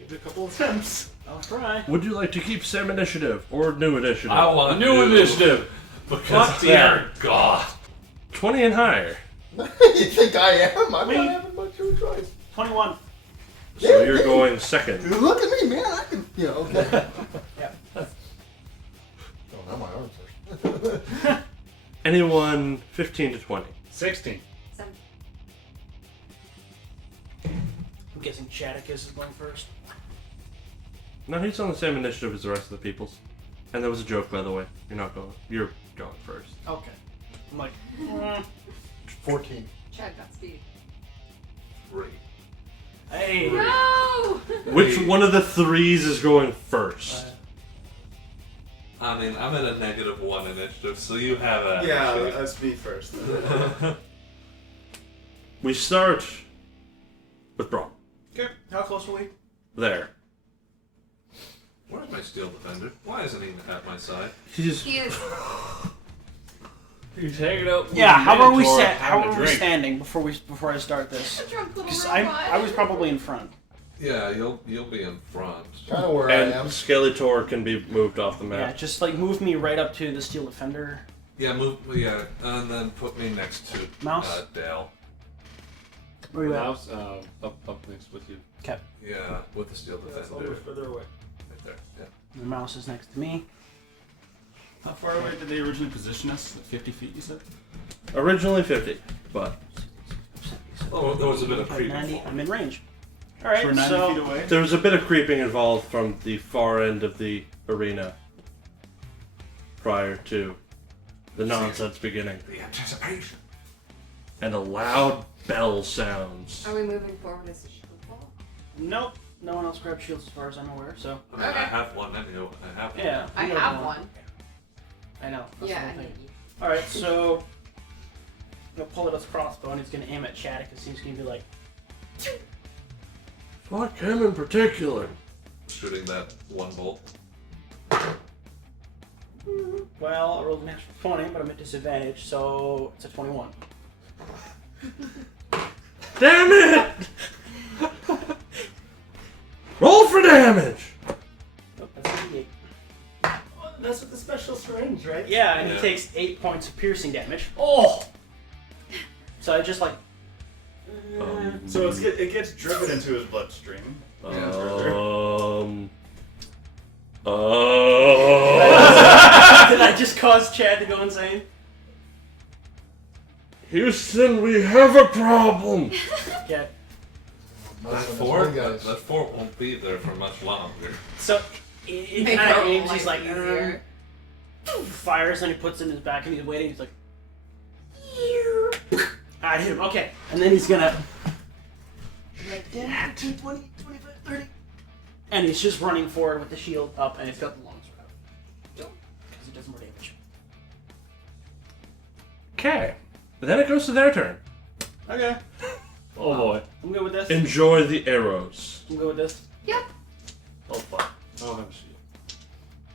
Give it a couple attempts. I'll try. Would you like to keep same initiative or new initiative? I want New initiative. Because Fuck dear yeah. God. 20 and higher. You think I am? I'm not having much of a choice. 21. So you're going second. Look at me, man. I can, okay. Yeah. Oh, now my arm first. Anyone 15 to 20? 16. I'm guessing Chatticus is going first. No, he's on the same initiative as the rest of the peoples. And that was a joke, by the way. You're going first. Okay. I'm like, 14. Chad got speed. 3. hey. No! Which one of the threes is going first? I mean, I'm at a -1 initiative, so you have a. Yeah, that's me first. We start with Braum. Okay. How close are we? There. Where's my steel defender? Why isn't he at my side? He is. He's hanging out. Yeah. How are we Minotaur How having a are we drink. standing before I start this? A drunk little Because robot. I was probably in front. Yeah, you'll be in front. Kind of where And I am. Skeletal can be moved off the Yeah. map. Just like move me right up to the steel defender. Yeah, move. Yeah, and then put me next to Mouse? Dale. Where are you at? Mouse, up next with you. Okay. Yeah, with the steel defender. further away. Right there. Yeah. The mouse is next to me. How far away did they originally position us? 50 feet, you said? Originally 50, but Oh, there was a bit of creeping. 90. I'm in range. All right. We're 90 so feet away? there was a bit of creeping involved from the far end of the arena prior to the nonsense beginning. The anticipation. And a loud bell sounds. Are we moving forward as a shield wall? nope. No one else grabbed shields as far as I'm aware. So I mean, Okay. I have one anyway. I have one. yeah. I you have one. I know. That's Yeah, the I whole need thing. you. All right. So he'll pull out his crossbow and he's gonna aim at Chatticus. He's gonna be like, Fuck him in particular. Shooting that one bolt. well, I rolled a natural 20, but I'm at disadvantage, so it's a 21. Damn it! Roll for damage! Nope, that's an 8. That's with the special syringe, right? Yeah, and Yeah. he takes 8 points of piercing damage. Oh! So I just like. So it gets driven into his bloodstream. Did I just cause Chad to go insane? Houston, we have a problem! Yeah. That four won't be there for much longer. So he Make kind our of aims. life He's like, easier. fires, and he puts it in his back, and he's waiting. He's like, I hit him. Okay, and then he's gonna. Like 10, 15, 20, 25, 30. And he's just running forward with the shield up, and it's got the long sword out. Because it does more damage. Okay. Then it goes to their turn. Okay. Oh boy. I'm good with this. Enjoy the arrows. I'm good with this. Yep. Oh fuck. I don't have a shield.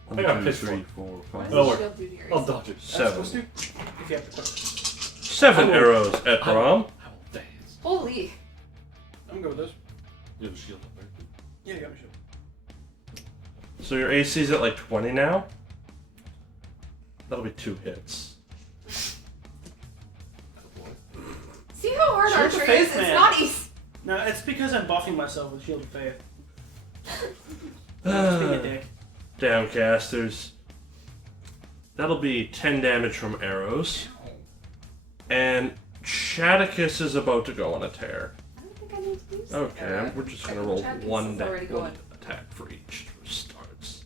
One, I got a two, pitchfork. 3, 4, What 5. does Oh, the wait. shield do to your I'll AC? dodge it. That's supposed to. 7. If you have to put it. 7 arrows at Braum. I will dance. Holy. I'm good with this. You have a shield up there. Yeah, you got my shield. So your AC's at like 20 now? That'll be 2 hits. See how hard Shield of archery Faith, is? man. It's not easy. No, it's because I'm buffing myself with Shield of Faith. I'm just being a dick. Downcasters. That'll be 10 damage from arrows. And Chatticus is about to go on a tear. I don't think I need to use Okay, we're just gonna roll Chatticus one is already going. attack for each starts.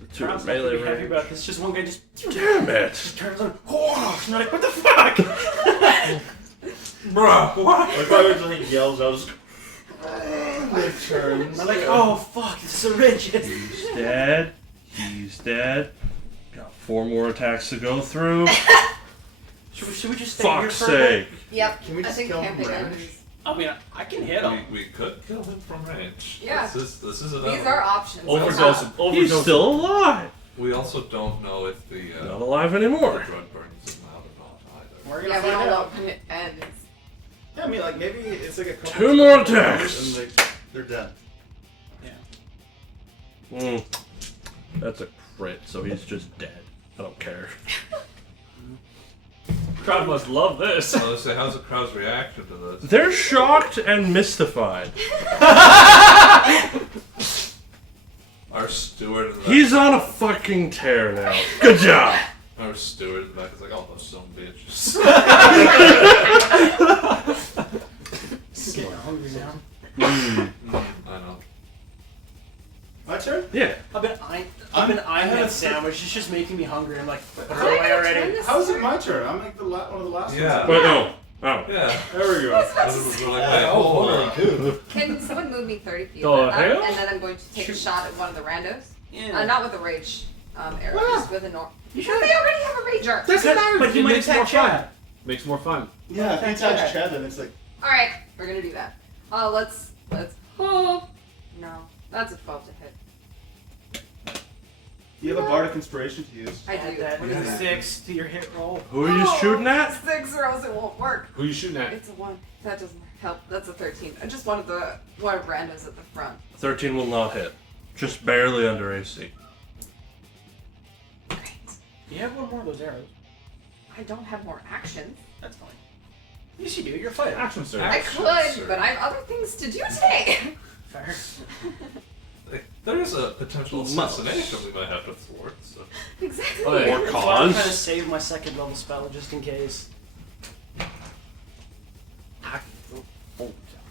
The 2 Charles, in I melee could be happy range. about this. Just one guy just Damn it! turns on. Oh, I'm like, what the fuck? Bruh, what? Like I was like yells out. It turns. I'm like, oh fuck, it's so rigid. He's dead. He's dead. Got 4 more attacks to go through. Should we just stay here Fuck's for a bit? sake. Yep. Can we I just think kill him camping from items. range? I mean, I can hit him. We could kill him from range. Yeah. This is These are options. Overdose him. He's Overdose still alive. We also don't know if the Not alive anymore. drug burns him out or not either. We're gonna Yeah, we find don't know out. when it ends. Yeah, I mean, like maybe it's like a couple. 2 more attacks. And like they're dead. Mm. That's a crit, so he's just dead. I don't care. Crowd must love this. I was say, how's the crowd's reaction to this? They're shocked and mystified. Our steward in the back, He's on a fucking tear now. Good job. our steward in the back is like, oh, those some bitches. Getting hungry now. I know. My turn. Yeah. I've been eyeing that sandwich. It's just making me hungry. I'm like, Did throw I away get to already. turn this How is it turn? my turn? I'm like one of the last Yeah. ones. Wait, no. Oh. Yeah. There we go. We're like, wait, I was hold wondering on. too. Can someone move me 30 feet? The from that? hell? And then I'm going to take a shot at one of the randos. Yeah. Not with a rage arrow, just with a normal. You Because should. they already have a rager. Doesn't matter. But he It might makes more attack fun. Chad. Makes more fun. Yeah, if he attacks Chad, then it's like. Alright, we're gonna do that. Let's hope. No, that's a 12 to hit. You have a bardic inspiration to use. I Add do. that What is that? 6 to your hit roll. Who are you shooting at? 6 or else it won't work. Who you shooting at? It's a 1. That doesn't help. That's a 13. I just wanted one of randos at the front. 13 will not hit. Just barely under AC. Great. You have one more of those arrows. I don't have more actions. That's fine. Yes, you do. You're a fighter. Action surge. I could, but I have other things to do today. Fair. There is a potential assassination we might have to thwart. So. Exactly. Oh, yeah. Or That's why I'm trying to cause. save my second level spell just in case.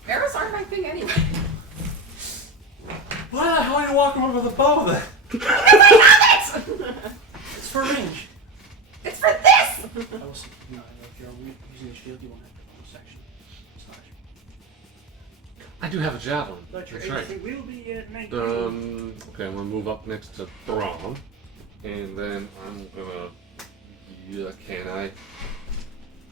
Arrows aren't my thing anyway. Why the hell are you walking over the bow then? I have it! It's for range. It's for this! I was no, if you're using the shield, you won't have to bonus section. I do have a javelin. But your That's right. AC will be at 19. Okay, I'm gonna move up next to Braum, and then I'm gonna. Yeah, can I?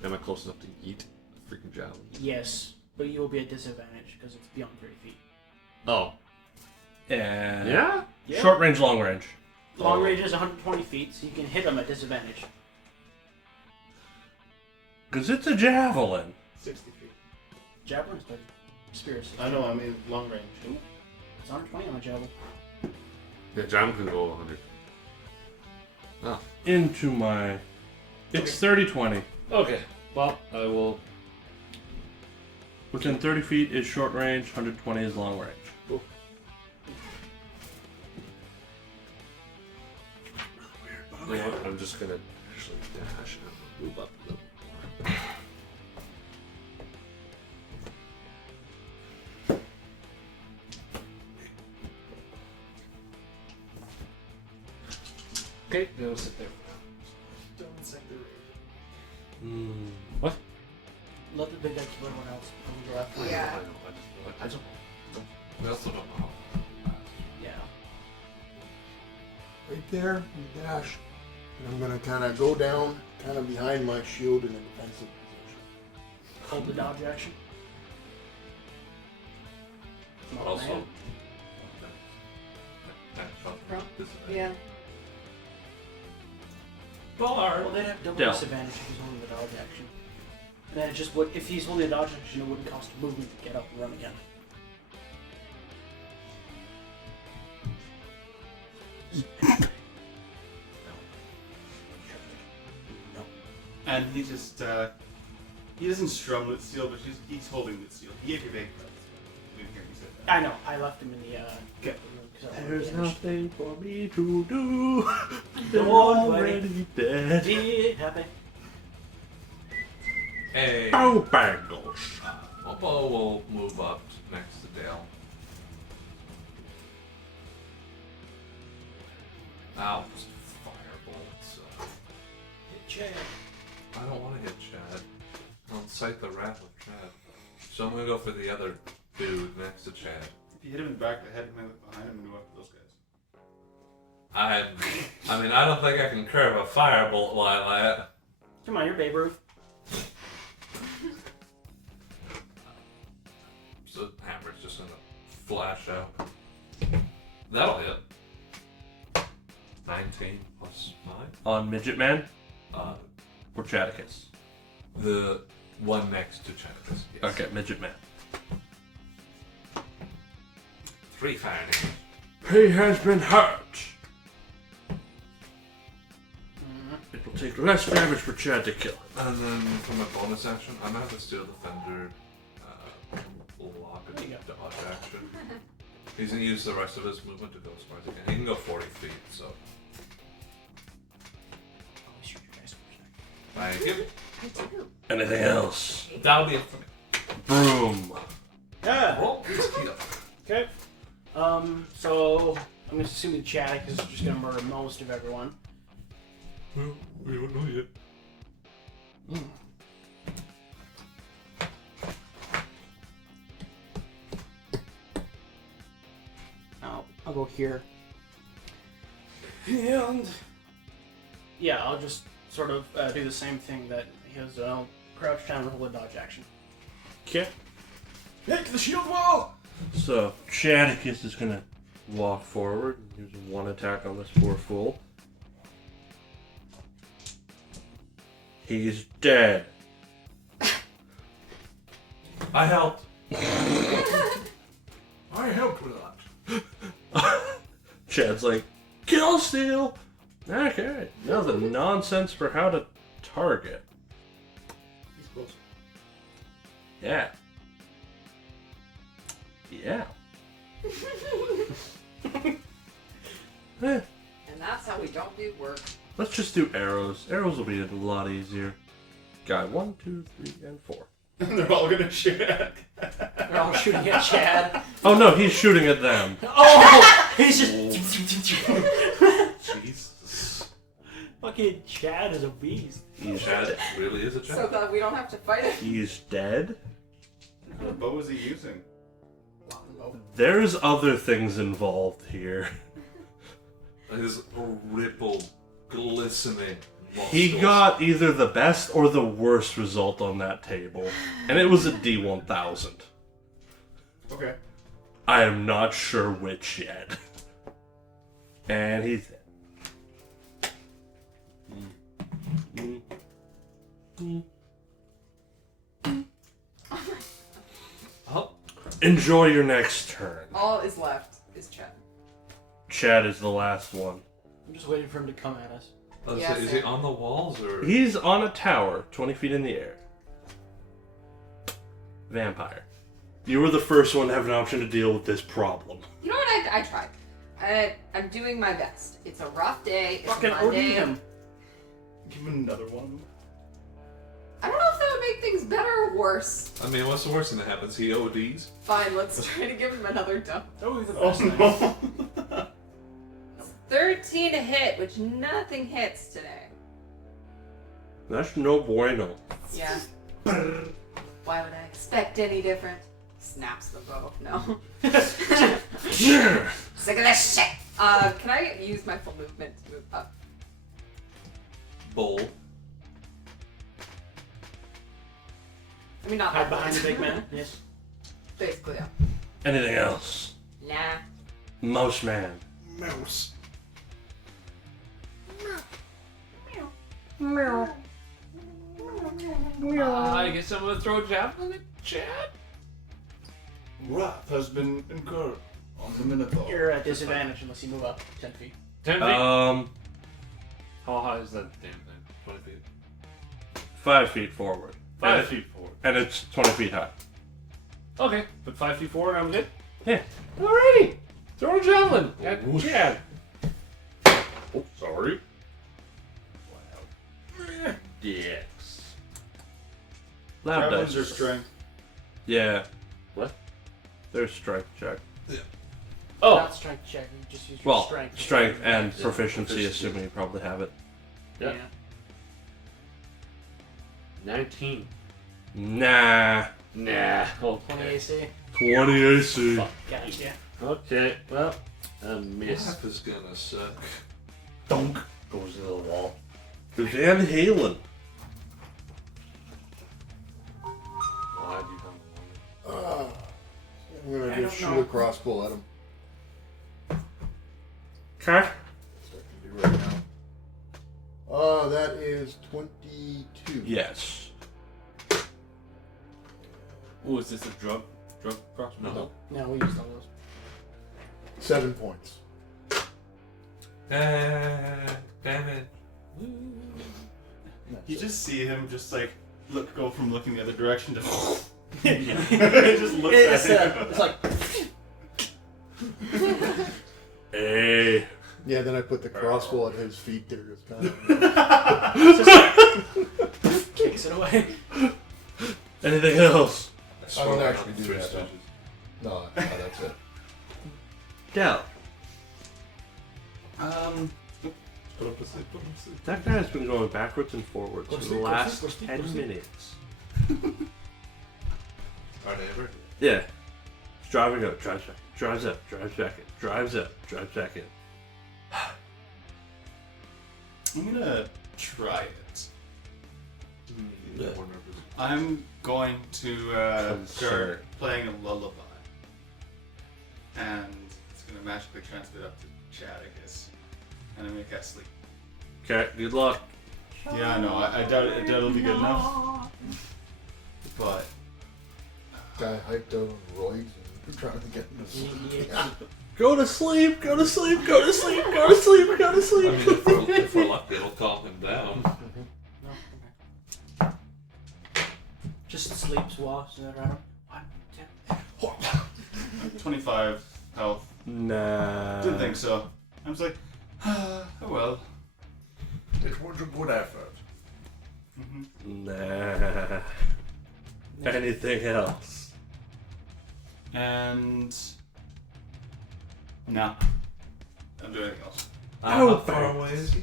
Am I close enough to yeet a freaking javelin? Yes, but you will be at disadvantage because it's beyond 30 feet. Oh. And Yeah? Yeah. Short range, long range. Long range is 120 feet, so you can hit them at disadvantage. Because it's a javelin. 60 feet. Javelin's 30. Spear is 60. I know, I mean long range. It's 120 on the javelin. Yeah, javelin can go 100. Oh. Into my... It's 30-20. Okay. Well, I will. Within 30 feet is short range, 120 is long range. Cool. You know what? I'm just gonna actually dash and move up a little more. Okay, now sit there. Don't set the What? Let the big guy kill everyone else. And go after him. Yeah. I know. I just. We also don't know. Yeah. Right there, you dash. And I'm gonna kind of go down, kind of behind my shield in a defensive position. Hold the dodge action. Not Also. bad. Yeah. Well, they'd have double Del. disadvantage if he's holding the dodge action. And then it just would, if he's holding a dodge action, it wouldn't cost movement to get up and run again. No. And he just, he doesn't strum with steel, but he's holding with steel. He gave you big cuts. We didn't hear you say that. I know, I left him in the room because I There's wanted nothing for me to do. They're Come on, already dead. to be happy. Hey. Oh, bangles. Mopo will move up next to Dale. Ow, just firebolt. Hit Chad. I don't want to hit Chad. I'll incite the wrath of Chad. So I'm gonna go for the other dude next to Chad. If you hit him in the back of the head, he might look behind him and go after those guys. I mean, I don't think I can curve a firebolt like that. Come on, you're Babe Ruth. So the hammer's just gonna flash out. That'll hit. 19 plus 5. On Midget Man Uh, or Chaticus? the one next to Chaticus. Yes. Okay, Midget Man. 3 fire damage. He has been hurt. It will take less damage for Chad to kill him. And then for my bonus action, I'm gonna have to steal Defender, block a dodge action. He's gonna use the rest of his movement to go as far as he can. He can go 40 feet, so. Thank you. Anything else? That'll be it for me. Broom. Yeah. Roll this key up. Okay. So I'm just assuming Chaddick is just gonna murder most of everyone. Well, we don't know yet. I'll go here. And yeah, I'll just sort of do the same thing that he has. Crouch down and hold a dodge action. Okay. Hit the shield wall! So, Chaticus is gonna walk forward and use one attack on this poor fool. He's dead. I helped. I helped with that. Chad's like, kill steal! Okay, now the nonsense for how to target. He's close. Yeah. Yeah. And that's how we don't do work. Let's just do arrows. Arrows will be a lot easier. Guy 1, 2, 3, and 4. And they're all gonna shoot at. They're all shooting at Chad. Oh no, he's shooting at them. Oh! He's just. Jesus. Fucking Chad is a beast. Chad really is a So Chad. that we don't have to fight it. He's dead. What kind of bow is he using? There's other things involved here. His ripple glistening. He nostrils. got either the best or the worst result on that table, and it was a D1000. Okay. I am not sure which yet. And he's dead. Oh, Enjoy your next turn. All is left is Chad. Chad is the last one. I'm just waiting for him to come at us. Yes, is he sir. on the walls or? He's on a tower, 20 feet in the air. Vampire. You were the first one to have an option to deal with this problem. You know what? I tried. I'm doing my best. It's a rough day. It's Fucking OD Monday. him. Give him another one. I don't know if that would make things better or worse. I mean, what's the worst thing that happens? He ODs. Fine, let's try to give him another dump. That would be the Oh best thing. no. 13 to hit, which nothing hits today. That's no bueno. Yeah. Why would I expect any different? Snaps the bow. No. Sick of this shit. Can I use my full movement to move up? Bowl. I mean, not Hide that behind the far. big man. Yes. Basically, yeah. Anything else? Nah. Mouse man. Mouse. I guess I'm gonna throw a javelin at Chad. Wrath has been incurred on the Minotaur. You're at disadvantage unless you move up 10 feet. 10 feet. How high is that damn thing? 20 feet. 5 feet forward. 5 feet forward. And it's 20 feet high. Okay, but 5 feet forward, I'm good. Yeah. Alrighty. Throw a javelin at Chad. Oh, sorry. Dicks. Loud Javelins dice. are strength. Yeah. What? There's strength check. Oh, Not strength check. You just use your Well, strength. strength and Yeah, proficiency, proficiency. assuming you probably have it. yeah. Yeah. 19. Nah. Nah. 20 Okay. AC. 20 AC. Fuck. Gotcha. Okay, well, a miss. Wrath is gonna suck. Dunk. Goes to the wall. Van Halen. Why'd you come along? I'm gonna don't just shoot know. a crossbow at him. Okay. So I can be That is 22. Yes. Oh, is this a drug crossbow? No. No, we used all those. 7 points. Damn it. You just see him just like go from looking the other direction to. It just looks at him. It's like. Hey. Yeah, then I put the crossbow at his feet there. It's kind of. Just like kicks it away. Anything else? I don't actually do Three that. stitches. No, that's it. Del. Put up a sleep, put up a sleep. That guy's been going backwards and forwards Go for to the sleep, go to last sleep, go to sleep, 10 go to sleep. minutes. Our neighbor? Yeah. He's driving up, drives back, drives up, drives back in, drives up, drives back in. I'm gonna try it. More nervous. I'm going to Concern. start playing a lullaby, and it's gonna magically translate up to Chaticus, and I'm gonna cast sleep. Okay, good luck. Yeah, no, I doubt it'll be good enough. But Guy hyped out on roids and trying to get him to sleep. Go to sleep, go to sleep, go to sleep, go to sleep, go to I sleep. mean, if we're lucky, it'll calm him down. No, okay. Just sleeps, walks, and then around. 1, 2. 25 health. Nah. Didn't think so. I was like, oh well. It was a good effort. Nah. Anything else? And no, I'm doing anything else. How far away is he?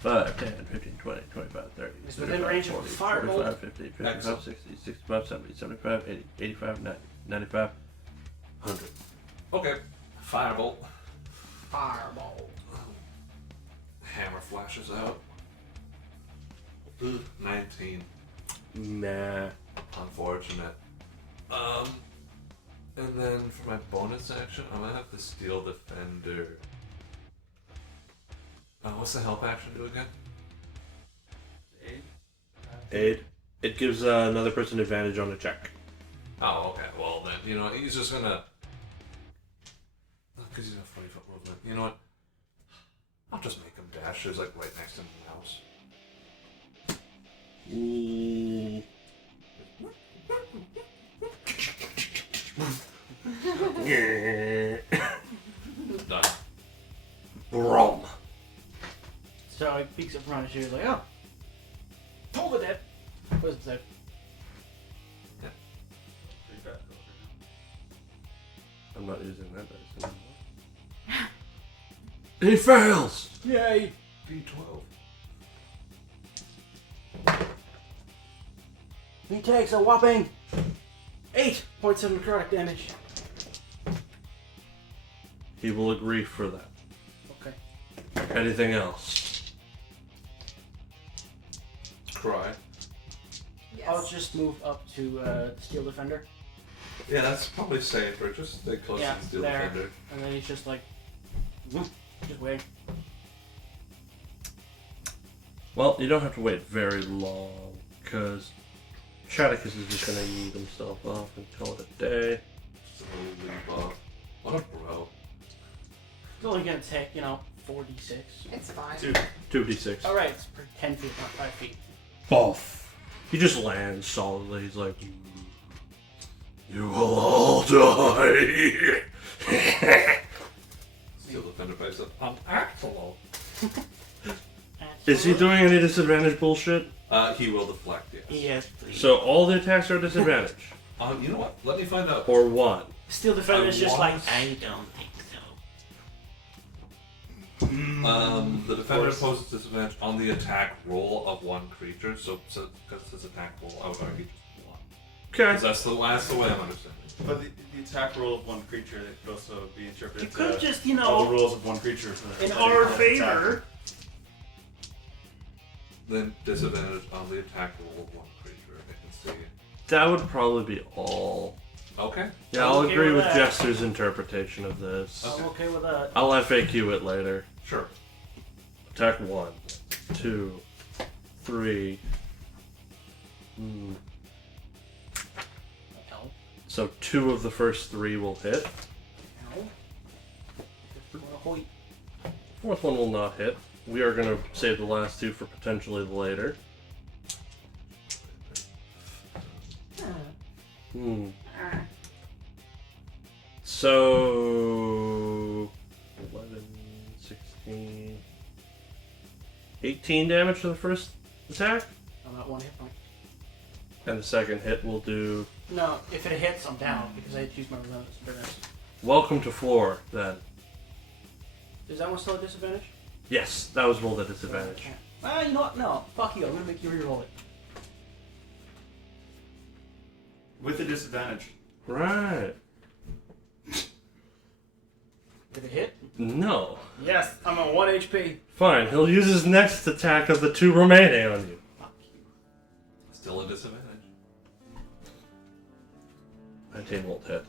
5, 10, 15, 20, 25, 30, It's within range of a 40, firebolt. 45, 50, 55, Excellent. 60, 65, 70, 75, 80, 85, 90, 95, 100. Okay. Firebolt. Fireball. Hammer flashes out. 19. Nah. Unfortunate. And then for my bonus action, I'm gonna have the Steel Defender. What's the help action do again? Aid. It gives another person advantage on a check. Oh, okay. Well, then, you know, he's just gonna. Because he's got 40 foot movement. You know what? I'll just make him dash. There's like right next to the mouse. Ooh. Done. Braum. So he peeks up front and she's like, oh. Hold it, Dad. What does it say? I'm not using that dice anymore. He fails! Yay! D12. He takes a whopping 8.7 necrotic damage. He will agree for that. Okay. Anything else? Cry. Yes. I'll just move up to Steel Defender. Yeah, that's probably safer. Just stay close Yeah, to the Steel there. Defender. And then he's just like, just wait. Well, you don't have to wait very long, because Chaticus is just going to eat himself up and call it a day. Just a little leap off. What a bro. It's only gonna take, 4d6. It's fine. 2d6. Alright, it's 10 feet, not 5 feet. Boff. He just lands solidly. He's like, you will all die. Steel Defender face up. I'm Axolotl. Is he doing any disadvantage bullshit? He will deflect, yes. Yes, please. So all the attacks are disadvantage? You know what? Let me find out. Or one? Steel Defender is just like, was- I don't think so. The defender imposes disadvantage on the attack roll of one creature. So because it's attack roll, I would argue just one. Okay. 'Cause that's the way I'm understanding. But the attack roll of one creature that could also be interpreted It could to just, all the rolls of one creature. in that our attack. favor. Then disadvantage on the attack roll of one creature. I can see. That would probably be all. Okay. Yeah, I'll okay agree with with that. Jester's interpretation of this. I'm okay with that. I'll FAQ it later. Sure. Attack 1. 2, 3. Ow. So 2 of the first 3 will hit. Ow. Hoy. Fourth one will not hit. We are going to save the last 2 for potentially later. So 11, 16, 18 damage to the first attack, I'm at 1 hit point. and the second hit will do. No, if it hits, I'm down because I had to use my resistance. Welcome to floor, then. Is that one still a disadvantage? Yes, that was rolled at disadvantage. You know what? No. Fuck you. I'm gonna make you reroll it. With a disadvantage. Right. Did it hit? No. Yes, I'm at 1 HP. Fine, he'll use his next attack of the 2 remaining on you. Fuck you. Still a disadvantage. 19 won't hit.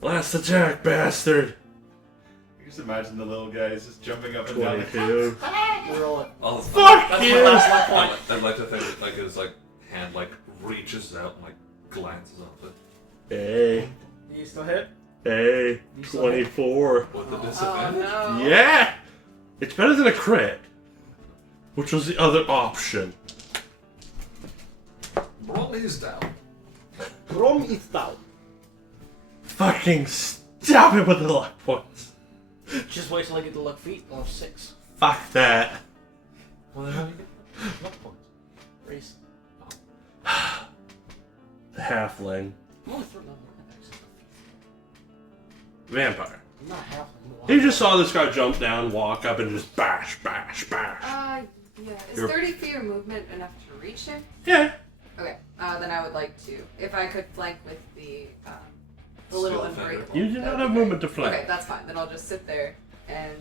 Last attack, bastard! You just imagine the little guys just jumping up and down. 22. Reroll it. Oh, Fuck That's you! my last luck point. I'd like to think that like his like hand like reaches out and like glances up it Hey, Do you still hit? hey, You still 24. with the Oh disadvantage. no. Yeah! It's better than a crit. Which was the other option. Braum is down. Braum is down. Fucking stop it with the luck points. Just wait till I get the luck feet. I'll have 6. Fuck that. Well, then how do you get luck points? Race. The halfling. I'm only throwing them. Vampire. I'm not half. You just saw this guy jump down, walk up, and just bash, bash, bash. Yeah. Is You're- 30 feet of movement enough to reach him? Yeah. Okay. Then I would like to, if I could flank with the little Skill defender. unbreakable. You do that not would have be movement to great. flank. Okay, that's fine. Then I'll just sit there and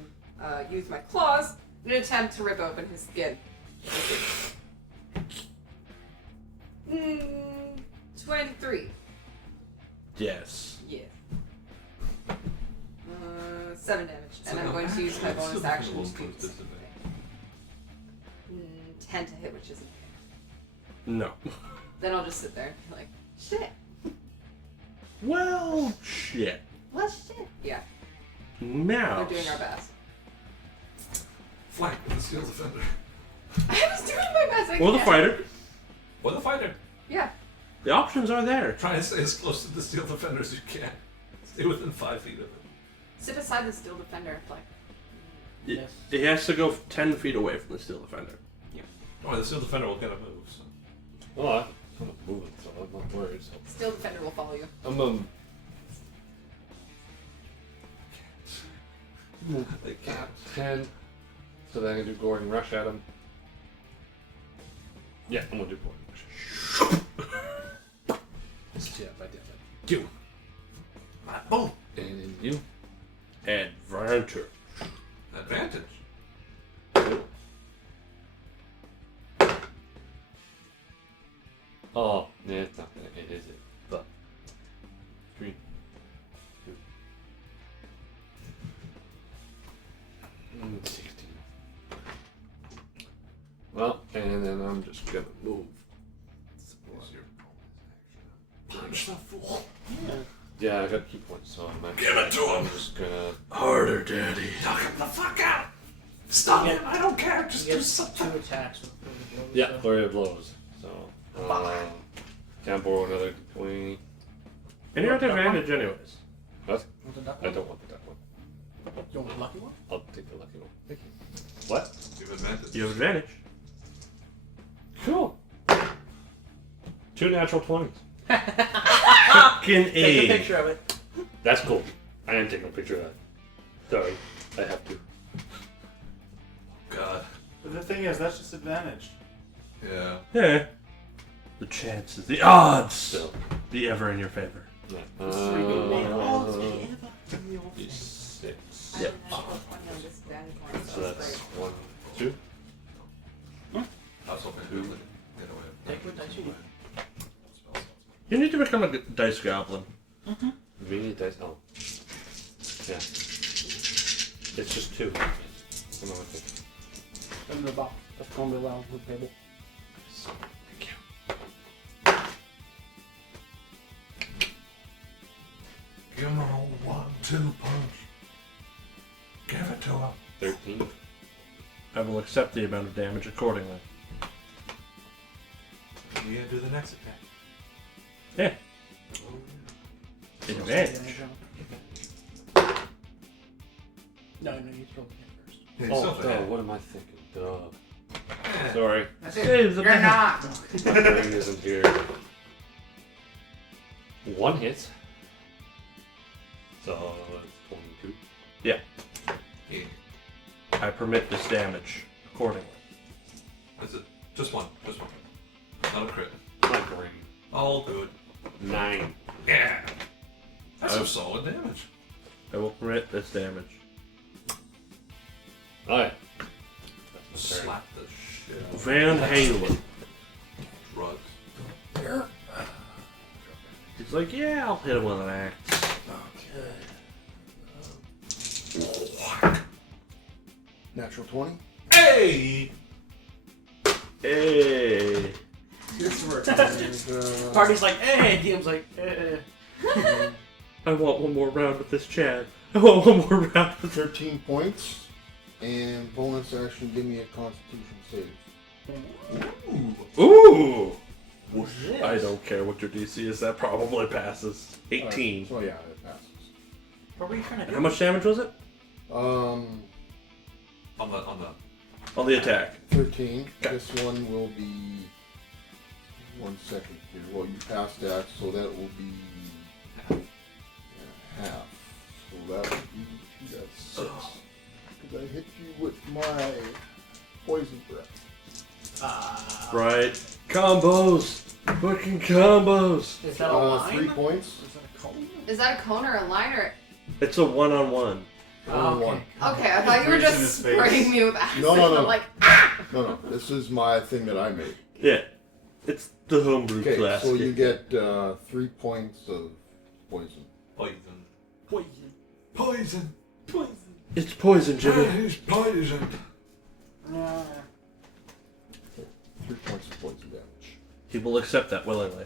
use my claws in an attempt to rip open his skin. 23. Yes. Yeah. 7 damage. And I'm going to use my bonus action to do this. 10 to hit, which isn't. No. Then I'll just sit there and be like, shit. Well, shit. What shit? Yeah, Mouse. we're doing our best. Flank with the steel defender. I was doing my best. I Or the can't. fighter. Or the fighter. Yeah. The options are there. Try and stay as close to the steel defender as you can. Stay within 5 feet of it. Sit beside the steel defender and flank. Yes. He has to go 10 feet away from the steel defender. Oh, the steel defender will get a move. So. Oh, I'm not moving, so I'm not worried. So. Steel defender will follow you. I'm They can't. 10, so then I can do Gordon Rush at him. Yeah, I'm gonna do Gordon Rush. Yeah, I did that. You. Boom. And then you. Adventure. Advantage. Oh, yeah, it's not gonna hit, is it? But 3, 2, 16. Well, and then I'm just gonna move. Punch the fool. Yeah, I got key points, so I'm actually, Give it to him. I'm just gonna. Harder, Daddy. Knock him the fuck out. Stop Yeah. him. I don't care. Just You do get something. 2 attacks with the blows. Yeah, so- flurry of blows. So, can't borrow another 20. And you're at advantage anyways. What? Want the duck I one? don't want the duck one. You want the lucky one? I'll take the lucky one. Thank you. What? You have advantage. You have advantage. Cool. 2 natural 20s. Fucking Take a A. picture of it. That's cool. I am taking a picture of that. Sorry, I have to. God. But the thing is, that's just advantage. Yeah. Yeah. The chances, the odds, So, be ever in your favor. yeah. D6. I have a natural 20 on disadvantage one, So that's great. 1, 2. I was hoping to get away. Take what dice you need. You need to become a dice goblin. Really dice. Oh. Yeah. It's just 2. I don't know what In the box. That's going to be allowed with the table. Thank you. Give him an old 1-2 punch. Give it to him. 13. I will accept the amount of damage accordingly. You gotta do the next attack. Yeah. So Advantage. No, you throw it first. Yeah, Oh, still duh, hit. what am I thinking? Duh. Yeah. Sorry. That's Save the You're not. My brain isn't here. 1 hit. So, 22. Yeah. Yeah. I permit this damage accordingly. That's it. Just one. Just one. Not a crit. My brain. All good. 9. Yeah. That's some solid damage. I will permit this damage. Alright. Slap the shit out of Van Halen. drugs. He's like, yeah, I'll hit him with an axe. Okay. Natural 20. Hey! Hey. This works. And, Party's like, hey. DM's like, eh. I want one more round with this Chad. I want one more round with 13 points. And bonus action, give me a constitution save. Ooh! What's this? I don't care what your DC is, that probably passes. 18. So yeah, it passes. What were you trying to do? How much damage was it? On the On the attack. 13. Okay. This one will be 1 second here. Well, you passed that, so that will be half. So that would be that's 6. Because I hit you with my poison breath. Right. Combos! Fucking combos! Is that a line? 3 points. Is that a cone? Is that a cone or a line or? It's a one-on-one. Oh, One. Okay, I thought you were Breeze in just his face. spraying me with acid. No, no, no. I'm like, No, this is my thing that I made. Yeah. It's the homebrew Okay, class. so you get 3 points of poison. poison. Poison. Poison. Poison. It's poison, Jimmy. He's poisoned. 3 points of poison damage. He will accept that willingly.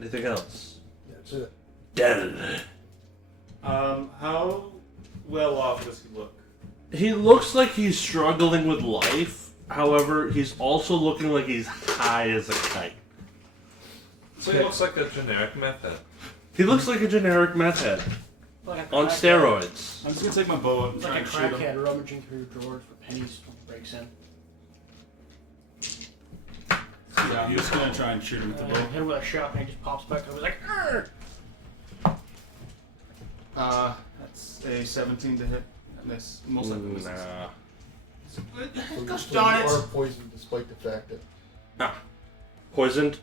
Anything else? That's it. Dead. How well off does he look? He looks like he's struggling with life. However, he's also looking like he's high as a kite. So he looks like a generic meth head. He looks like a generic meth head. Like a On crackhead. steroids. I'm just gonna take my bow and It's try like a and shoot him. crackhead rummaging through drawers for pennies when he breaks in. Yeah, I'm just gonna try and shoot him with the bow. Hit him with a shot and he just pops back up. He's like, "Arr!" That's a 17 to hit. And this most likely misses. Nah. So Gosh you darn it. are poisoned despite the fact that Poisoned?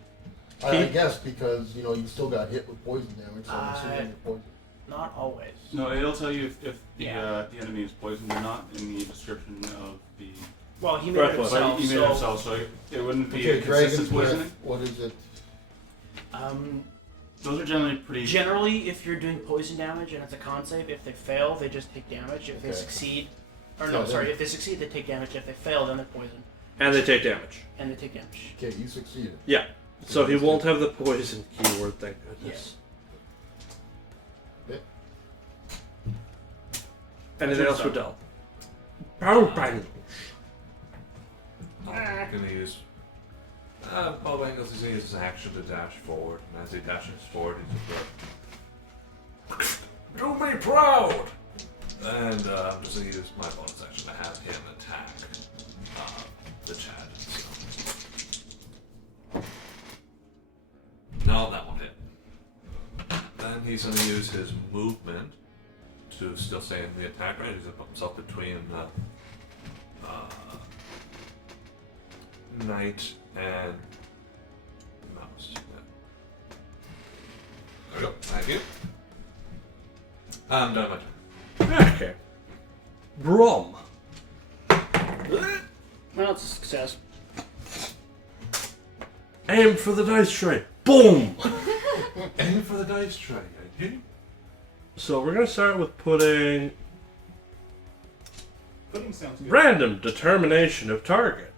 I guess because you still got hit with poison damage, so I'm assuming you're poisoned. Not always. No, it'll tell you if the, Yeah. the enemy is poisoned or not in the description of the. Well, he made it Breathless. himself. He made it so, himself, so it wouldn't be Okay, a dragon's consistent breath. poisoning. What is it? Those are generally pretty. Generally, if you're doing poison damage and it's a con save, if they fail, they just take damage. If they Okay. succeed, or Yeah, no, then- sorry, if they succeed, they take damage. If they fail, then they're poisoned, And they take damage. and they take damage. Okay, you succeeded. Yeah. So he won't have the poison keyword, thank goodness. Yeah. Anything else for Del? Power bang. I'm gonna use. Bob Engels is gonna use his action to dash forward, and as he dashes forward, he's just Do me proud. and I'm just gonna use my bonus action to have him attack the Chad. So. No, that won't hit. Then he's gonna use his movement to still stay in the attack range. He's gonna put himself between Knight and Mouse. Yeah. There we go. Thank you. I'm done my turn. Okay. Braum. Well, it's a success. Aim for the dice tray. Boom! Aim for the dice tray. I do. So we're gonna start with putting Pudding sounds good. Random determination of target.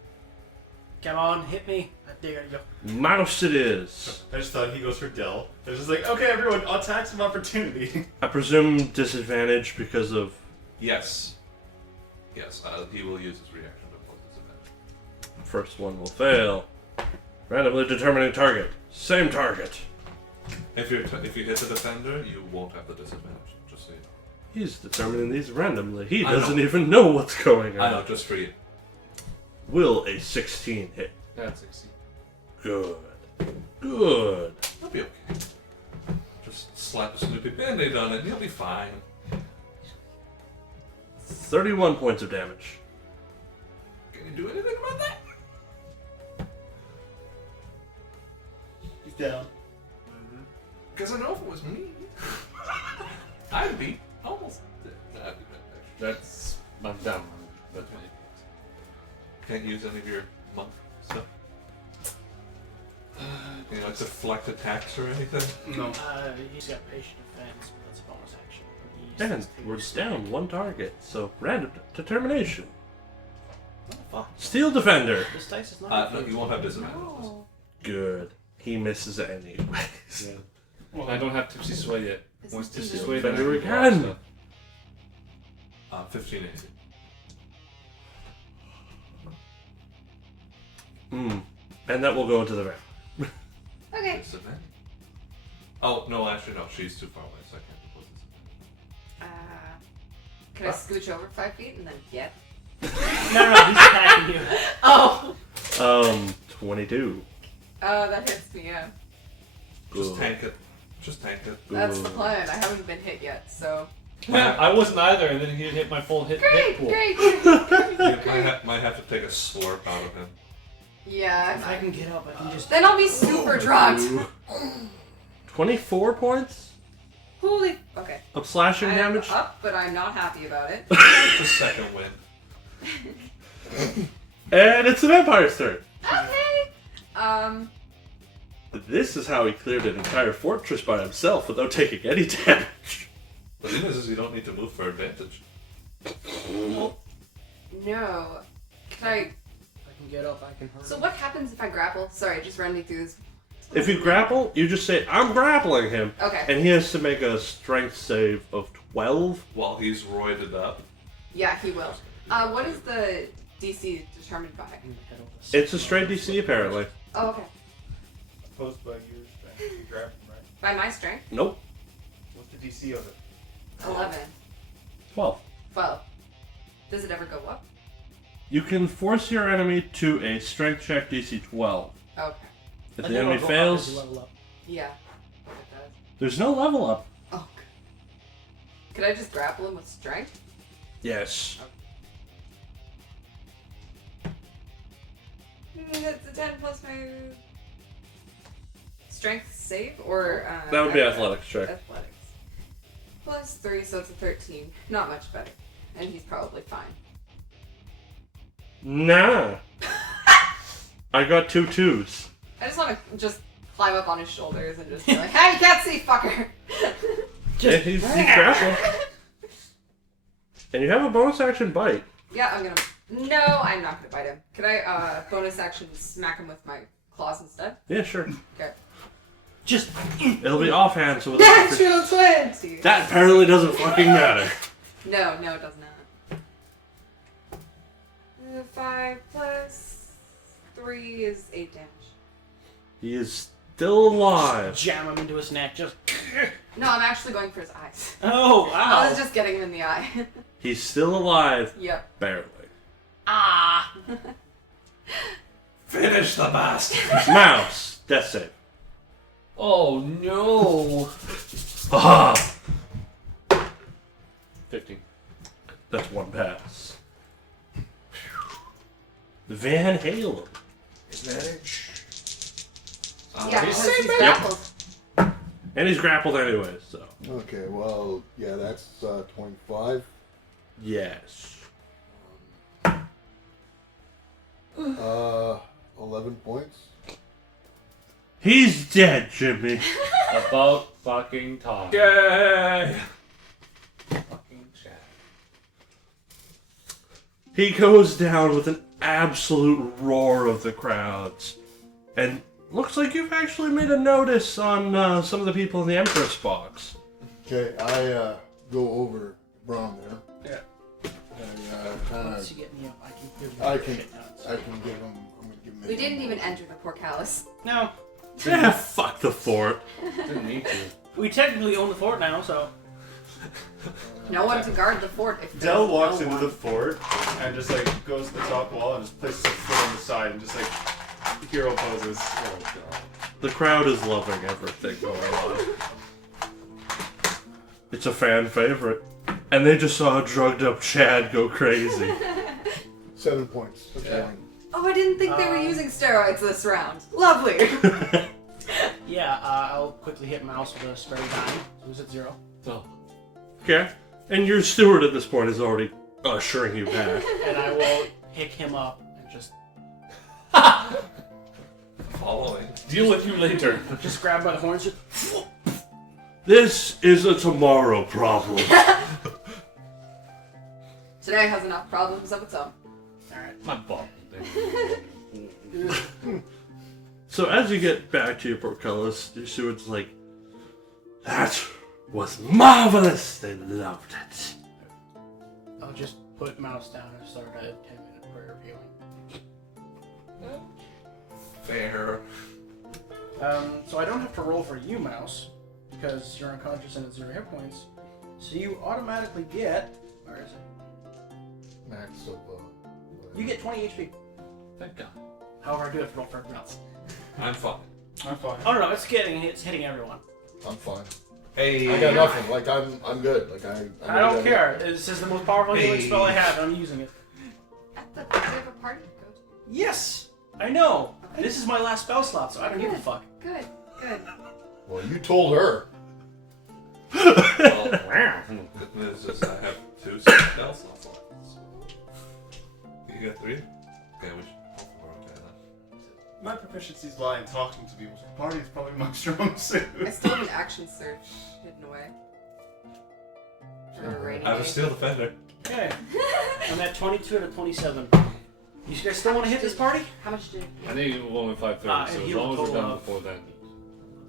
Come on, hit me. There you go. Mouse it is. I just thought he goes for Del. I was just like, okay, everyone, attacks of opportunity. I presume disadvantage because of... Yes. Yes, he will use his reaction to pull disadvantage. First one will fail. Randomly determining target. Same target. If you hit the defender, you won't have the disadvantage. Just so you know. He's determining these randomly. He I doesn't know. even know what's going on. I know, just for you. Will a 16 hit? That's 16. Good. Good. He'll be okay. Just slap a Snoopy Band-Aid on it, and he'll be fine. 31 points of damage. Can you do anything about that? He's down. Because I know if it was me, I'd be almost dead. I'd be dead. That's. I'm down. That's my. Can't use any of your monk stuff. You know, deflect attacks or anything. No. He's got patient defense, but that's a bonus action. And we're down one target, so random determination. Steel defender. This dice is not. No, you won't have disadvantage. Good. He misses anyways. Yeah. Well, I don't have Tipsy Sway yet. Once Tipsy Steel Sway, then I defender can block again. stuff. 15 AC. And that will go into the van. Okay. Disadvantage. Oh, no, actually, no. She's too far away, so I can't propose this. Can I scooch over 5 feet and then get? No, he's attacking you. Oh. 22. Oh, that hits me. Yeah. Just tank it. Just tank it. That's the plan. I haven't been hit yet, so. I wasn't either, and then he hit my full hit pool. Great. You might have to take a slurp out of him. Yeah. If I can get up, I can just. Then I'll be super drugged. 24 points Holy. Okay. of slashing I'm damage. up, but I'm not happy about it. Just second win. And it's the vampire's turn. Okay. This is how he cleared an entire fortress by himself without taking any damage. The thing is you don't need to move for advantage. No. Can I? If I can get up, I can hurt. So him. what happens if I grapple? Sorry, just run me through this. If you grapple, you just say, I'm grappling him. Okay. And he has to make a strength save of 12. While he's roided up. Yeah, he will. What is the DC determined by? It's a straight DC, apparently. Oh, okay. Opposed by your strength. You grab him, right? By my strength? Nope. What's the DC of it? 11. 12. 12. Does it ever go up? You can force your enemy to a strength check DC 12. Okay. If I the think enemy I'll go up as fails, you level up. Yeah. It does. there's no level up. Oh. Could I just grapple him with strength? Yes. That's a 10 plus my strength save, or That would be athletics check. Athletics. Plus 3, so it's a 13. Not much better. And he's probably fine. Nah. I got 2 2s. I just want to just climb up on his shoulders and just be like, hey, you can't see, fucker! And he's grappled. And you have a bonus action bite. Yeah, I'm gonna... No, I'm not gonna bite him. Could I, bonus action smack him with my claws instead? Yeah, sure. Okay. Just. It'll be offhand, so... Natural 20! That apparently doesn't fucking matter. No, it does not. 5 plus 3 is 8 damage. He is still alive. Jam him into his neck. Just. No, I'm actually going for his eyes. Oh, wow. I was just getting him in the eye. He's still alive. Yep. Barely. Ah! Finish the bastard! Mouse. Death save. Oh no! Aha! 15. That's one pass. Van Halen. Advantage. Yeah, He's because he's Yep. grappled. And he's grappled anyway, so. Okay, well, yeah, that's 25. Yes. 11 points. He's dead, Jimmy. About fucking time. Yay! Fucking chat. he goes down with an absolute roar of the crowds. And looks like you've actually made a notice on some of the people in the Empress box. Okay, I go over to Braum there. Yeah. And kind Once of, you get me up, I can give you I can shit nuts. give him. I'm gonna give him. We didn't even enter the portcullis. No. Yeah, fuck the fort. Didn't need to. We technically own the fort now, so. No one to guard the fort if Del there's walks no into one. the fort and just like goes to the top wall and just places a foot on the side and just like hero poses. Oh god. The crowd is loving everything going on. It's a fan favorite. And they just saw a drugged up Chad go crazy. 7 points. That's fine. Oh, I didn't think they were using steroids this round. Lovely. Yeah, I'll quickly hit mouse with a spare dime. So who's at 0? Oh. Okay. And your steward at this point is already ushering you back. And I will pick him up and just Following. Deal with you later. grab by the horns. Just, This is a tomorrow problem. Today has enough problems of its own. Alright. My ball. So as you get back to your portcullis, your steward's like, that was marvelous! They loved it. I'll just put mouse down and start a 10-minute prayer of healing. Fair. So I don't have to roll for you, mouse, because you're unconscious and at 0 hit points. So you automatically get. Where is it? Max of. You get 20 HP. Thank God. However, I do have to roll for everyone else. I'm fine. I'm fine. Oh no, it's hitting everyone. I'm fine. Hey. I got nothing. Like I'm good. Like I don't care. This is the most powerful healing spell I have, and I'm using it. Do we have a party to go to? Yes, I know. Okay. This is my last spell slot, so I don't give a fuck. Good, good. Well, you told her. Well, good news is I have 2 spell slots left. You got 3? Okay, we should. We're okay then. My proficiencies lie in talking to people, so party is probably my strong suit. I still have an action search hidden away. For a rainy I have a day. steel defender. Okay, I'm at 22 out of 27. You guys still want to hit this party? How much did I think it will only 5:30, so and as heal long as we're total done of- before then.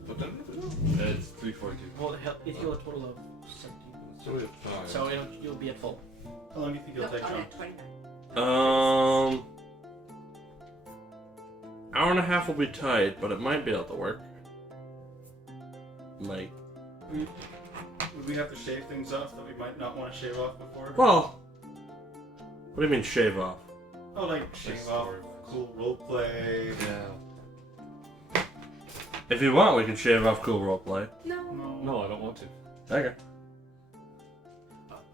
But then, It's 3:42. Well, if you'll a total of 17. so we have 5. So you'll be at full. How long do you think it'll Nope, take, I'm John? at 29. Hour and a half will be tight, but it might be able to work. Like, Would we have to shave things off that we might not want to shave off before? well, what do you mean shave off? Oh, like shave off cool roleplay. Yeah. If you want, we can shave off cool roleplay. No. No, I don't want to. Okay.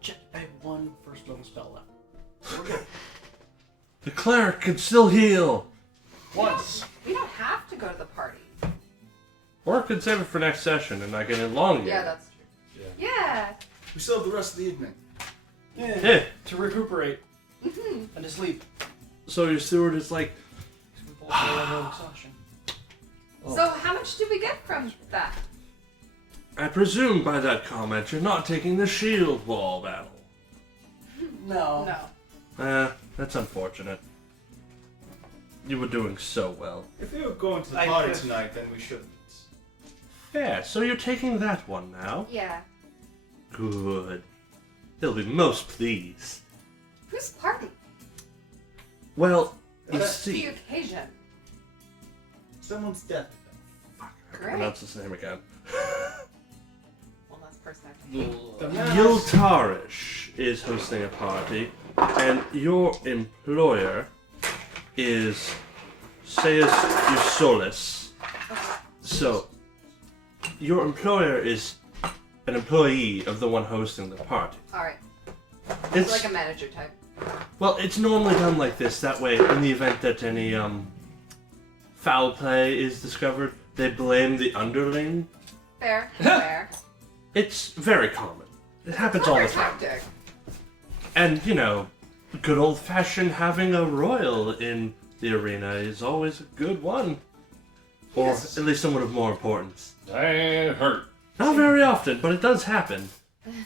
Check. I have 1 first level spell left. So we're good. The cleric can still heal! Once. We don't have to go to the party. Or I could save it for next session and I can elongate. Yeah, that's true. Yeah. We still have the rest of the evening. Yeah. Yeah. To recuperate and to sleep. So your steward is like, We both are under exhaustion. So how much did we get from that? I presume by that comment you're not taking the shield wall battle. No. No. That's unfortunate. You were doing so well. If we were going to the I party could- tonight, then we shouldn't. Yeah, so you're taking that one now? Yeah. Good. They'll be most pleased. Whose party? Well, you What's the see... occasion? Someone's death. I can Great. pronounce his name again. One last person I have to pick. Yiltarish is hosting a party, and your employer is Seus Usolis. So, your employer is an employee of the one hosting the party. Alright. It's Like a manager type. well, it's normally done like this. That way, in the event that any foul play is discovered, they blame the underling. Fair. Fair. It's very common. It happens all the Clever time. tactic. And, you know, good old-fashioned having a royal in the arena is always a good one. Or Yes. at least someone of more importance. That hurt. Not very often, but it does happen.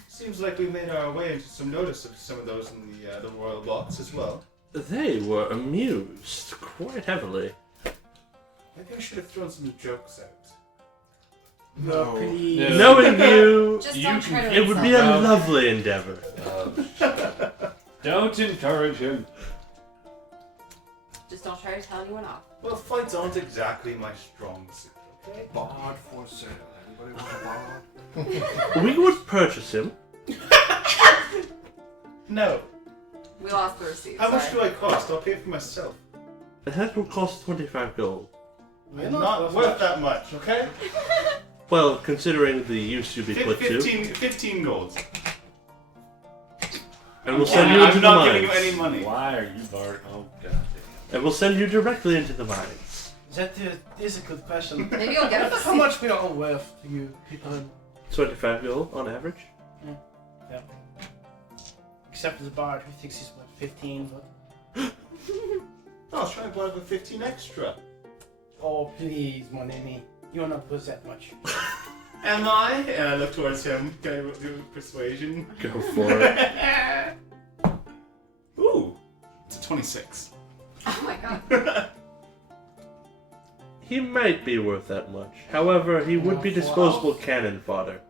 Seems like we made our way into some notice of some of those in the royal box as well. They were amused quite heavily. Maybe I should have thrown some jokes out. You're pretty. Knowing you, Just don't try to it would be a insult. lovely endeavor. Don't encourage him. Just don't try to tell anyone off. Well, fights aren't exactly my strong suit, okay? Bard for sale. Anybody want a bard? We would purchase him. No. We lost the receipt. How much sorry. do I cost? I'll pay for myself. That will cost 25 gold. I'm not worth that much, okay? Well, considering the use you'll be put to. 15 gold. And we'll send you into I'm the not mines. giving you any money. Why are you Bart? Oh god. And we'll send you directly into the mines. That is a good question. Maybe you'll get a How much we are all worth to you people? 25 gold on average. Yeah. Except for the bard who thinks he's worth 15, but. I'll try and buy it for 15 extra. Oh, please, mon ami. You're not worth that much. Am I? And I look towards him. Can I do persuasion? Go for it. Ooh. It's a 26. Oh my god. He might be worth that much. However, he would be disposable cannon fodder.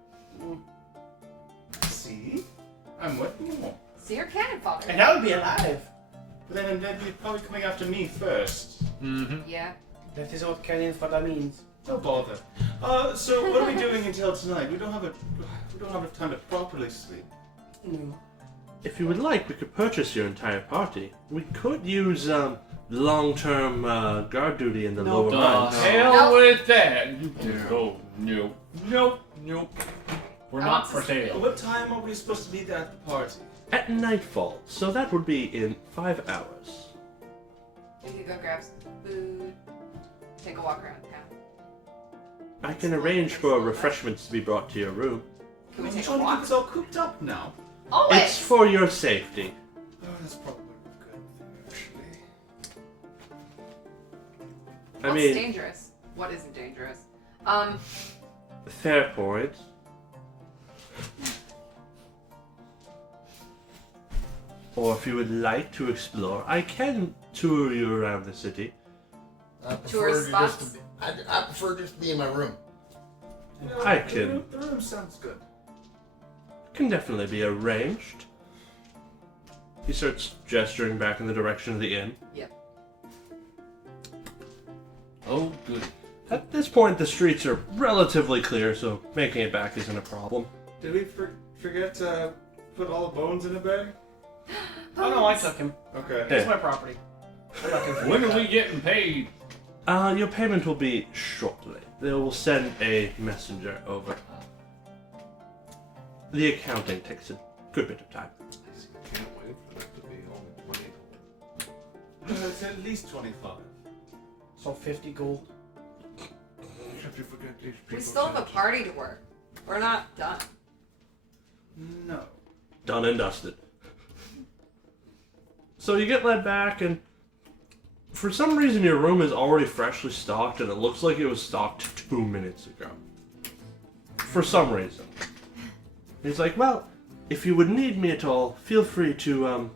See? I'm worth more. See your cannon fodder. And I would be alive. But then they'd be probably coming after me first. Mm-hmm. Yeah. That is what cannon fodder means. No bother. So what are we doing until tonight? We don't have enough time to properly sleep. No. If you would like, we could purchase your entire party. We could use long-term guard duty in the lower mines. Hell No. with that. You can Yeah. go. Nope. Nope. Nope. We're I not want for to sale. What time are we supposed to be there at the party? At nightfall, so that would be in 5 hours. We could go grab some food. Take a walk around town. I can arrange for refreshments to be brought to your room. Can we I'm take a trying to keep walk? us all cooped up now. Always. It's for your safety. Oh, that's probably a good thing, actually. I What's mean, dangerous? What isn't dangerous? fair point. Or if you would like to explore, I can tour you around the city. I Tourist prefer just spots? to be, I prefer just to be in my room. You know, I the can. room- The room sounds good. Can definitely be arranged. He starts gesturing back in the direction of the inn. Oh, good. At this point, the streets are relatively clear, so making it back isn't a problem. Did we forget to put all the bones in a bag? Oh no, I took him. Okay. It's my property. I'm not gonna When forget are we that. getting paid? Your payment will be shortly. They will send a messenger over. The accounting takes a good bit of time. I can't wait for that to be only 20. It's at least 25. So 50 gold. Except you forget these people. We still have a party to work. We're not done. No. Done and dusted. So you get led back, and for some reason your room is already freshly stocked, and it looks like it was stocked 2 minutes ago. For some reason. He's like, well, if you would need me at all, feel free to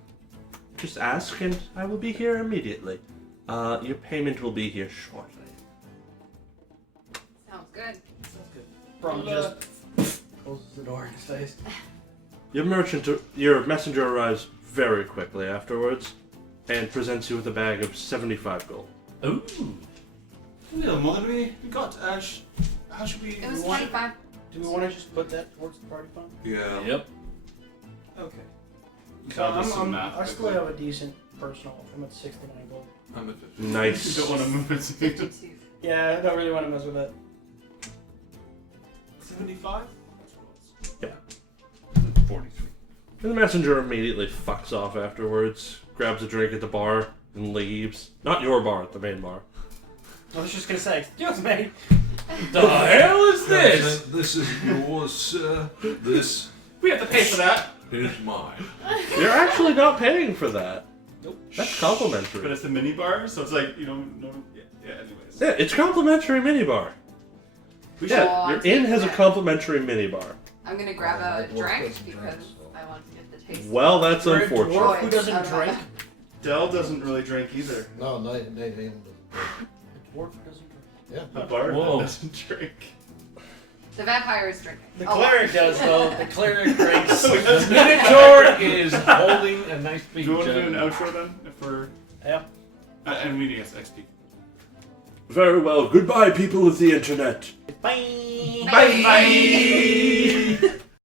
just ask, and I will be here immediately. Your payment will be here shortly. Sounds good. That's good. Braum just closes the door in his face. Your messenger arrives very quickly afterwards, and presents you with a bag of 75 gold. Ooh. A little more than we got, Ash. How should we... It was we want- 25. Do we want to just put that towards the party fund? Yeah. Yep. Okay. So I'll do some I'm, math I still quickly. have a decent personal. I'm at 69 gold. I'm at 50. Nice. You don't want to move it. 52. Yeah, I don't really want to mess with that. 75? 43. And the messenger immediately fucks off afterwards, grabs a drink at the bar, and leaves. Not your bar, the main bar. I was just gonna say, excuse me. The hell is this? This is yours, sir. This We have to pay for that. is mine. You're actually not paying for that. Nope. That's But complimentary. it's a mini bar, so it's like, you know, no... Yeah, anyways. Yeah, it's complimentary minibar. We Yeah, Oh, your I'm inn taking has a that. complimentary minibar. I'm gonna grab a Dwarf drink doesn't drink, because so. I want to get the taste. Well, that's You're a unfortunate. dwarf who doesn't Of, drink. Del doesn't really drink either. No, Nighthalen doesn't drink. A dwarf who doesn't drink. Yeah. The bard Whoa. doesn't drink. The vampire is drinking. The Oh, cleric does though. The cleric drinks. The Minotaur is holding a nice big Do you want to do an jug. outro then? If we're. Yep. And meeting us XP. Very well. Goodbye, people of the internet. Bye. Bye!